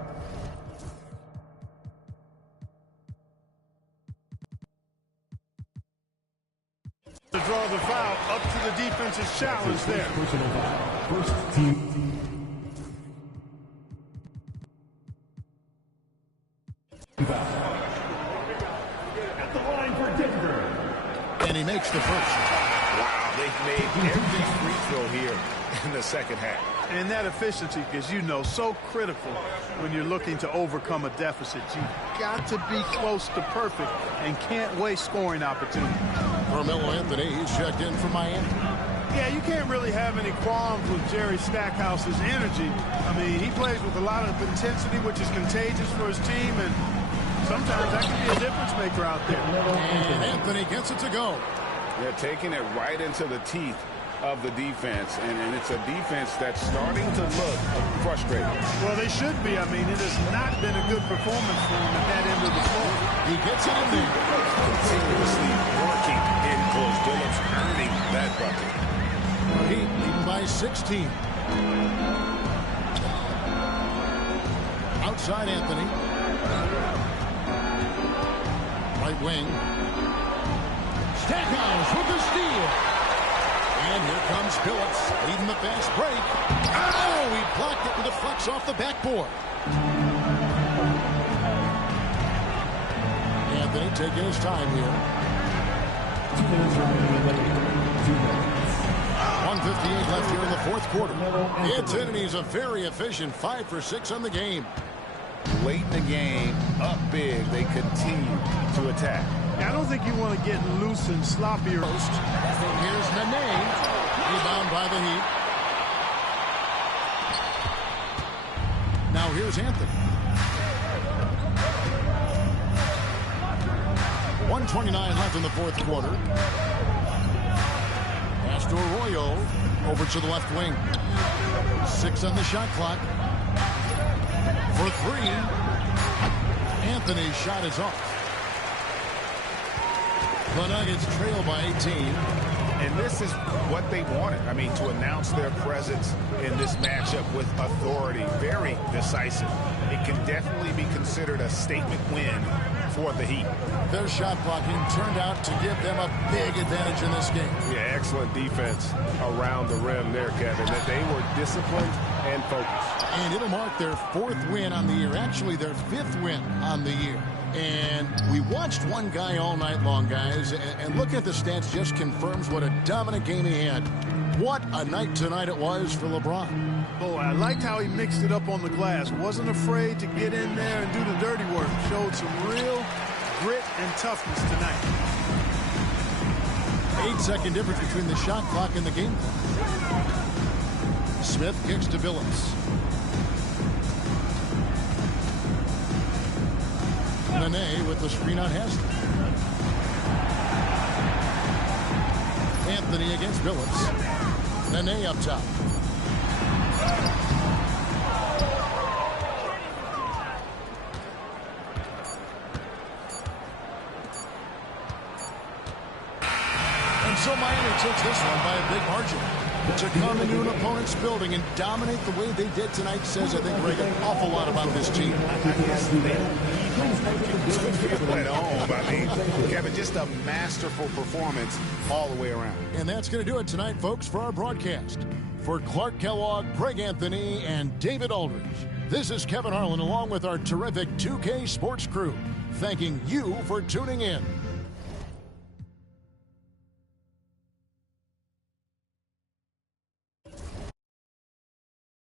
To draw the foul up to the defense's challenge there. Personal foul. First team. At the line for Denver. And he makes the first. Wow, they've made every free throw here in the second half. And that efficiency, as you know, so critical when you're looking to overcome a deficit. You've got to be close to perfect and can't waste scoring opportunities. Carmelo Anthony, he's checked in from Miami. Yeah, you can't really have any qualms with Jerry Stackhouse's energy. I mean, he plays with a lot of intensity, which is contagious for his team, and sometimes that can be a difference maker out there. And Anthony gets it to go. They're taking it right into the teeth of the defense, and it's a defense that's starting to look frustrated. Well, they should be. I mean, it has not been a good performance for him at that end of the floor. He gets it in there. Continuously working in close. Billups earning that bucket. Heat leading by 16. Outside Anthony. Right wing. Stackhouse with the steal. And here comes Billups leading the fast break. Oh, he blocked it with a flex off the backboard. Anthony taking his time here. 2 minutes remaining. 2 minutes. 1:58 left here in the fourth quarter. Anthony's a very efficient 5 for 6 on the game. Late in the game, up big, they continue to attack. I don't think you want to get loose and sloppier. Here's Nene. Rebound by the Heat. Now here's Anthony. 1:29 left in the fourth quarter. Pass to Arroyo. Over to the left wing. 6 on the shot clock. For 3. Anthony's shot is off. The Nuggets trail by 18. And this is what they wanted. I mean, to announce their presence in this matchup with authority. Very decisive. It can definitely be considered a statement win for the Heat. Their shot blocking turned out to give them a big advantage in this game. Yeah, excellent defense around the rim there, Kevin. That they were disciplined and focused. And it'll mark their 4th win on the year. Actually, their 5th win on the year. And we watched one guy all night long, guys. And looking at the stats just confirms what a dominant game he had. What a night tonight it was for LeBron. Oh, I liked how he mixed it up on the glass. Wasn't afraid to get in there and do the dirty work. Showed some real grit and toughness tonight. 8-second difference between the shot clock and the game clock. Smith kicks to Billups. Nene with the screen on Haslem. Anthony against Billups. Nene up top. And so Miami takes this one by a big margin. To come into an opponent's building and dominate the way they did tonight says, I think, Greg, an awful lot about this team. At home, I mean, Kevin, just a masterful performance all the way around. And that's going to do it tonight, folks, for our broadcast. For Clark Kellogg, Greg Anthony, and David Aldridge, this is Kevin Harlan along with our terrific 2K Sports crew, thanking you for tuning in.